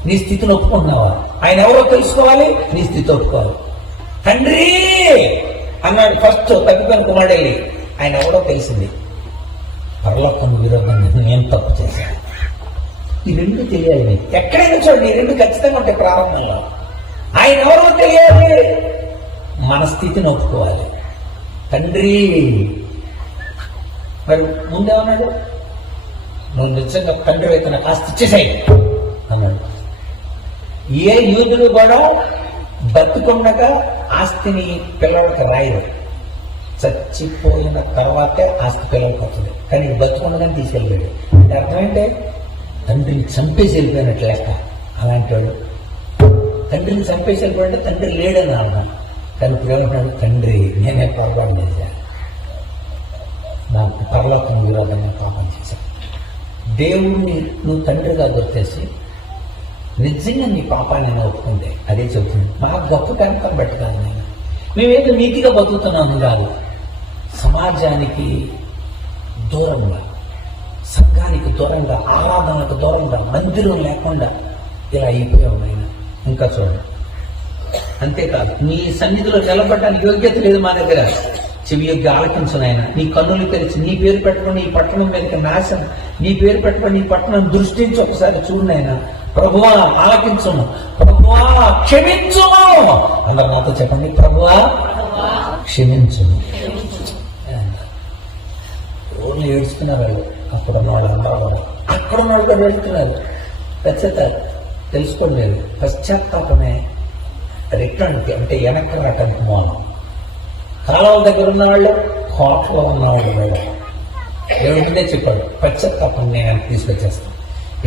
నీ స్థితిని ఒప్పుకుంటున్నావా? ఆయన ఎవరో తెలుసుకోవాలి, నీ స్థితి ఒప్పుకోవాలి. తండ్రి అన్నాడు ఫస్ట్ తప్పిపోయిన కుమారుడేలి. ఆయన ఎవరో తెలిసింది. పరలోకం విరోధంగా నేను తప్పు చేశాను. ఈ రెండు తెలియాలి నీకు. ఎక్కడైనా చూడండి, ఈ రెండు ఖచ్చితంగా ఉంటాయి ప్రారంభంలో. ఆయన ఎవరో తెలియాలి, మన స్థితిని ఒప్పుకోవాలి. తండ్రి మరి ముందేమన్నాడు? నువ్వు నిజంగా తండ్రి అయితే నాకు ఆస్తి ఇచ్చేసాయి అన్నాడు. ఏ యూదులు కూడా బతుకుండగా ఆస్తిని పిల్లలకి రాయరు. చచ్చిపోయిన తర్వాతే ఆస్తి పిల్లలకి వస్తుంది. కానీ బతుకుండగానే తీసుకెళ్ళాడు. అంటే అర్థం ఏంటే, తండ్రిని చంపేసి వెళ్ళిపోయినట్లు లెక్క. అలాంటి వాడు తండ్రిని చంపేసి వెళ్ళిపోయింటే తండ్రి లేడని అర్థం. కానీ ఇప్పుడు ఏమంటున్నాడు? తండ్రి నేనే పొరపాటు చేశాను, నాకు పరలోకం విరోధంగా పాపం చేశాను. దేవుణ్ణి నువ్వు తండ్రిగా గుర్తేసి నిజంగా నీ పాపాన్ని నేను ఒప్పుకుంటే అదే చెబుతుంది. మా గొప్ప కనుక బట్టి కాదు, నేను మేమేదో నీతిగా బతుకుతున్నాము కాదు, సమాజానికి దూరంగా, సంఘానికి దూరంగా, ఆరాధనకు దూరంగా, మందిరం లేకుండా ఇలా అయిపోయావు నాయన. ఇంకా చూడండి, అంతేకాదు నీ సన్నిధిలో నిలబడడానికి యోగ్యత లేదు మా దగ్గర. చెవి యొక్క ఆలకించు నాయన. నీ కన్నులు తెరిచి నీ పేరు పెట్టుకుని ఈ పట్టణం మీదకి నాశనం, నీ పేరు పెట్టుకుని ఈ పట్టణం దృష్టించి ఒకసారి చూడు నాయన. ప్రభువా ఆలకించుము, ప్రభువా క్షమించుము. అందరు నాతో చెప్పండి, ప్రభువా క్షమించుము. రోజులు ఏడుస్తున్నారు వాళ్ళు. అప్పుడున్న వాళ్ళు అందరూ, అక్కడున్న వాళ్ళు కూడా ఏడుస్తున్నారు. తెలుసుకోండి లేదు. పశ్చాత్తాపమే రిటర్న్కి, అంటే వెనక్కి రావటానికి మూలం. కాలువల దగ్గర ఉన్నవాళ్ళు, కోటలో ఉన్నవాళ్ళు కూడా దేవుడి ముందే చెప్పాడు, పశ్చాత్తాపం నేను ఆయనకు తీసుకొచ్చేస్తాను.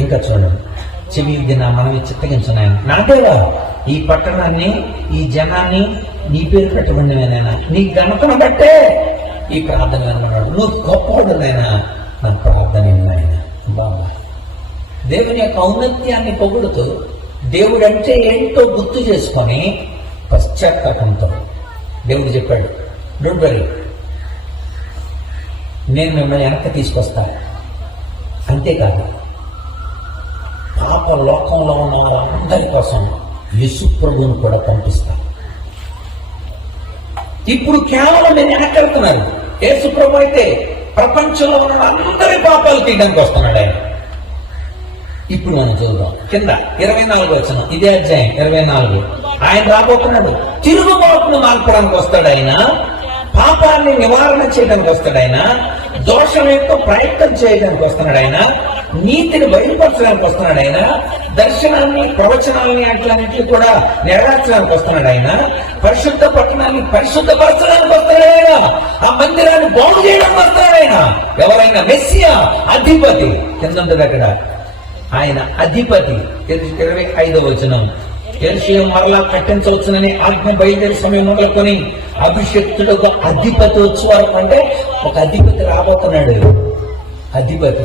ఇంకా చూడండి, చెవి నా మనవి చిత్తగించున్నాయన, నా దేవా ఈ పట్టణాన్ని ఈ జనాన్ని నీ పేరు పెట్టబడిన నాయనా, నీ ఘనతను బట్టే ఈ ప్రార్థన అన్నాడు. నువ్వు గొప్పవాడు నాయనా, నా ప్రార్థన నాయన. బాబా దేవుని యొక్క ఔన్నత్యాన్ని పొగుడుతూ దేవుడు అంటే ఏంటో గుర్తు చేసుకొని పశ్చాత్తాపంతో దేవుడు చెప్పాడు, డోంట్ వరీ, నేను మిమ్మల్ని వెనక్కి తీసుకొస్తాను. అంతేకాదు, పాప లోకంలో ఉన్న వారందరి కోసం యేసు ప్రభువును కూడా పంపిస్తాను. ఇప్పుడు కేవలం నేను వెనకెళ్తున్నాను. యేసు ప్రభు అయితే ప్రపంచంలో ఉన్న అందరి పాపాలు తీయడానికి వస్తున్నాడు ఆయన. ఇప్పుడు మనం చదువుదాం కింద 24 వచనం, ఇదే అధ్యాయం 24. ఆయన రాబోతున్నాడు, తిరుగుబాటును మార్పడానికి వస్తాడు ఆయన, పాపాన్ని నివారణ చేయడానికి వస్తాడు ఆయన, దోషం యొక్క ప్రయత్నం చేయడానికి వస్తున్నాడు ఆయన, నీతిని బయలుపరచడానికి వస్తున్నాడు ఆయన, దర్శనాన్ని ప్రవచనాలని అట్లన్నింటినీ కూడా నెరవేర్చడానికి వస్తున్నాడు ఆయన, పరిశుద్ధ పట్టణాన్ని పరిశుద్ధపరచడానికి వస్తున్నాడు ఆయన, ఆ మందిరాన్ని బాగు చేయడానికి వస్తున్నాడు ఆయన. ఎవరైనా మెస్సియా, అధిపతి. కింద దగ్గర ఆయన అధిపతి. 25వ వచనం, యెరూషలేము మరలా కట్టించవచ్చునని ఆజ్ఞ బయలుదేరి సమయం మొదలుకొని అభిషక్తుడు అధిపతి వచ్చే వరకు, అంటే ఒక అధిపతి రాబోతున్నాడు. అధిపతి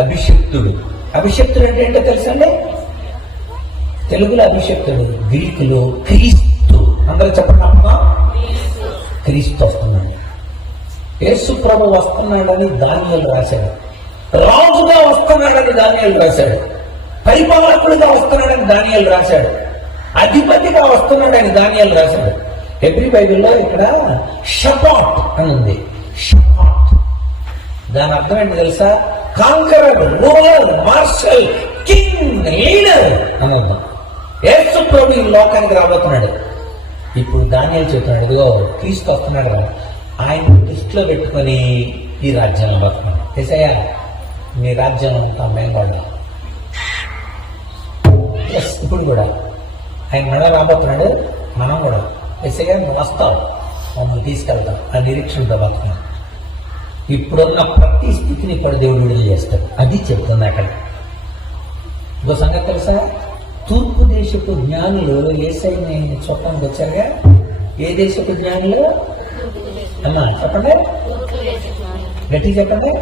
అభిషక్తుడు. అభిషక్తుడు అంటే ఏంటో తెలుసండి? తెలుగులో అభిషక్తుడు, గ్రీకులో క్రీస్తు. అందరూ చెప్పండి అమ్మా, క్రీస్తు వస్తున్నాడు. యేసు ప్రభు వస్తున్నాడని దానియేలు రాశాడు, రాజుగా వస్తున్నాడని దానియేలు రాశాడు, పరిపాలకుడిగా వస్తున్నాడని దానియేలు రాశాడు, అధిపతిగా వస్తున్నాడని దానియేలు రాశాడు. హెబ్రీ బైబిల్లో ఇక్కడ షపాట్ అని ఉంది. షపాట్ దాని అర్థం ఏంటి తెలుసా? Conqueror, ruler, marshal, king, leader అని అర్థం. యేసు ప్రభు ఈ లోకానికి రాబోతున్నాడు. ఇప్పుడు దానియేలు చెబుతున్నాడు, ఇదిగో క్రీస్తు వస్తున్నాడు రా, ఆయన దృష్టిలో పెట్టుకొని ఈ రాజ్యాన్ని బతున్నాడు. యేసయ్యా మీ రాజ్యం అంతా మేము కూడా ఇప్పుడు కూడా ఆయన మన రాబోతున్నాడు. మనం కూడా యేసయ్యా నువ్వు వస్తావు, మమ్మల్ని తీసుకెళ్తాం ఆ నిరీక్షణతో బతున్నాం. ఇప్పుడున్న ప్రతి స్థితిని కూడా దేవుడు విడుదల చేస్తాడు. అది చెప్తుంది అక్కడ. ఇంకో సంగతి తెలుసా? తూర్పు దేశపు జ్ఞానులు యేసయ్యని చూడటానికి వచ్చారుగా. ఏ దేశపు జ్ఞానులు అన్నా చెప్పండి, గట్టి చెప్పండి.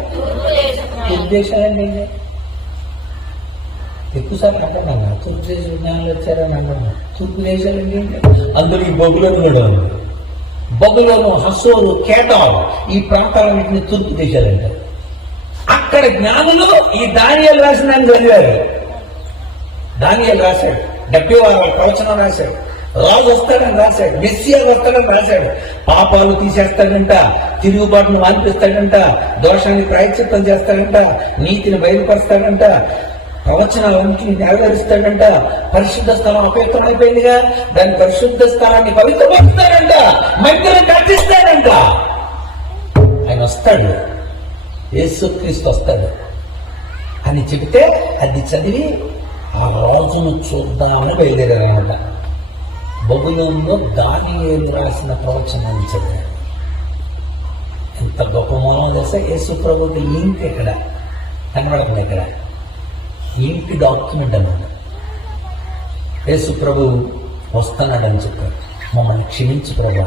తూర్పు దేశాలండి, ఎక్కువసార్లు అంటున్నాను తూర్పు దేశ జ్ఞానులు వచ్చారని అంటున్నాను. తూర్పు దేశాలండి అందులో ఈ బొగులోను కూడా ఉంది. బబులోను, హసోరు, కేటారు, ఈ ప్రాంతాలన్నింటినీ తూర్పు దేశాలంటారు. అక్కడ జ్ఞానులు ఈ దానియేలు రాసిన చదివారు. దానియేలు రాశాడు, 70 ప్రవచనం రాశాడు, రాజు వస్తాడని రాశాడు, మెస్సియా వస్తాడని రాశాడు, పాపాలు తీసేస్తాడంట, తిరుగుబాటును మాన్పిస్తాడంట, దోషాన్ని ప్రాయశ్చిత్తం చేస్తాడంట, నీతిని బయలుపరుస్తాడంట, ప్రవచనాలన్నింటినీ నెరవేరుస్తాడంట, పరిశుద్ధ స్థలం అపవిత్రమైపోయిందిగా దాని పరిశుద్ధ స్థలాన్ని పవిత్రపరుస్తాడంట, మందిరం కట్టిస్తాడంట. ఆయన వస్తాడు, యేసుక్రీస్తు వస్తాడు అని చెబితే అది చదివి ఆ రాజును చూద్దామని బయలుదేరారనమాట. బబులోనులో దానియేలు రాసిన ప్రవచనాన్ని చదివాడు. ఎంత గొప్ప మూలం తెలుసా? యేసు ప్రభువుకి లింక్ ఇక్కడ కనబడుతుంది. ఇక్కడ ఇంటి డాక్యుమెంట్ అన్నమాట. యేసు ప్రభు వస్తున్నాడని చెప్పారు, మమ్మల్ని క్షమించు ప్రభు.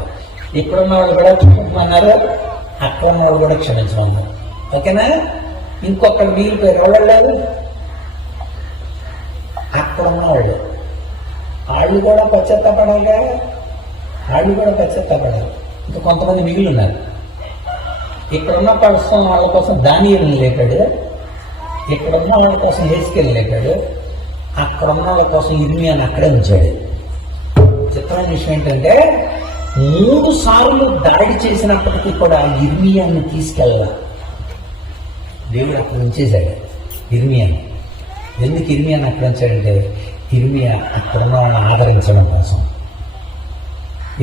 ఇక్కడున్న వాళ్ళు కూడా క్షమించమన్నారు, అక్కడ ఉన్న వాళ్ళు కూడా క్షమించమన్నారు. ఓకేనా? ఇంకొకరు మిగిలిపోయారు, ఎవరు? అక్కడ ఉన్న వాళ్ళు కూడా పశ్చాత్తాపడాలిగా, వాళ్ళు కూడా పశ్చాత్తాపడాలి. ఇంకా కొంతమంది మిగిలి ఉన్నారు. ఇక్కడున్న వాళ్ళ కోసం దానియేలుని లేపాడు, ఇక్కడున్న వాళ్ళ కోసం హెజ్కేలుని లేపాడు, అక్కడున్న వాళ్ళ కోసం ఇర్మియాని అక్కడే ఉంచాడు. చిత్రమైన విషయం ఏంటంటే 3 సార్లు దాడి చేసినప్పటికీ కూడా ఇర్మియాని తీసుకెళ్ళాలి. దేవుడు అక్కడ ఉంచేశాడు ఇర్మియాని. ఎందుకు ఇర్మియాని అక్కడ ఉంచాడంటే ఇర్మియా అక్కడున్న వాళ్ళని ఆదరించడం కోసం.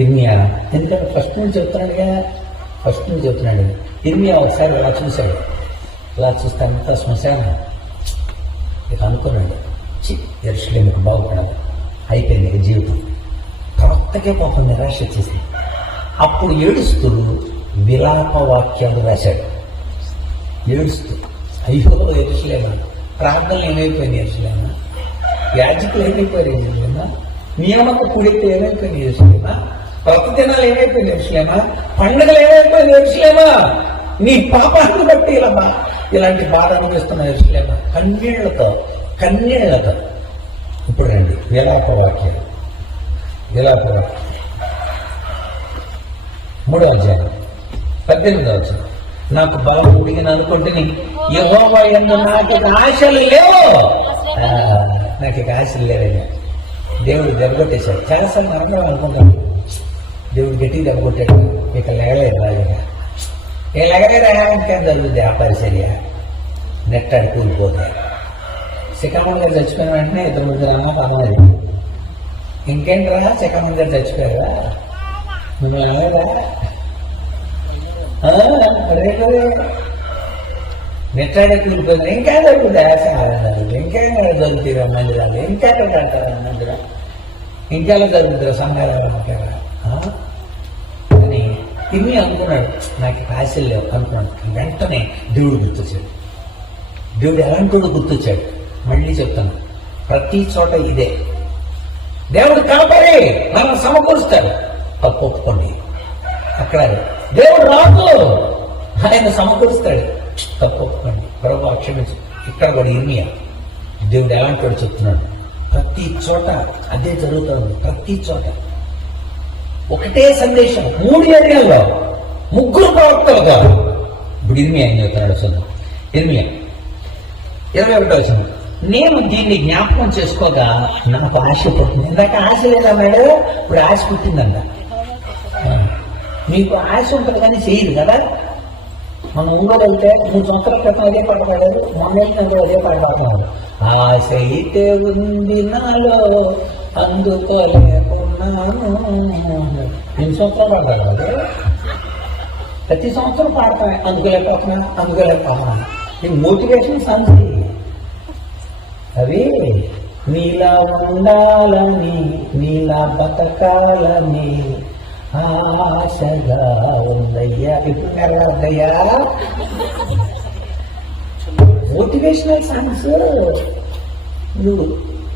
ఇర్మియా ఎందుకంటే ఫస్ట్ నుంచి చెప్తున్నాడు. ఇర్మియా ఒకసారి ఇలా చూశాడు, ఇలా చూస్తే అంతా శ్మశానం. ఇక అనుకున్నాడు, యెరూషలేముకు బాగుపడాలి, అయిపోయింది ఇక జీవితం. ప్రవక్తకే పాపం నిరాశ చేసింది. అప్పుడు ఏడుస్తూ విలాప వాక్యాలు రాశాడు. ఏడుస్తూ, అయ్యో ఎరుసలేమా, ప్రార్థనలు ఏమైపోయింది ఎరుసలేమా, యాజకులు ఏమైపోయారు ఎరుసలేమా, నియామక కూడితే ఏమైపోయింది ఎరుసలేమా, ప్రతి దినాలు ఏమైపోయింది ఎరుసలేమా, పండుగలు ఏమైపోయింది ఎరుసలేమా, నీ పాపాన్ని బట్టి ఇలాంటి బాధ అనిపిస్తున్న ఎరుసలేమా. కన్నీళ్లతో ఇప్పుడు రండి విలాపవాక్యం 3వ అధ్యాయం 18వ వచనం. నాకు బలం ఉడిగిన అనుకుంటుని యెహోవా యందు నాకు ఆశలు లేవు. నాకు ఇక ఆశలు లేవయ్యా, దేవుడు దెబ్బకొట్టేశాడు. చాలాసార్లు మనం అనుకుంటాను, దేవుడు గట్టిగా దెబ్బకొట్టాడు, ఇక లేగలేదు రాజుగా, ఇక లేగలేదా, ఇంకేం జరుగుతుంది ఆ పరిచర్య, నెట్టాడు కూలిపోతే. శిఖరమణి గారు చచ్చిపోయిన వెంటనే 2 అన్న పదమది, ఇంకేంట్రా శిఖరమణి గారు చచ్చిపోయారా, మిమ్మల్ని అనలేదా, నెట్టాడే కూలిపోయింది, ఇంకా జరుగుతుంది ఆశాలు, ఇంకా జరుగుతాయి మందిరాలు, ఇంకా కట్టారా మందిరం, ఇంకెలా జరుగుతారా సంఘాలు అంటారా అని తిని అనుకున్నాడు. నాకు ఆశలు లేవు అనుకున్నాడు. వెంటనే దేవుడు గుర్తొచ్చాడు. దేవుడు ఎలాంటి గుర్తొచ్చాడు మళ్ళీ చెప్తాను, ప్రతి చోట ఇదే. దేవుడు కనపడి మనం సమకూరుస్తాడు, తప్పు ఒప్పుకోండి. అక్కడ దేవుడు రాదు, ఆయన సమకూరుస్తాడు, తప్పు ఒప్పుకోండి, ప్రభువా క్షమించు. ఇక్కడ కూడా ఇర్మియా దేవుడు ఎలాంటి వాడు చెప్తున్నాడు, ప్రతి చోట అదే జరుగుతుంది. ప్రతి చోట ఒకటే సందేశం, 3 ఏరియాల్లో 3 ప్రవక్తల ద్వారా. ఇప్పుడు ఇర్మియా ఏం చెప్తున్నాడు చూద్దాం. ఇర్మియా 21వ వచనం. నేను దీన్ని జ్ఞాపకం చేసుకోగా నాకు ఆశ పుట్టింది. ఇందాక ఆశ లేదన్నాడు, ఇప్పుడు ఆశ పుట్టిందంట. మీకు ఆశ ఉంటుంది కానీ చేయదు కదా. మనం ఊళ్ళో వెళ్తే 3 సంవత్సరాల క్రితం అదే పాట పాడారు, మొన్న అదే పాట పాడుతున్నారు. ఆశ అయితే ఉంది నాలో అందుకోలేకున్నాను. 2 సంవత్సరాలు పాడతారు కదా, ప్రతి సంవత్సరం పాడతా, అందుకోలేకపోతున్నా. ఈ మోటివేషన్ సాంగ్స్ అవి నీలా ఉండాలని, నీలా బతకాలని ఆశగా ఉందయ్యా. ఇప్పుడు ఉందయ్యా మోటివేషనల్ సాంగ్స్. నువ్వు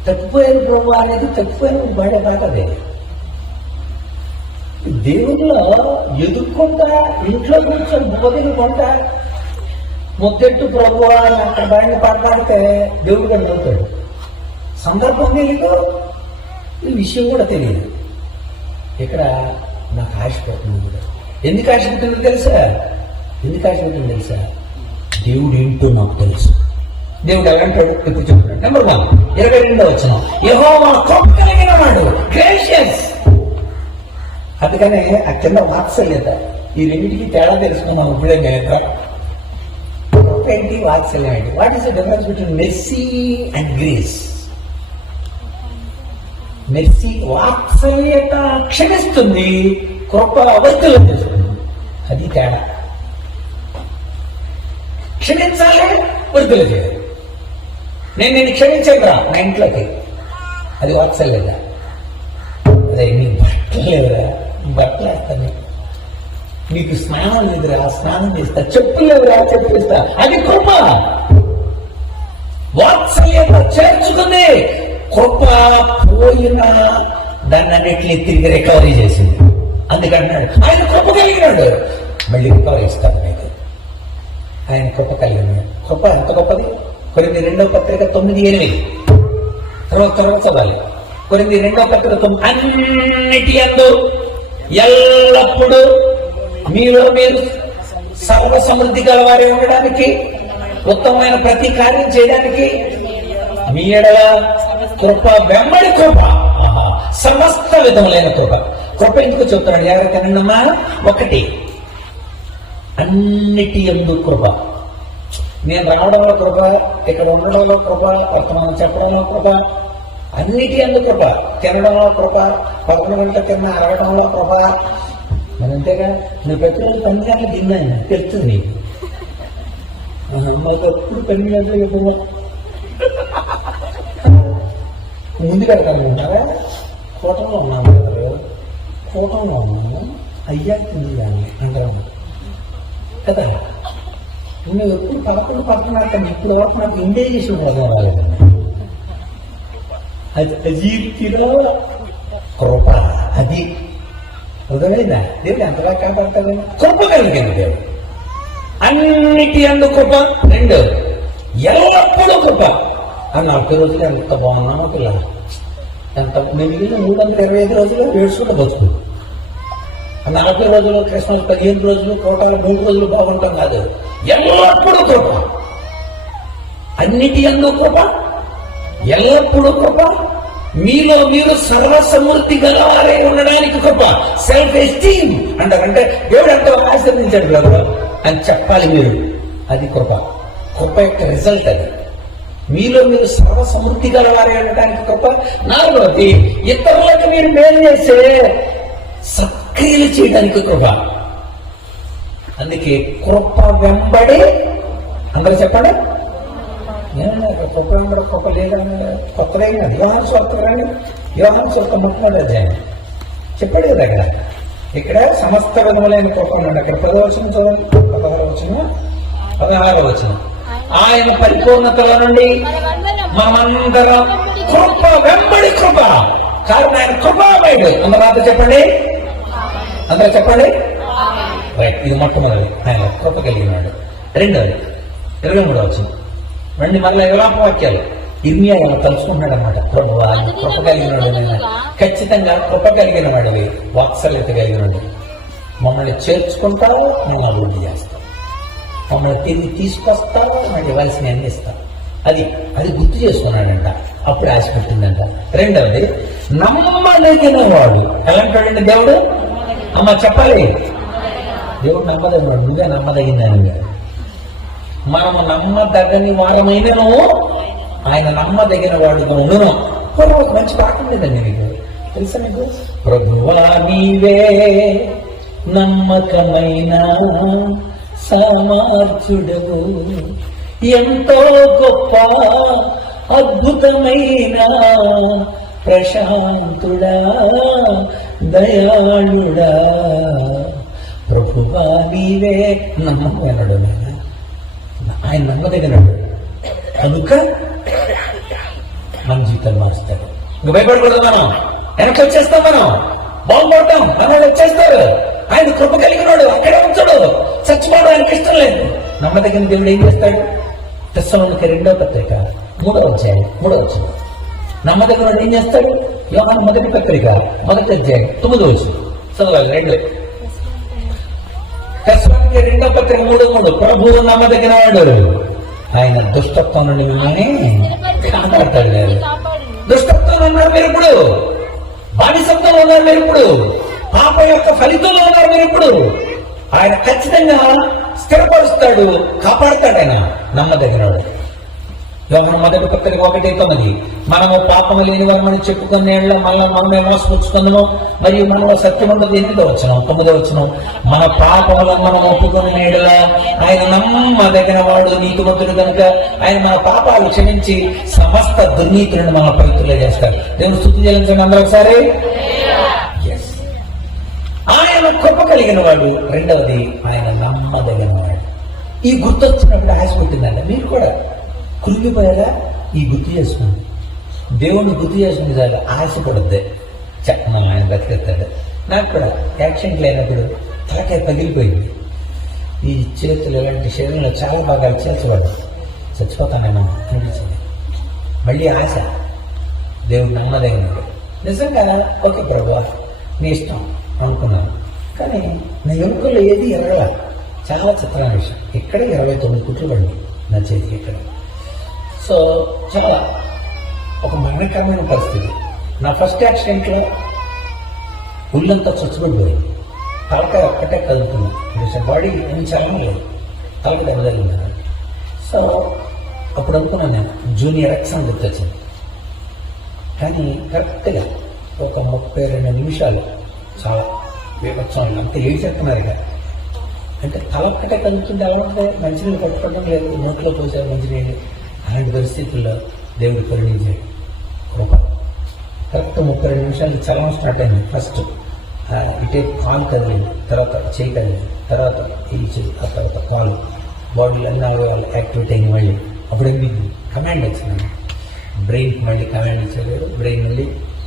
తప్పిపోయారు ప్రభు అనేది తప్పిపోయిన పాడే పాటదే. దేవుల్లో ఎదుర్కొంటా, ఇంట్లో కూర్చొని బోధించుకుంటా ముద్దెట్టు ప్రభు అని అక్కడ బాగా పాడతాడితే దేవుడు గారు నవ్వుతాడు. సందర్భం తెలియదు, ఈ విషయం కూడా తెలియదు. ఇక్కడ నాకు ఆశపడుతుంది కూడా. ఎందుకు ఆశపడుతుందో తెలుసా? దేవుడు ఏంటో నాకు తెలుసు. దేవుడు ఎలాంటాడు ఇప్పుడు చెప్తున్నాడు. నెంబర్ 1 22వ వచనం. యెహోవా కృప కలిగిన వాడు, గ్రేషియస్. అందుకనే ఆ కింద వాత్సల్యత, ఈ రెండింటికి తేడా తెలుసుకున్నాం ఇప్పుడే. కృప ఏంటి, వాత్సల్యం ఏంటి? What is the difference between mercy and grace? Mercy వాత్సల్యత క్షమిస్తుంది, కృప వర్తులు చేస్తుంది. అది తేడా. క్షమించాలి, వర్తులు చేయాలి. నేను క్షమించాను రా నా ఇంట్లోకి, అది వాత్సల్యత. అదే నీకు బట్టలు లేవురా, బట్టలు వేస్తాను. నీకు స్నానం లేదురా, స్నానం చేస్తా. చెప్పులు లేవురా, చెప్పిస్తా. అది కృప. వాత్సల్యత చేర్చుకుంది. కృప పోయిన దాన్ని అన్నింటినీ తిరిగి రికవరీ చేసింది. అందుకంటున్నాడు ఆయన కృప కలిగినాడు, మళ్ళీ రికవరీ ఇస్తాడు. మీకు ఆయన కృప కలిగినాడు. కృప ఎంత గొప్పది. కొరింథీ 2వ పత్రిక 9:8 తర్వాత చదవాలి. కొరింథీ 2వ పత్రిక 9. అన్నిటి యందు ఎల్లప్పుడూ మీలో మీరు సర్వ సమృద్ధి గలవారే ఉండడానికి, ఉత్తమమైన ప్రతి కార్యం చేయడానికి మీ ఎడల కృప, వెంబడి కృప, సమస్త విధములైన కృప. కృప ఎందుకు చెప్తున్నాడు? ఎవరైతే నిన్నమ్మా 1 అన్నిటి యందు కృప. నేను రావడంలో కృప, ఇక్కడ ఉండడంలో కృప, వర్తమానం చెప్పడంలో కృప, అన్నిటి యందు కృప. తినడంలో కృప, 11 గంటల తిన్న అరగడంలో కృప. మరి అంతేగా, నువ్వు ప్రతిరోజు 12 గంటలు తిన్నాను తెలుస్తుంది నీకు. మాకు ఎప్పుడు 12 గంటలు ఎప్పుడు ముందు పెడతానుకుంటారా? కూటంలో ఉన్నాము కూటంలో ఉన్నాము, అయ్యా తింది కానీ అంటారు కదా. నువ్వు ఎప్పుడు 11 పడుతున్నారు కానీ ఇప్పుడు వరకు నాకు ఇండైజేషన్ పదం రాలేదండి. అది అజీర్తిలో కృప, అది అర్థమైందా? దేవుడు ఎంతగా కాపాడతాడు? కృప కలిగింది దేవుడు. అన్నిటి అందు కృప. 2 ఎల్లప్పుడూ కృప. ఆ 40 రోజులు ఎంత బాగున్నామో పిల్లలు, ఎంత మిగిలిన 325 రోజులు ఏడ్చుకుంటే బతుకు. 40 రోజులు క్రిస్మస్ 15 రోజులు కోటాలు 3 రోజులు బాగుంటాం కాదు, ఎల్లప్పుడూ కృప. అన్నిటి యందు కృప, ఎల్లప్పుడూ కృప. మీలో మీరు సర్వసమృద్ధి గలవారే ఉండడానికి కృప. సెల్ఫ్ ఎస్టీమ్ అంటారంటే దేవుడు ఎంతో ఆశీర్వదించాడు కదా అని చెప్పాలి మీరు. అది కృప. కృప యొక్క రిజల్ట్ అది. మీలో మీరు సర్వసమృద్ధి గలవారే ఉండడానికి కృప. 4వది ఇతరులకు మీరు మేలు చేసే సత్క్రియలు చేయడానికి కృప. అందుకే కృప వెంబడి, అందరూ చెప్పండి, కృప వెంబడి కృప లేదని కొత్తగా యోహాను సువార్త రండి. యోహాను సువార్త 30వ అధ్యాయం చెప్పాడు కదా అక్కడ. ఇక్కడ సమస్త విధములైన కృప ఉన్నాడు. అక్కడ 10వ వచనం చూడండి, 16వ వచనం. ఆయన పరిపూర్ణతల నుండి మనమందరం కృప వెంబడి కృప. కారణం ఆయన కృపామయుడు. అందరూ చెప్పండి, అందరూ చెప్పండి. రైట్, ఇది మొట్టమొదటి ఆయన కృప కలిగినాడు. 2వది 23వ వచనం. మళ్ళీ విలాప వాక్యాలు. ఇర్మియా ఇలా తలుచుకుంటున్నాడు అనమాట. ప్రభు ఆయన కృప కలిగినాడు, నేను ఖచ్చితంగా కృప కలిగిన వాడివి, వాత్సల్యత కలిగిన వాడు. మమ్మల్ని చేర్చుకుంటావు, నేను అభివృద్ధి చేస్తావు. మమ్మల్ని తిరిగి తీసుకొస్తావు, మళ్ళీ ఇవ్వాల్సిన అందిస్తావు. అది గుర్తు చేసుకున్నాడంట. అప్పుడు ఆశ పెట్టిందంట. 2వది నమ్మదగిన వాడు. ఎలాంటి దేవుడు? అమ్మ చెప్పాలి, దేవుడు నమ్మదగిన వాడు. నువ్వే నమ్మదగిందని. మనము నమ్మదగని వారమైనను ఆయన నమ్మదగిన వాడుగా ఉండను. ఒక మంచి పాట ఉండేదండి మీకు తెలుసా? మీకు ప్రభువా నీవే నమ్మకమైన సామర్థ్యుడవు, ఎంతో గొప్ప అద్భుతమైన ప్రశాంతుడా దయాళుడా. ప్రభువా నీవే నమ్మకమైనడు. ఆయన నమ్మదగినాడు కనుక మన జీవితాలు మారుస్తాడు. ఇంకా భయపడకూడదు. మనం వెనక్కి వచ్చేస్తాం, మనం బాగుపడతాం, మన వచ్చేస్తారు. ఆయన కృప కలిగినాడు, అక్కడే ఉంచాడు. చచ్చిపోవడం ఆయనకి ఇష్టం లేదు. నమ్మదగిన దేవుడు ఏం చేస్తాడు? తెస్సలోనికై 2వ పత్రిక 3వ అధ్యాయం 3వ వచనం. నమ్మదగినాడు ఏం చేస్తాడు? యోహాను 1వ పత్రిక 1వ అధ్యాయం 9వ వచనం చదవాలి. 2 తెస్సలోనికై 2వ పత్రిక 3:3. ప్రభువు నమ్మదగిన వాడు, ఆయన దుష్టత్వం నుండి మిమ్మల్ని కాపాడతాడు. దుష్టత్వం ఉన్నారు మీరు ఇప్పుడు, బానిసత్వంలో ఉన్నారు మీరు ఇప్పుడు, పాప యొక్క ఫలితంలో ఉన్నారు మీరు ఇప్పుడు. ఆయన ఖచ్చితంగా స్థిరపరుస్తాడు, కాపాడుతాడు. ఆయన నమ్మదగినవాడు. యోహాను 1వ పత్రిక 1:9. మనము పాపము లేని వారమని చెప్పుకునే మళ్ళీ మనమే మోసపుచ్చుకుందాము, మరియు మనలో సత్యం ఉండదు. 8వ వచనం 9వ వచనం. మన పాపములను మనం ఒప్పుకునే ఆయన నమ్మదగిన వాడు, నీతిమంతుడు కనుక ఆయన మన పాపాలు క్షమించి సమస్త దుర్నీతులను మన పవిత్రులు చేస్తారు. దేవుడు స్తుతి చెల్లించండి అందరూ ఒకసారి. ఆయన కృప కలిగిన వాడు. 2వది ఆయన నమ్మదగిన వాడు. ఈ గుర్తొచ్చినప్పుడు ఆశ పుట్టిందండి. మీరు కూడా కురిగిపోయారా? ఈ గుర్తు చేసుకుని దేవుణ్ణి గుర్తు చేసుకుని చాలు ఆశపడద్దే. మనం ఆయన బతికెత్తాడు. నాకు కూడా యాక్సిడెంట్ లేనప్పుడు తలకాయ పగిలిపోయింది. ఈ చేతులు ఇలాంటి శరీరంలో చాలా బాగా చేర్చబడ్డాయి. చచ్చిపోతానేమో అనిపించింది. మళ్ళీ ఆశ. దేవుడు నమ్మదగినడు. నిజంగా ఓకే ప్రభువా నీ ఇష్టం అనుకున్నాను. కానీ నా ఎముకల్లో ఏది ఎరగల. చాలా చిత్రమైన విషయం. ఇక్కడ 29 కుట్లు పడింది నా చేతికి ఇక్కడ. సో చాలా ఒక మరణకరమైన పరిస్థితి. నా ఫస్ట్ యాక్సిడెంట్లో ఒళ్ళంతా చచ్చుబడిపోయింది. తలకాయ ఒక్కటే కదులుతుంది. బాడీ ఏం చలనం లేదు, తలకి దెబ్బతలింది. సో అప్పుడు అనుకున్నాను నేను జూనియర్ ఎక్స్ అని గుర్తొచ్చింది. కానీ కరెక్ట్గా ఒక 32 నిమిషాలు చాలా వివత్సవం అంతా ఏడు చెప్తున్నారు. ఇక అంటే తల ఒక్కటే కదులుతుంది. ఎలా ఉంటుంది? మంచినీళ్ళు పట్టుకోవడం లేదు, నోట్లో పోసారు మంచినీళ్ళు. అలాంటి పరిస్థితుల్లో దేవుడు కరుణించాడు. కృప. కరెక్ట్ 32 నిమిషాలు చలనం స్టార్ట్ అయింది. ఫస్ట్ ఇటే కాలు కదిలింది, తర్వాత చేయి కదిలింది, తర్వాత ఈ చేయి, ఆ తర్వాత కాలు. బాడీలో అన్ని అవయవాలు యాక్టివేట్ అయింది. మళ్ళీ అప్పుడు మీకు కమాండ్ వచ్చింది, బ్రెయిన్కి మళ్ళీ కమాండ్ ఇచ్చేవాడు. బ్రెయిన్ మళ్ళీ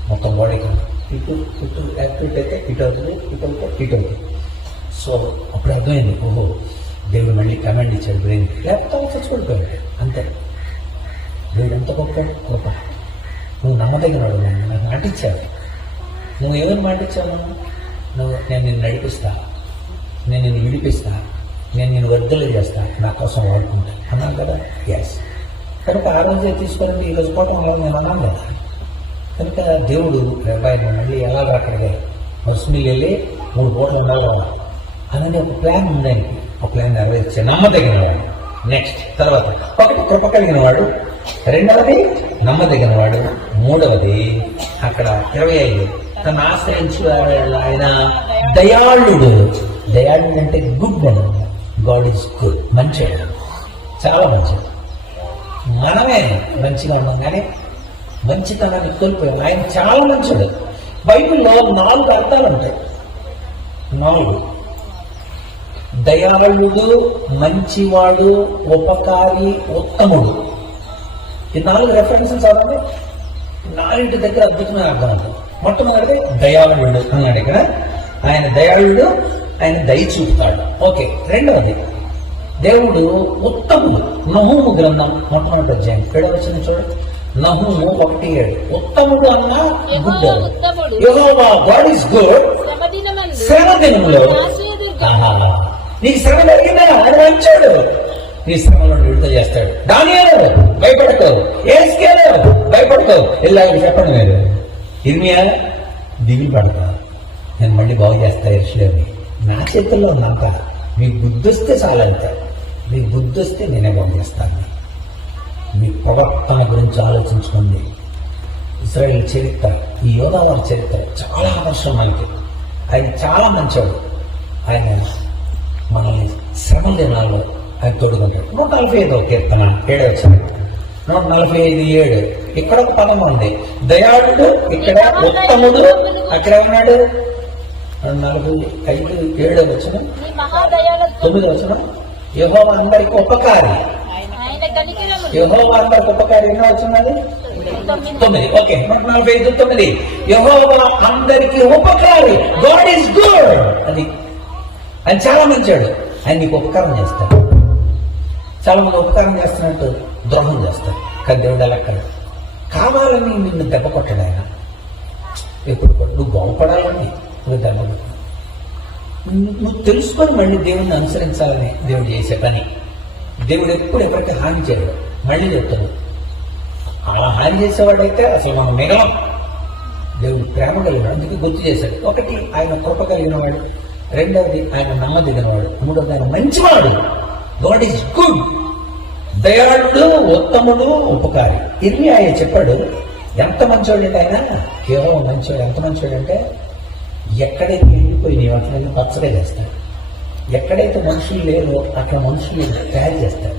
మొత్తం బాడీకి ఇటు ఇటు యాక్టివేట్ అయితే ఇటు అవుతుంది, ఇటు అవుతుంది, ఇటు అవుతుంది. సో అప్పుడు అర్థమైంది, ఓహో దేవుడు మళ్ళీ కమాండ్ ఇచ్చాడు బ్రెయిన్కి, లేకపోతే చచ్చిపోతాడు అంతే. దేవుడు ఎంత గొప్ప గొప్ప. నువ్వు నమ్మదగినవాడు, నాకు మాటిచ్చావు. నువ్వు ఎవరు మాటిచ్చావు? నేను నిన్ను నడిపిస్తా, నేను నిన్ను విడిపిస్తా, నేను నిన్ను వర్ధలు చేస్తా, నా కోసం వాడుకుంటా అన్నాను కదా. ఎస్. కనుక ఆ రోజే తీసుకొని ఈరోజు పోవటం వల్ల నేను అన్నాను కదా. కనుక దేవుడు అబ్బాయి మళ్ళీ ఎలా అక్కడికి వరుసని వెళ్ళి 3 పూటలు ఉండాలి అనేది ఒక ప్లాన్ ఉంది. ఒక ప్లాన్ నెరవేర్చే నమ్మదగిన వాడు. నెక్స్ట్ తర్వాత ఒకటి కృప కలిగిన వాడు, రెండవది నమ్మదగిన వాడు, మూడవది అక్కడ 25 తను ఆశ్రయించి ఆయన దయాళుడు. దయాళుడు అంటే good one. God is good, మంచివాడు, చాలా మంచిది. మనమే మంచిగా ఉన్నాం కానీ మంచితనాన్ని కోల్పోయాం. ఆయన చాలా మంచివాడు. బైబిల్లో 4 అర్థాలు ఉంటాయి. 4 దయాళుడు, మంచివాడు, ఉపకారి, ఉత్తముడు. ఈ 4 రెఫరెన్సెస్ అవ్వండి. 4 దగ్గర అద్భుతమైన అర్థం ఉంటుంది. మొట్టమొదటి దయాళుడు అన్నాడు ఇక్కడ. ఆయన దయాళుడు, ఆయన దయ చూపుతాడు. ఓకే. రెండవది దేవుడు ఉత్తముడు. నహూము గ్రంథం మొట్టమొదటి అధ్యాయం 7వ వచనం చూడండి. నహూము 1:7. ఉత్తముడు అన్న good. Jehovah God is good. శ్రమ దినములో నీకు శ్రమ జరిగిందా? ఆయన మంచాడు. నీ శ్రమలో విడుదల చేస్తాడు. దానియేలు భయపడకు, యేస్కేలు భయపడకు, ఇలా చెప్పండి. మీరు ఇర్మియా దిగులు పడతా, నేను మళ్ళీ బాగు చేస్తా యెరూషలేముని. నా చేతుల్లో ఉన్నాక మీకు బుద్ధి వస్తే చాలంతే. మీకు బుద్ధి వస్తే నేనే బాగు చేస్తాను. మీ ప్రవర్తన గురించి ఆలోచించుకోండి. ఇశ్రాయేలు చరిత్ర, ఈ యోధావారి చరిత్ర చాలా ఆదర్శం మనకి. ఆయన చాలా మంచివాడు. ఆయన మనల్ని శ్రమ దినాల్లో ఆయన తోడుకుంటాడు. 145వ కీర్తన 7వ వచనం. 145:7. ఇక్కడ ఒక పదం ఉంది, దయాళుడు, ఇక్కడ ఉత్తముడు, అక్కడ ఉన్నాడు. 45:7 వచనం, 9వ వచనం. యెహోవా అందరికి ఉపకారి. యెహోవా అందరికి ఉపకారి ఎన్నో వచ్చినది? 9. ఓకే. 145:9. యెహోవా అందరికి ఉపకారి. God is good. అది ఆయన చాలా మంచాడు. ఆయన నీకు ఉపకారం చేస్తాడు. చాలా మంది ఉపకారం చేస్తున్నట్టు ద్రోహం చేస్తాడు. కానీ దేవుడు అలా కావాలని నిన్ను దెబ్బ కొట్టాడు. ఆయన ఎప్పుడు నువ్వు బాగుపడాలని నువ్వు దెబ్బ కొట్టాడు. నువ్వు తెలుసుకొని మళ్ళీ దేవుడిని అనుసరించాలని దేవుడు చేసే పని. దేవుడు ఎప్పుడు ఎవరికి హాని చేయడు. మళ్ళీ చెప్తాడు, అలా హాని చేసేవాడైతే అసలు మనం మిగలం. దేవుడు ప్రేమ కలిగినాడు, అందుకే గుర్తు చేశాడు. ఒకటి ఆయన కృప కలిగిన వాడు, రెండవది ఆయన నమ్మదగినవాడు, మూడవది ఆయన మంచివాడు. God is good. దయాళుడు, ఉత్తముడు, ఉపకారి. ఇర్మియా చెప్పాడు ఎంత మంచివాడు అంటే ఆయన కేవలం మంచివాడు. ఎంత మంచివాడు అంటే ఎక్కడైతే ఎండిపోయినాయో అట్లయినా పచ్చగా చేస్తాడు. ఎక్కడైతే మనుషులు లేరో అక్కడ మనుషులు తయారు చేస్తాడు.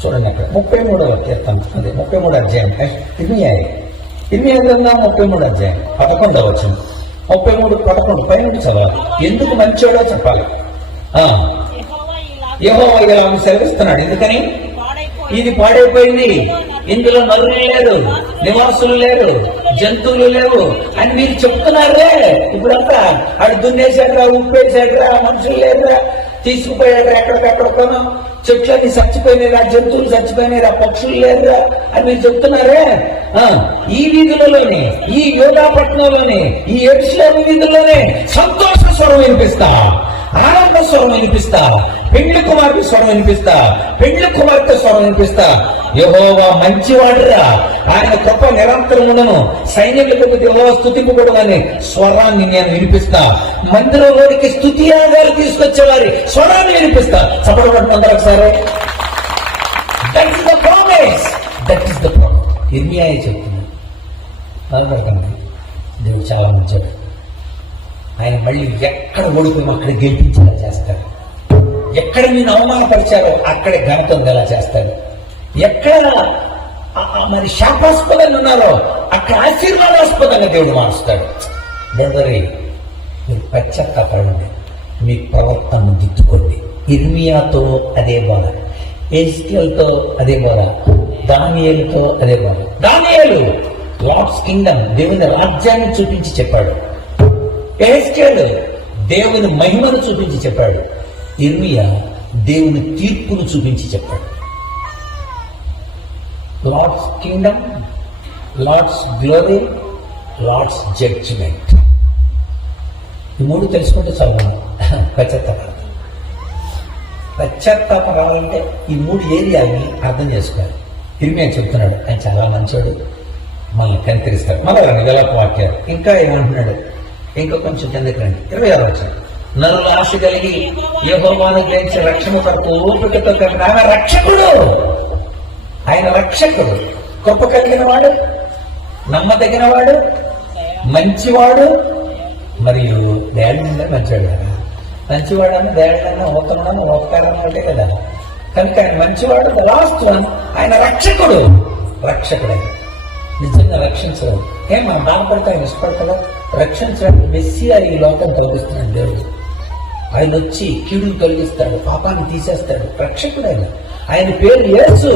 చూడండి అక్కడ 33వ కీర్తన, అదే 33వ అధ్యాయం. ఇర్మియా గ్రంథం 33వ అధ్యాయం 11వ వచనం. 33:11 పైన చదవాలి. ఎందుకు మంచివాడో చెప్పాలి. యెహోవా ఇలా సెలవిస్తున్నాడు. ఎందుకని? ఇది పాడైపోయింది, ఇందులో నరులు లేరు, నివాసులు లేరు, జంతువులు లేవు అని మీరు చెప్తున్నారే. ఇప్పుడంతా ఆడు దున్నేసాడ్రా, ఉప్పేసాడ్రా, మనుషులు లేరురా, తీసుకుపోయాడ్రా, ఎక్కడికక్కడికనో చెట్లన్నీ చచ్చిపోయినారా, జంతువులు చచ్చిపోయినారా, పక్షులు లేరురా అని మీరు చెప్తున్నారే. ఈ వీధులలోనే, ఈ యోధాపట్నంలోనే, ఈ యెరూషలేము వీధుల్లోనే సంతోష స్వరం వినిపిస్తా, ఆనంద స్వరం వినిపిస్తా, పెండ్లి కుమార్తె స్వరం వినిపిస్తా, పెండ్లి కుమార్తె స్వరం వినిపిస్తా. యెహోవా మంచివాడురా, ఆయన కృప నిరంతరం ఉండను, సైన్యములకు యెహోవా స్తుతింపబడు అనే స్వరాన్ని నేను వినిపిస్తా. మందిరంలోనికి స్తుతి యాగాలు తీసుకొచ్చేవారి స్వరాన్ని వినిపిస్తా. చప్పడబడిన అందరూ ఒకసారి. That is the promise. That is the promise. ఇర్మియా చెప్తున్నాడు. బాధపడకండి, దేవుడు చాలా మంచివాడు. ఆయన మళ్ళీ ఎక్కడ ఓడిపోయి అక్కడ గెలిపించేలా చేస్తాడు. ఎక్కడ నేను అవమానపరిచారో అక్కడే ఘనత ఉండేలా చేస్తాడు. ఎక్కడ మరి శాపాస్పదంగా ఉన్నారో అక్కడ ఆశీర్వాదాస్పదంగా దేవుడు మారుస్తాడు. మీరు పశ్చాత్తాపడండి, మీ ప్రవర్తనను దిద్దుకోండి. ఇర్మియాతో అదే బాధ, ఎజ్కేల్తో అదే బాధ, దానియేలుతో అదే బాధ. దానియేలు లార్డ్స్ కింగ్డమ్, దేవుని రాజ్యాన్ని చూపించి చెప్పాడు. ఎజ్కేల్ దేవుని మహిమను చూపించి చెప్పాడు. ఇర్మియా దేవుని తీర్పును చూపించి చెప్పాడు. Lord's kingdom, Lord's glory, Lord's judgement. ఈ మూడు తెలుసుకుంటే చాలు. పశ్చాత్తాపం రావాలంటే ఈ మూడు ఏరియాని అర్థం చేసుకోవాలి. ఇర్మియా చెప్తున్నాడు, ఆయన చాలా మంచోడు, మనల్ని కనికరిస్తాడు. మళ్ళీ వెలపు వాక్యాలు. ఇంకా ఏమంటున్నాడు, ఇంకా కొంచెం కిందకి రండి. 26 వచ్చాడు. నరుల ఆశ కలిగి యెహోవాను గ్రహించి రక్షణ కొరకు ఓపికతో కలిగిన ఆయన రక్షకుడు. ఆయన రక్షకుడు, గొప్ప కలిగిన వాడు, నమ్మదగిన వాడు, మంచివాడు, మరియు దయాళుడు. మంచివాడు కదా, మంచివాడని దయాళుడన్నా ఓతనుడన్నా ఓపకారం అంటే కదా. కనుక ఆయన మంచివాడు. లాస్ట్ వన్, ఆయన రక్షకుడు. రక్షకుడు ఆయన నిజంగా రక్షించడం. మనం బాధపడితే ఆయన ఇష్టపడతాడు. రక్షించడానికి మెస్సియా ఈ లోకం తొలగిస్తున్నాడు దేవుడు. ఆయన వచ్చి కీడును తొలగిస్తాడు, పాపాన్ని తీసేస్తాడు. రక్షకుడు ఆయన. ఆయన పేరు యేసు.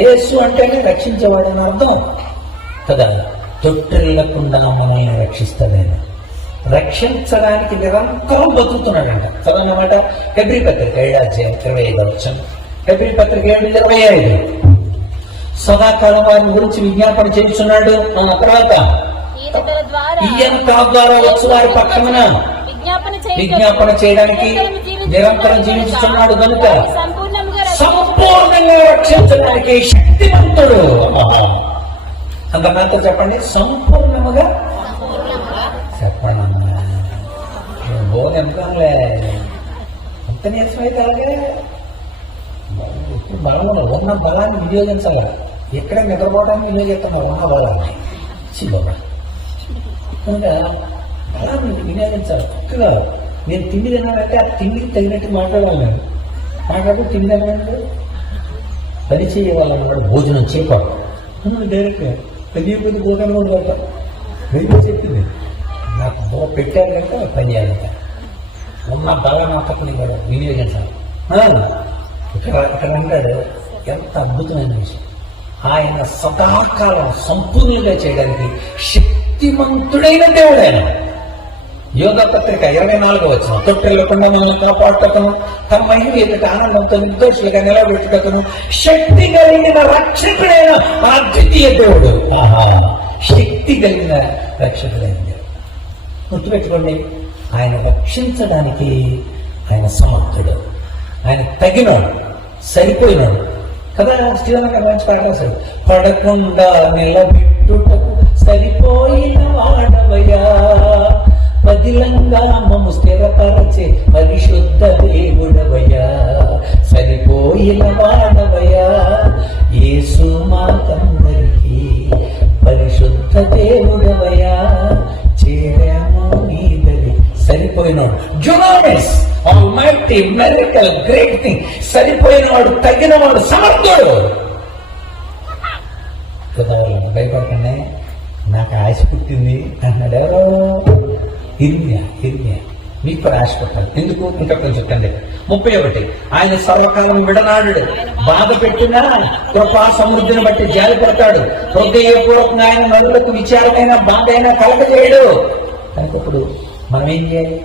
యేసు అంటేనే రక్షించేవాడని అర్థం కదా. తొట్టిల్లకుండా మనల్ని రక్షిస్తాడు ఆయన. రక్షించడానికి నిరంతరం బతుకుతున్నాడంట. చదవనమాట హెబ్రీ పత్రిక 7:25. హెబ్రీ పత్రిక 7:25. సదాకాలం వారిని గురించి విజ్ఞాపన చేస్తున్నాడు. తర్వాత ఈయన తన ద్వారా వచ్చి వారి పక్షమున విజ్ఞాపన చేయడానికి నిరంతరం జీవిస్తున్నాడు. కనుక సంపూర్ణంగా రక్షించడానికి శక్తివంతుడు. అంత నాతో చెప్పండి, సంపూర్ణముగా చెప్పండి. బోన్ ఎంతలే అంత నీరసమైతే అలాగే బలం ఉన్న బలాన్ని వినియోగించాలి. ఎక్కడ నిద్రపోవడానికి వినియోగిస్తున్నా ఉన్న బలాన్ని చిన్న కనుక బలాన్ని వినియోగించాలి. చక్కగా నేను తిండి తినాలంటే ఆ తిండికి తగినట్టు మాట్లాడాలి. నేను మాట్లాడుతూ తిండి తినాలంటే పని చేయవాలన్నమాట. భోజనం చేపాడు డైరెక్ట్గా తెలియకపోతే భోజనం కూడా పోతాం. వెళ్ళి చెప్పింది నాకు పెట్టారు కనుక పని చేయాలంట. ఉన్న బలాన్ని అంతకుని కూడా వినియోగించాలి. ఇక్కడ అంటాడు, ఎంత అద్భుతమైన విషయం. ఆయన సదాకాలం సంపూర్ణంగా చేయడానికి శక్తిమంతుడైన దేవుడు ఆయన. యోగ పత్రిక 24 తొట్టిల్లకుండా మనల్ని కాపాడుటకును తమ మహిమ ఎదుట ఆనందంతో నిర్దోషులుగా నిలబెట్టుటకును శక్తి కలిగిన రక్షకుడైన అద్వితీయ దేవుడు. శక్తి కలిగిన రక్షకుడైన దేవుడు. గుర్తుపెట్టుకోండి, ఆయన రక్షించడానికి ఆయన సమర్థుడు. ఆయన తగినాడు, సరిపోయినాడు కదా. స్టీవెన్ మంచి పాట రాశాడు, పడకుండా నిలబెట్టుటకు సరిపోయిన వాడవయ్యా, పదిలంగా మమ్ము స్థిరపరచే పరిశుద్ధ దేవుడవయ్యా, సరిపోయిన వాడవయ్యా, యేసు మాకందరికీ పరిశుద్ధ దేవుడవయ్యా, చేరాము నీదరి. సరిపోయినాడు. జునామిస్ ఆల్మైటీ మిరకల్ గ్రేట్ థింగ్. సరిపోయినవాడు, తగినవాడు, సమర్థుడు. భయపడకండి, నాకు ఆశ పుట్టింది అన్నాడు ఎవరో. ఇర్మియా మీకు కూడా ఆశ పెట్టాలి. ఎందుకు? ఇంకా కొంచెం చెప్పండి. 31 ఆయన సర్వకాలం విడనాడు, బాధ పెట్టినా కృపా సమృద్ధిని బట్టి జాలి పడతాడు. హృదయపూర్వకంగా ఆయన నరులకు విచారమైన బాధ అయినా కలగజేయడు. కనుక ఇప్పుడు మనం ఏం చేయాలి?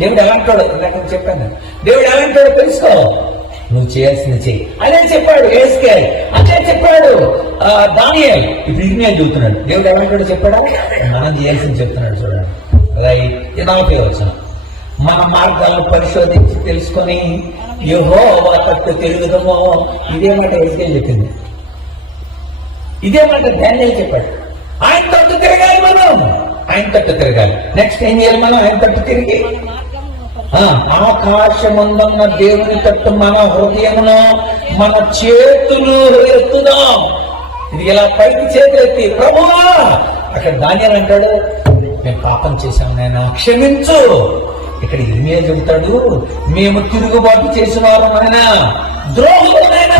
దేవుడు ఎలాంటాడో ఇందాక చెప్పాను. దేవుడు ఎలాంటాడో తెలుసుకో, నువ్వు చేయాల్సింది చెయ్యి. అదే చెప్పాడు ఎజ్కేల్, అదే చెప్పాడు దానియేలు. ఇప్పుడు ఇర్మియా చెబుతున్నాడు. దేవుడు ఎలాంటాడో చెప్పాడా? మనం చేయాల్సింది చెప్తున్నాడు. చూడండి, రైట్. 40 మన మార్గాలను పరిశోధించి తెలుసుకొని యెహోవా తట్టు తిరుగుదమో. ఇదే మాట ఎజ్కేల్ చెప్పింది, ఇదే మాట దానియేలు చెప్పాడు. ఆయన తట్టు తిరగాలి, మనం ఆయన తట్టు తిరగాలి. నెక్స్ట్ ఏం చేయాలి? మనం ఆయన తట్టు తిరిగి ఆకాశముందున్న దేవుని తట్టు మన హృదయమును, మన చేతులు ఎత్తుదాం. ఇది ఇలా పైకి చేతులెత్తి, ప్రభువా. అక్కడ దానియేలు అంటాడు, మేము పాపం చేశాము నాయనా, క్షమించు. ఇక్కడ ఇర్మియా చెబుతాడు, మేము తిరుగుబాటు చేసిన వారు నాయనా, ద్రోహులైనా,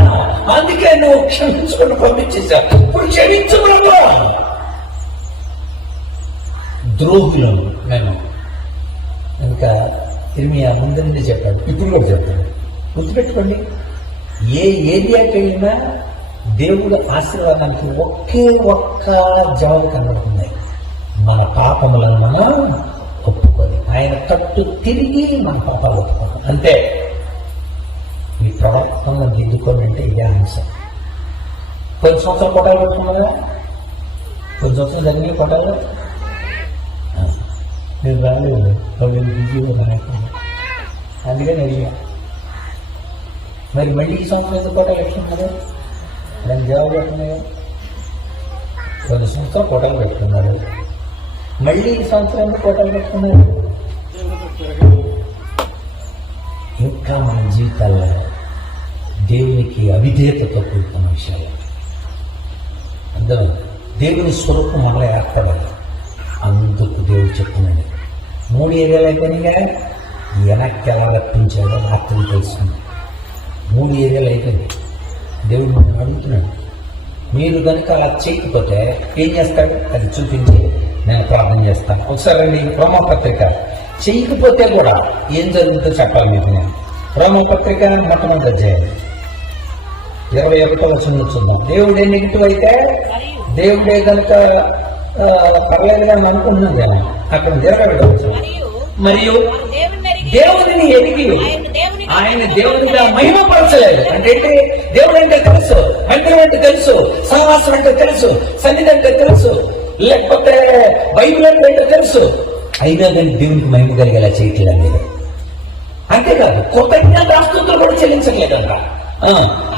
అందుకే నువ్వు క్షమించుకుని పంపించేశావు. ఇప్పుడు క్షమించు ప్రభువా. ద్రోహులను మేము. ఇంకా ఇర్మియా ముందు నుండి చెప్పాడు, ఇప్పుడు కూడా చెప్తాడు. గుర్తుపెట్టుకోండి, ఏ ఏరియాకి వెళ్ళినా దేవుడు ఆశీర్వాదానికి ఒకే ఒక్క జవాబు కనబడుతుంది: మన పాపములను మనం ఒప్పుకొని ఆయన తట్టు తిరిగి మన పాపాలు ఒప్పుకోవాలి. అంతే. మీ ప్రవర్తనలో దిద్దుకోండి అంటే ఇదే అంశం. కొన్ని సంవత్సరాలు కొట్టాలు పెట్టుకున్నారా? కొన్ని సంవత్సరాలు జరిగిన కొట్టాలు నేను రాలేదు, బిజీగా రాయకుండా, అందుకని అడిగా. మరి మళ్ళీ ఈ సంవత్సరం ఎందుకు కోటలు పెట్టుకున్నారు? దానికి జవాబు పెట్టుకున్నారు. కొన్ని సంవత్సరాలు కోటలు పెట్టుకున్నారు, మళ్ళీ ఈ సంవత్సరం ఎందుకు కోటలు పెట్టుకున్నారు? ఇంకా మన జీవితాల్లో దేవునికి అవిధేయతతో కూడుకున్న విషయాలు అందరూ దేవుని స్వరూపం మనలో ఏర్పడాలి. అందుకు దేవుడు చెప్తున్నాడు. 3 ఏరియాలు అయిపోయినాయిగా, వెనక్కి ఎలా రప్పించాడో రాత్రి తెలుస్తుంది. 3 ఏరియాలు అయిపోయింది. దేవుడు మనం అడుగుతున్నాడు, మీరు కనుక అలా చేయకపోతే ఏం చేస్తాడు? అది చూపించి నేను ప్రార్థన చేస్తాను. ఒకసారి రండి, రోమాపత్రిక. చేయకపోతే కూడా ఏం జరుగుతుందో చెప్పాలి మీకు నేను. రోమాపత్రిక మొట్టమొదటి అధ్యాయం 21వ వచనం చూద్దాం. దేవుడే నెగిటివ్ అయితే, దేవుడే కనుక పర్లేదుగా అనుకుంటున్నాను నేను. అక్కడ జరగవచ్చు. మరియు దేవుడిని ఎదిగి ఆయన దేవునిగా మహిమపరచలేదు. అంటే దేవుడు అంటే తెలుసు, మందిరం అంటే తెలుసు, సహవాసం అంటే తెలుసు, సన్నిధి అంటే తెలుసు, లేకపోతే బైబిల్ అంటే తెలుసు. అయినా కానీ దేవునికి మహిమ కలిగేలా చేయట్లేదు మీరు. అంతేకాదు కృతజ్ఞతాస్తుతులు కూడా చెల్లించట్లేదంట.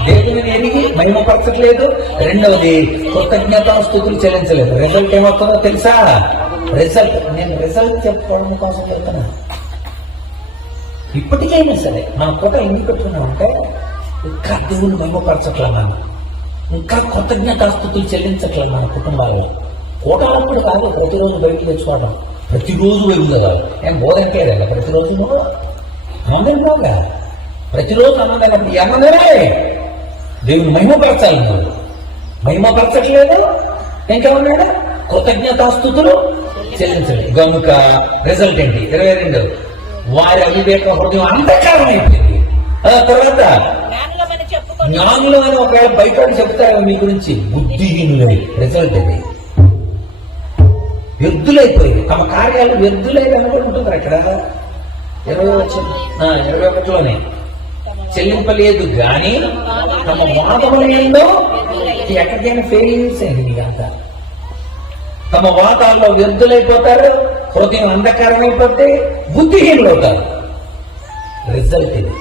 దేవుని ఎదిగి మహిమపరచట్లేదు. రెండవది కృతజ్ఞతాస్తుతులు చెల్లించలేదు. రిజల్ట్ ఏమవుతుందో తెలుసా? నేను రిజల్ట్ చెప్పుకోవడం కోసం చెప్తున్నా. ఇప్పటికైనా సరే మన పూట ఎందుకు పెట్టుకున్నామంటే ఇంకా దేవుని మహిమపరచట్లేదు, ఇంకా కృతజ్ఞతాస్తుతులు చెల్లించట్లేదు మన కుటుంబాల్లో. కూటలప్పుడు కాదు, ప్రతిరోజు బయటకు తెచ్చుకోవడం, ప్రతిరోజు వెలుగు కాదు. నేను బోధనట్లేదండి, ప్రతిరోజు నువ్వు ఆనందంగా ప్రతిరోజు ఆనందంగా ఏమన్నారే దేవుని మహిమపరచాలి. నువ్వు మహిమపరచట్లేదు, ఇంకేమన్నాడు? కృతజ్ఞతాస్తుతులు చెల్లించలేదు. గనుక రిజల్ట్ ఏంటి? 22 వారి అవివేక హృదయం అంధకారం అయిపోయింది. తర్వాత జ్ఞానులు అని ఒకవేళ బయట చెప్తారు మీ గురించి, బుద్ధిహీనులై. రిజల్ట్ అది వ్యర్థులైపోయింది. తమ కార్యాలు వ్యర్థులై కూడా ఉంటుంది అక్కడ 21లోనే. చెల్లింపలేదు గాని తమ వాదములు ఎక్కడికైనా ఫెయిల్స్ అయింది. మీకంతా తమ వాదాల్లో వ్యర్థులైపోతారు, హృదయం అంధకారం అయిపోతే బుద్ధిహీనులు అవుతారు. రిజల్ట్ ఇది.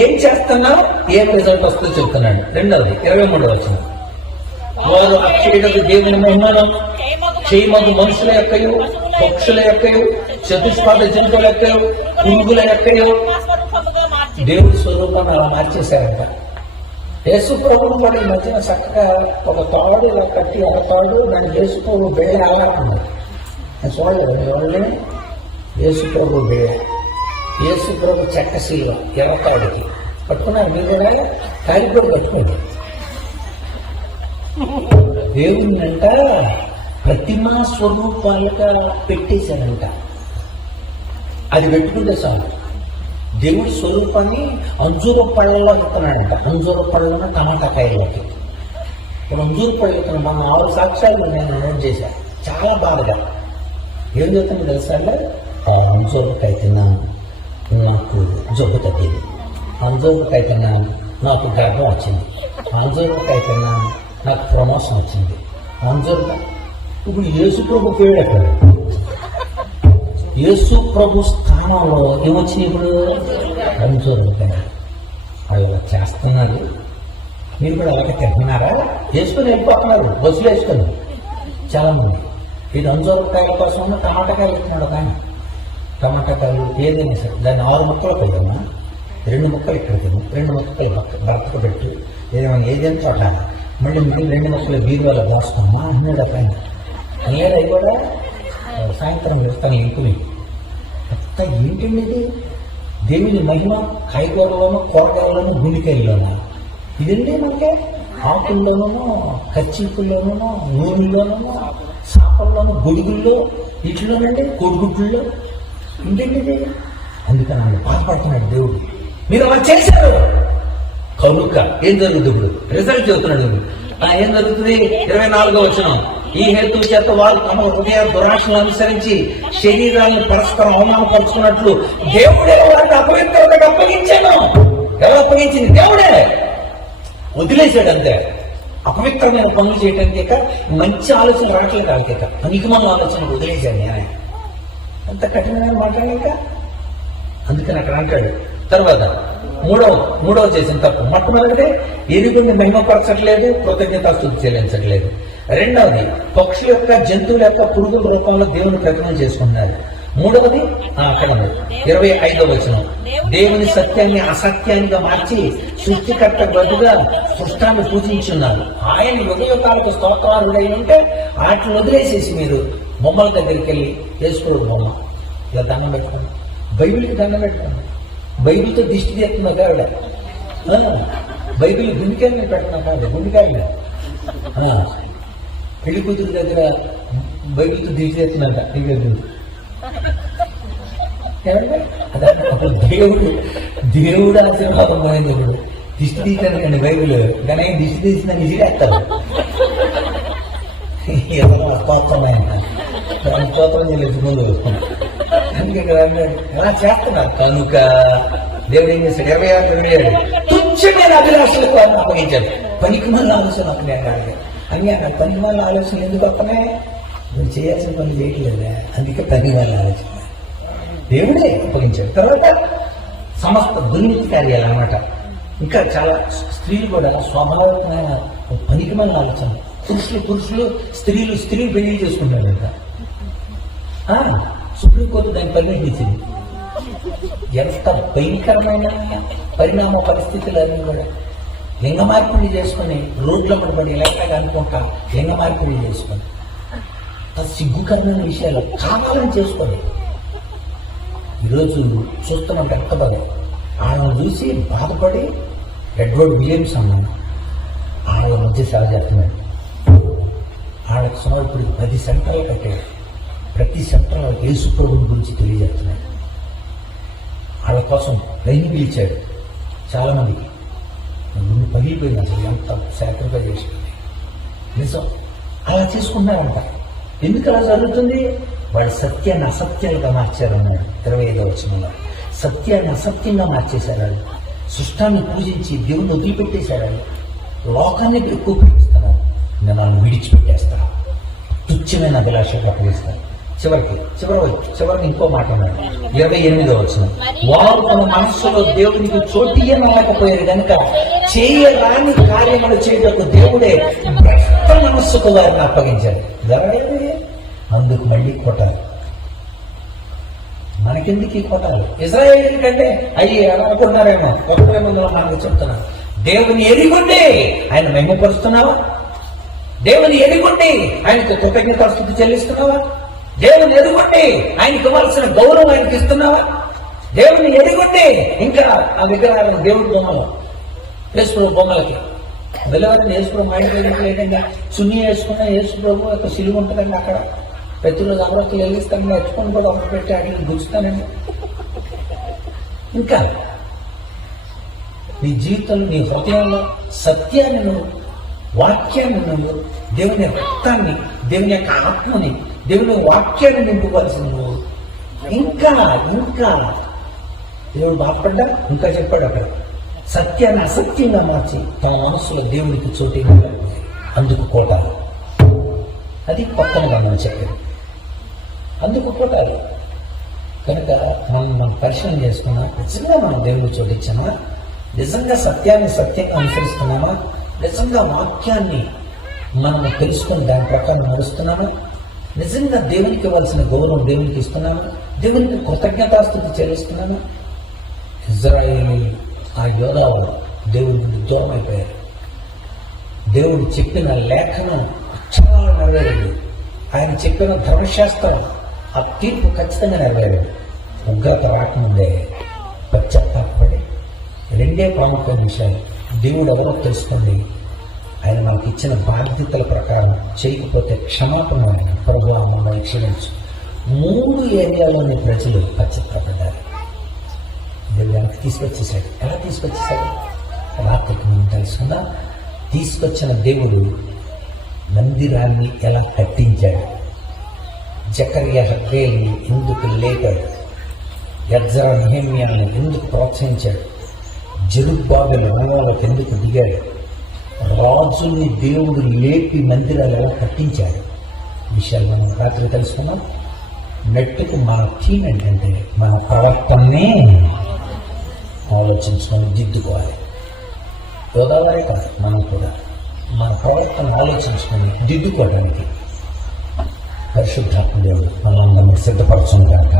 ఏం చేస్తున్నావు, ఏం రిజల్ట్ వస్తుందో చెప్తున్నాడు. రెండవది 23వ వచనం. వారు అక్షయుడు దేవుని మహిమను చేయమగు మనుషుల యొక్కయు, పక్షుల యొక్కయు, చతుష్పాద జంతువుల యొక్కయు, పురుగుల యొక్కయు దేవుడి స్వరూపాన్ని అలా మార్చేశారంట. యేసు ప్రభువు కూడా ఈ మధ్యన చక్కగా ఒక తాడు ఇలా కట్టి, ఒక తాడు దాని యేసు ప్రభు బిళ్ళ ఆడుతుంది. నేను చూడలేదు ఎవరిని. యేసు ప్రభు బిళ్ళ, యేసు ప్రభు చెక్క శీల ఎర్రతాడికి పట్టుకున్నారు. మీరు కాలిపోయి పట్టుకోండి. దేవుణ్ణంట ప్రతిమా స్వరూపాలుగా పెట్టేశారంట. అది పెట్టుకుంటే చాలు. దేవుడి స్వరూపాన్ని అంజూరు పళ్ళలో ఇస్తున్నాడంట. అంజూరు పళ్ళను టమాటా కాయలకి. ఇప్పుడు అంజూరు పళ్ళు ఇస్తున్నాను. మన 6 సాక్ష్యాలు నేను నోట్ చేశాను. చాలా బాధగా ఏం చెప్తాను తెలుసా? అంజూరకాయ తిన్నాను, నాకు జబ్బు తగ్గింది. అంజూరకాయ తిన్నాను, నాకు గర్భం వచ్చింది. అంజూరకాయ తిన్నాను, నాకు ప్రమోషన్ వచ్చింది. అంజూరకాయ. ఇప్పుడు యేసు ప్రభు పేరు ఎక్కడ? యేసు ప్రభు స్థానంలో ఏమొచ్చినాయి? ఇప్పుడు అంజూరకాయ. అలా చేస్తున్నారు. మీరు కూడా అలాగే తింటున్నారా? వేసుకొని వెళ్ళిపోతున్నారు, బస్సులు వేసుకొని చాలా మంది. ఇది అంజూరకాయల కోసం టమాటాకాయలు ఇస్తున్నాడు. కానీ టమాటాకాయలు ఏదైనా సరే దాన్ని 6 ముక్కలు పోయామా, 2 ముక్కలు ఇక్కడ తిను, 2 ముక్కలు భర్తకు పెట్టు, ఏదైనా చోట మళ్ళీ మిగిలిన 2 ముక్కలు బీరువాలో దాచుకోమ్మా అన్నాడు. పైన లేదా అవి కూడా సాయంత్రం వెళ్తాను ఇంకుని. అంత ఏంటండి ఇది? దేవుని మహిమ కాయగూరలోను, కూరగాయల్లోనూ, గుండెకాయల్లోనూ. ఇదండి మనకే ఆకుల్లోనూ, కచ్చిపుల్లోనూ, నూనెలోనూ, చేపల్లోనూ, గొడుగుల్లో, వీటిలోనండి, కోడిగుడ్లలో. ఇంకేంటి ఇది? అందుకని ఆయన బాధపడుతున్నాడు దేవుడు. మీరు అలా చేశారు కనుక ఏం జరుగుతుంది? ఇప్పుడు రిజల్ట్ చెబుతున్నాడు. ఏం జరుగుతుంది? 24వ వచనం, ఈ హేతు చేత వారు తమ హృదయ దురాశను అనుసరించి శరీరాన్ని పరస్పరం అవమానపరుచుకున్నట్లు దేవుడే వారిని అపవిత్రతకు అప్పగించాను. ఎవరు అప్పగించింది? దేవుడే. వదిలేశాడు అంతే. అపవిత్రమైన పనులు చేయడానికి మంచి ఆలోచన రావట్లేదు. వాళ్ళకి పనికిమాల ఆలోచన వదిలేశాడు నేను. అంత కఠినమైన మాట్లాడలేక అందుకని అక్కడ అంటాడు. తర్వాత మూడవ చేసిన తప్పు, మొట్టమొదటి ఎరుగుని మహిమపరచట్లేదు, కృతజ్ఞతాస్తుతి చెల్లించట్లేదు. రెండవది పక్షుల యొక్క, జంతువుల యొక్క, పురుగుల రూపంలో దేవుని ప్రతిమ చేసుకున్నారు. మూడవది అక్కడ 25వ వచనం, దేవుని సత్యాన్ని అసత్యానిగా మార్చి సృష్టికర్త బదుగా సృష్టాన్ని పూజించున్నారు. ఆయన యుగయుగాలకు స్తోత్రాలుడై ఉంటే వాటిని వదిలేసేసి మీరు బొమ్మల దగ్గరికి వెళ్ళి వేసుకోవడం, బొమ్మ ఇలా దండం పెట్టుకోండి, బైబిల్కి దండం పెట్టుకోండి. బైబిల్తో దిష్టి తీస్తున్నా కావిడ, బైబిల్ గుండికాయని పెడుతున్నా కావిడ, గుండికాయని పెళ్లి కూతురు దగ్గర బైబిల్తో దిష్టి తీస్తున్నట. దేవుడు ఆశీర్వాదం పోయింది. ఇప్పుడు దిష్టి తీశాను కండి బైబిల్, కానీ దిష్టి తీసిన నిజేస్తారు. స్తోత్రం చేయలేదు ముందు. అందుకే ఎలా చేస్తున్నారు కనుక దేవుడు ఏం చేశాడు? 26 తుచ్చమైన అభిలాషలకు ఆయన అప్పగించాడు. పనికిమాల ఆలోచన అప్పనే అన్యాక పనికిమాల ఆలోచన ఎందుకు అప్పనే? నువ్వు చేయాల్సిన పని చేయట్లేదా, అందుకే పనికిమాల ఆలోచన దేవుడే అప్పగించాడు. తర్వాత సమస్త దుర్నీతి కార్యాలు అన్నమాట. ఇంకా చాలా స్త్రీలు కూడా స్వాభావికమైన పనికిమాల ఆలోచన. పురుషులు స్త్రీలు పెళ్లి చేసుకుంటారంట. సుప్రీంకోర్టు దాన్ని పర్మిట్ ఇచ్చింది. ఎంత భయంకరమైన పరిణామ పరిస్థితులు అన్నీ కూడా. లింగ మార్పిడి చేసుకుని రోడ్ల పడి లేక అనుకుంటా లింగ మార్పిడి చేసుకుని సిగ్గుకరమైన విషయాలు కావాలని చేసుకొని ఈరోజు చూస్తున్నాం. ఎంత బాగా వాళ్ళని చూసి బాధపడి ఎడ్వర్డ్ విలియమ్స్ అన్నాను వాళ్ళ మధ్య సేవ చేస్తున్నాడు. వాళ్ళకి సుమారు ఇప్పుడు 10 సెంటర్లు కట్టాడు. ప్రతి సెంటర్ యేసు ప్రభువుని గురించి తెలియజేస్తున్నాడు. వాళ్ళ కోసం లైన్ పిలిచాడు. చాలా మందికి ముందు పగిలిపోయింది. అసలు ఎంత శాఖగా చేసుకుంది. నిజం అలా చేసుకున్నారంట. ఎందుకు అలా జరుగుతుంది? వాడు సత్యాన్ని అసత్యాలుగా మార్చారన్నాడు 25వ వచనంలో. సత్యాన్ని అసత్యంగా మార్చేశారు. సృష్టాన్ని పూజించి దేవుని వదిలిపెట్టేశారు. లోకాన్ని ఎక్కువ ప్రేమిస్తున్నారు. నేను నన్ను విడిచిపెట్టేస్తాను, తుచ్చమైన అభిలాషకు అప్పగిస్తాను. చివరికి ఇంకో మాట ఉన్నాడు 28వ వచనం, వారు తమ మనస్సులో దేవునికి చోటియనలేకపోయారు కనుక చేయరాని కార్యములు చేయటకు దేవుడే భ్రష్ట మనస్సుకు వారిని అప్పగించారు. అందుకు మళ్ళీ కొట్టాలి. మనకెందుకు ఈ కొట్టాలి? ఇజ్రాయేల్ కంటే అయ్యి అనుకుంటున్నారేమో. 1 మనకు చెప్తున్నాను. దేవుని ఎరిగుండి ఆయన మహిమపరుస్తున్నావా? దేవుని ఎరిగుండి ఆయనకు కృతజ్ఞతాస్తుతి చెల్లిస్తున్నావా? దేవుని ఎదుగుండి ఆయనకి ఇవ్వాల్సిన గౌరవం ఆయనకి ఇస్తున్నావా? దేవుని ఎదుగుండి ఇంకా ఆ విగ్రహాలను దేవుడి బొమ్మలు యేసు బొమ్మలకి వెళ్ళవారిని యేసు మా ఇంటి ఏంటంటే చున్నీ వేసుకున్న యేసు ప్రభు యొక్క సిలువ ఉంటుందండి. అక్కడ ప్రతిరోజు అమృతలు వెళ్ళిస్తాను, ఎత్తుకొని కూడా అమృత పెట్టి అడిగి గుచ్చుతానండి. ఇంకా నీ జీవితంలో నీ హృదయంలో సత్యాన్ని నువ్వు, వాక్యాన్ని నువ్వు, దేవుని రక్తాన్ని, దేవుని యొక్క ఆత్మని, దేవుని వాక్యాన్ని నింపుకోవాల్సింది నువ్వు. ఇంకా దేవుడు బాధపడ్డా ఇంకా చెప్పాడు అక్కడ సత్యాన్ని అసత్యంగా మార్చి తన మనస్సులో దేవునికి చోటు అందుకు కోటాలి. అది కొత్తగా మనం చెప్పారు. అందుకు కోటాలి. కనుక మనం పరిశీలన చేసుకున్నా, నిజంగా మనం దేవుడికి చోటు ఇచ్చామా? నిజంగా సత్యాన్ని సత్యంగా అనుసరిస్తున్నామా? నిజంగా వాక్యాన్ని మనం తెలుసుకుని దాని ప్రకారం నడుస్తున్నామా? నిజంగా దేవునికి ఇవ్వాల్సిన గౌరవం దేవునికి ఇస్తున్నామా? దేవునికి కృతజ్ఞతాస్తుతి చెల్లిస్తున్నామా? ఇజ్రాయేలు ఆ యోధావులు దేవుడికి దూరం అయిపోయారు. దేవుడు చెప్పిన లేఖనం చాలా నెరవేరేది. ఆయన చెప్పిన ధర్మశాస్త్రం ఆ తీర్పు ఖచ్చితంగా నెరవేరేది. ఉగ్రత రాకముందే పశ్చాత్తాపడి 2 ప్రాముఖ్యమైన విషయాలు. దేవుడు ఎవరో తెలుసుకోండి. ఆయన మనకి ఇచ్చిన బాధ్యతల ప్రకారం చేయకపోతే క్షమాపణ ప్రభువా మమ్మల్ని క్షమించు. 3 ఏరియాలోని ప్రజలు పశ్చాత్తాపడ్డారు. దేవుడు వెనక్కి తీసుకొచ్చేసాడు. ఎలా తీసుకొచ్చేసాడు? రాత్రికి మనం తెలుసుకుందాం. తీసుకొచ్చిన దేవుడు మందిరాన్ని ఎలా కట్టించాడు, జకర్యా హగ్గేయుని ఎందుకు లేపాడు, ఎజ్రా నెహెమ్యాలను ఎందుకు ప్రోత్సహించాడు, జెరుబ్బాబెలు రంగంలోకి ఎందుకు దిగాడు, రాజుని దేవుడు లేపి మందిరాలు ఎలా కట్టించాడు, విషయాలు మనం రాత్రి తెలుసుకున్నాం. నెట్టుకు మన థీమ్ ఏంటంటే మన ప్రవర్తననే ఆలోచించుకొని దిద్దుకోవాలి. గోదావరి కాదు, మనం కూడా మన ప్రవర్తన ఆలోచించుకొని దిద్దుకోవడానికి పరిశుద్ధాత్మ దేవుడు మనందరినీ సిద్ధపరచును గాక.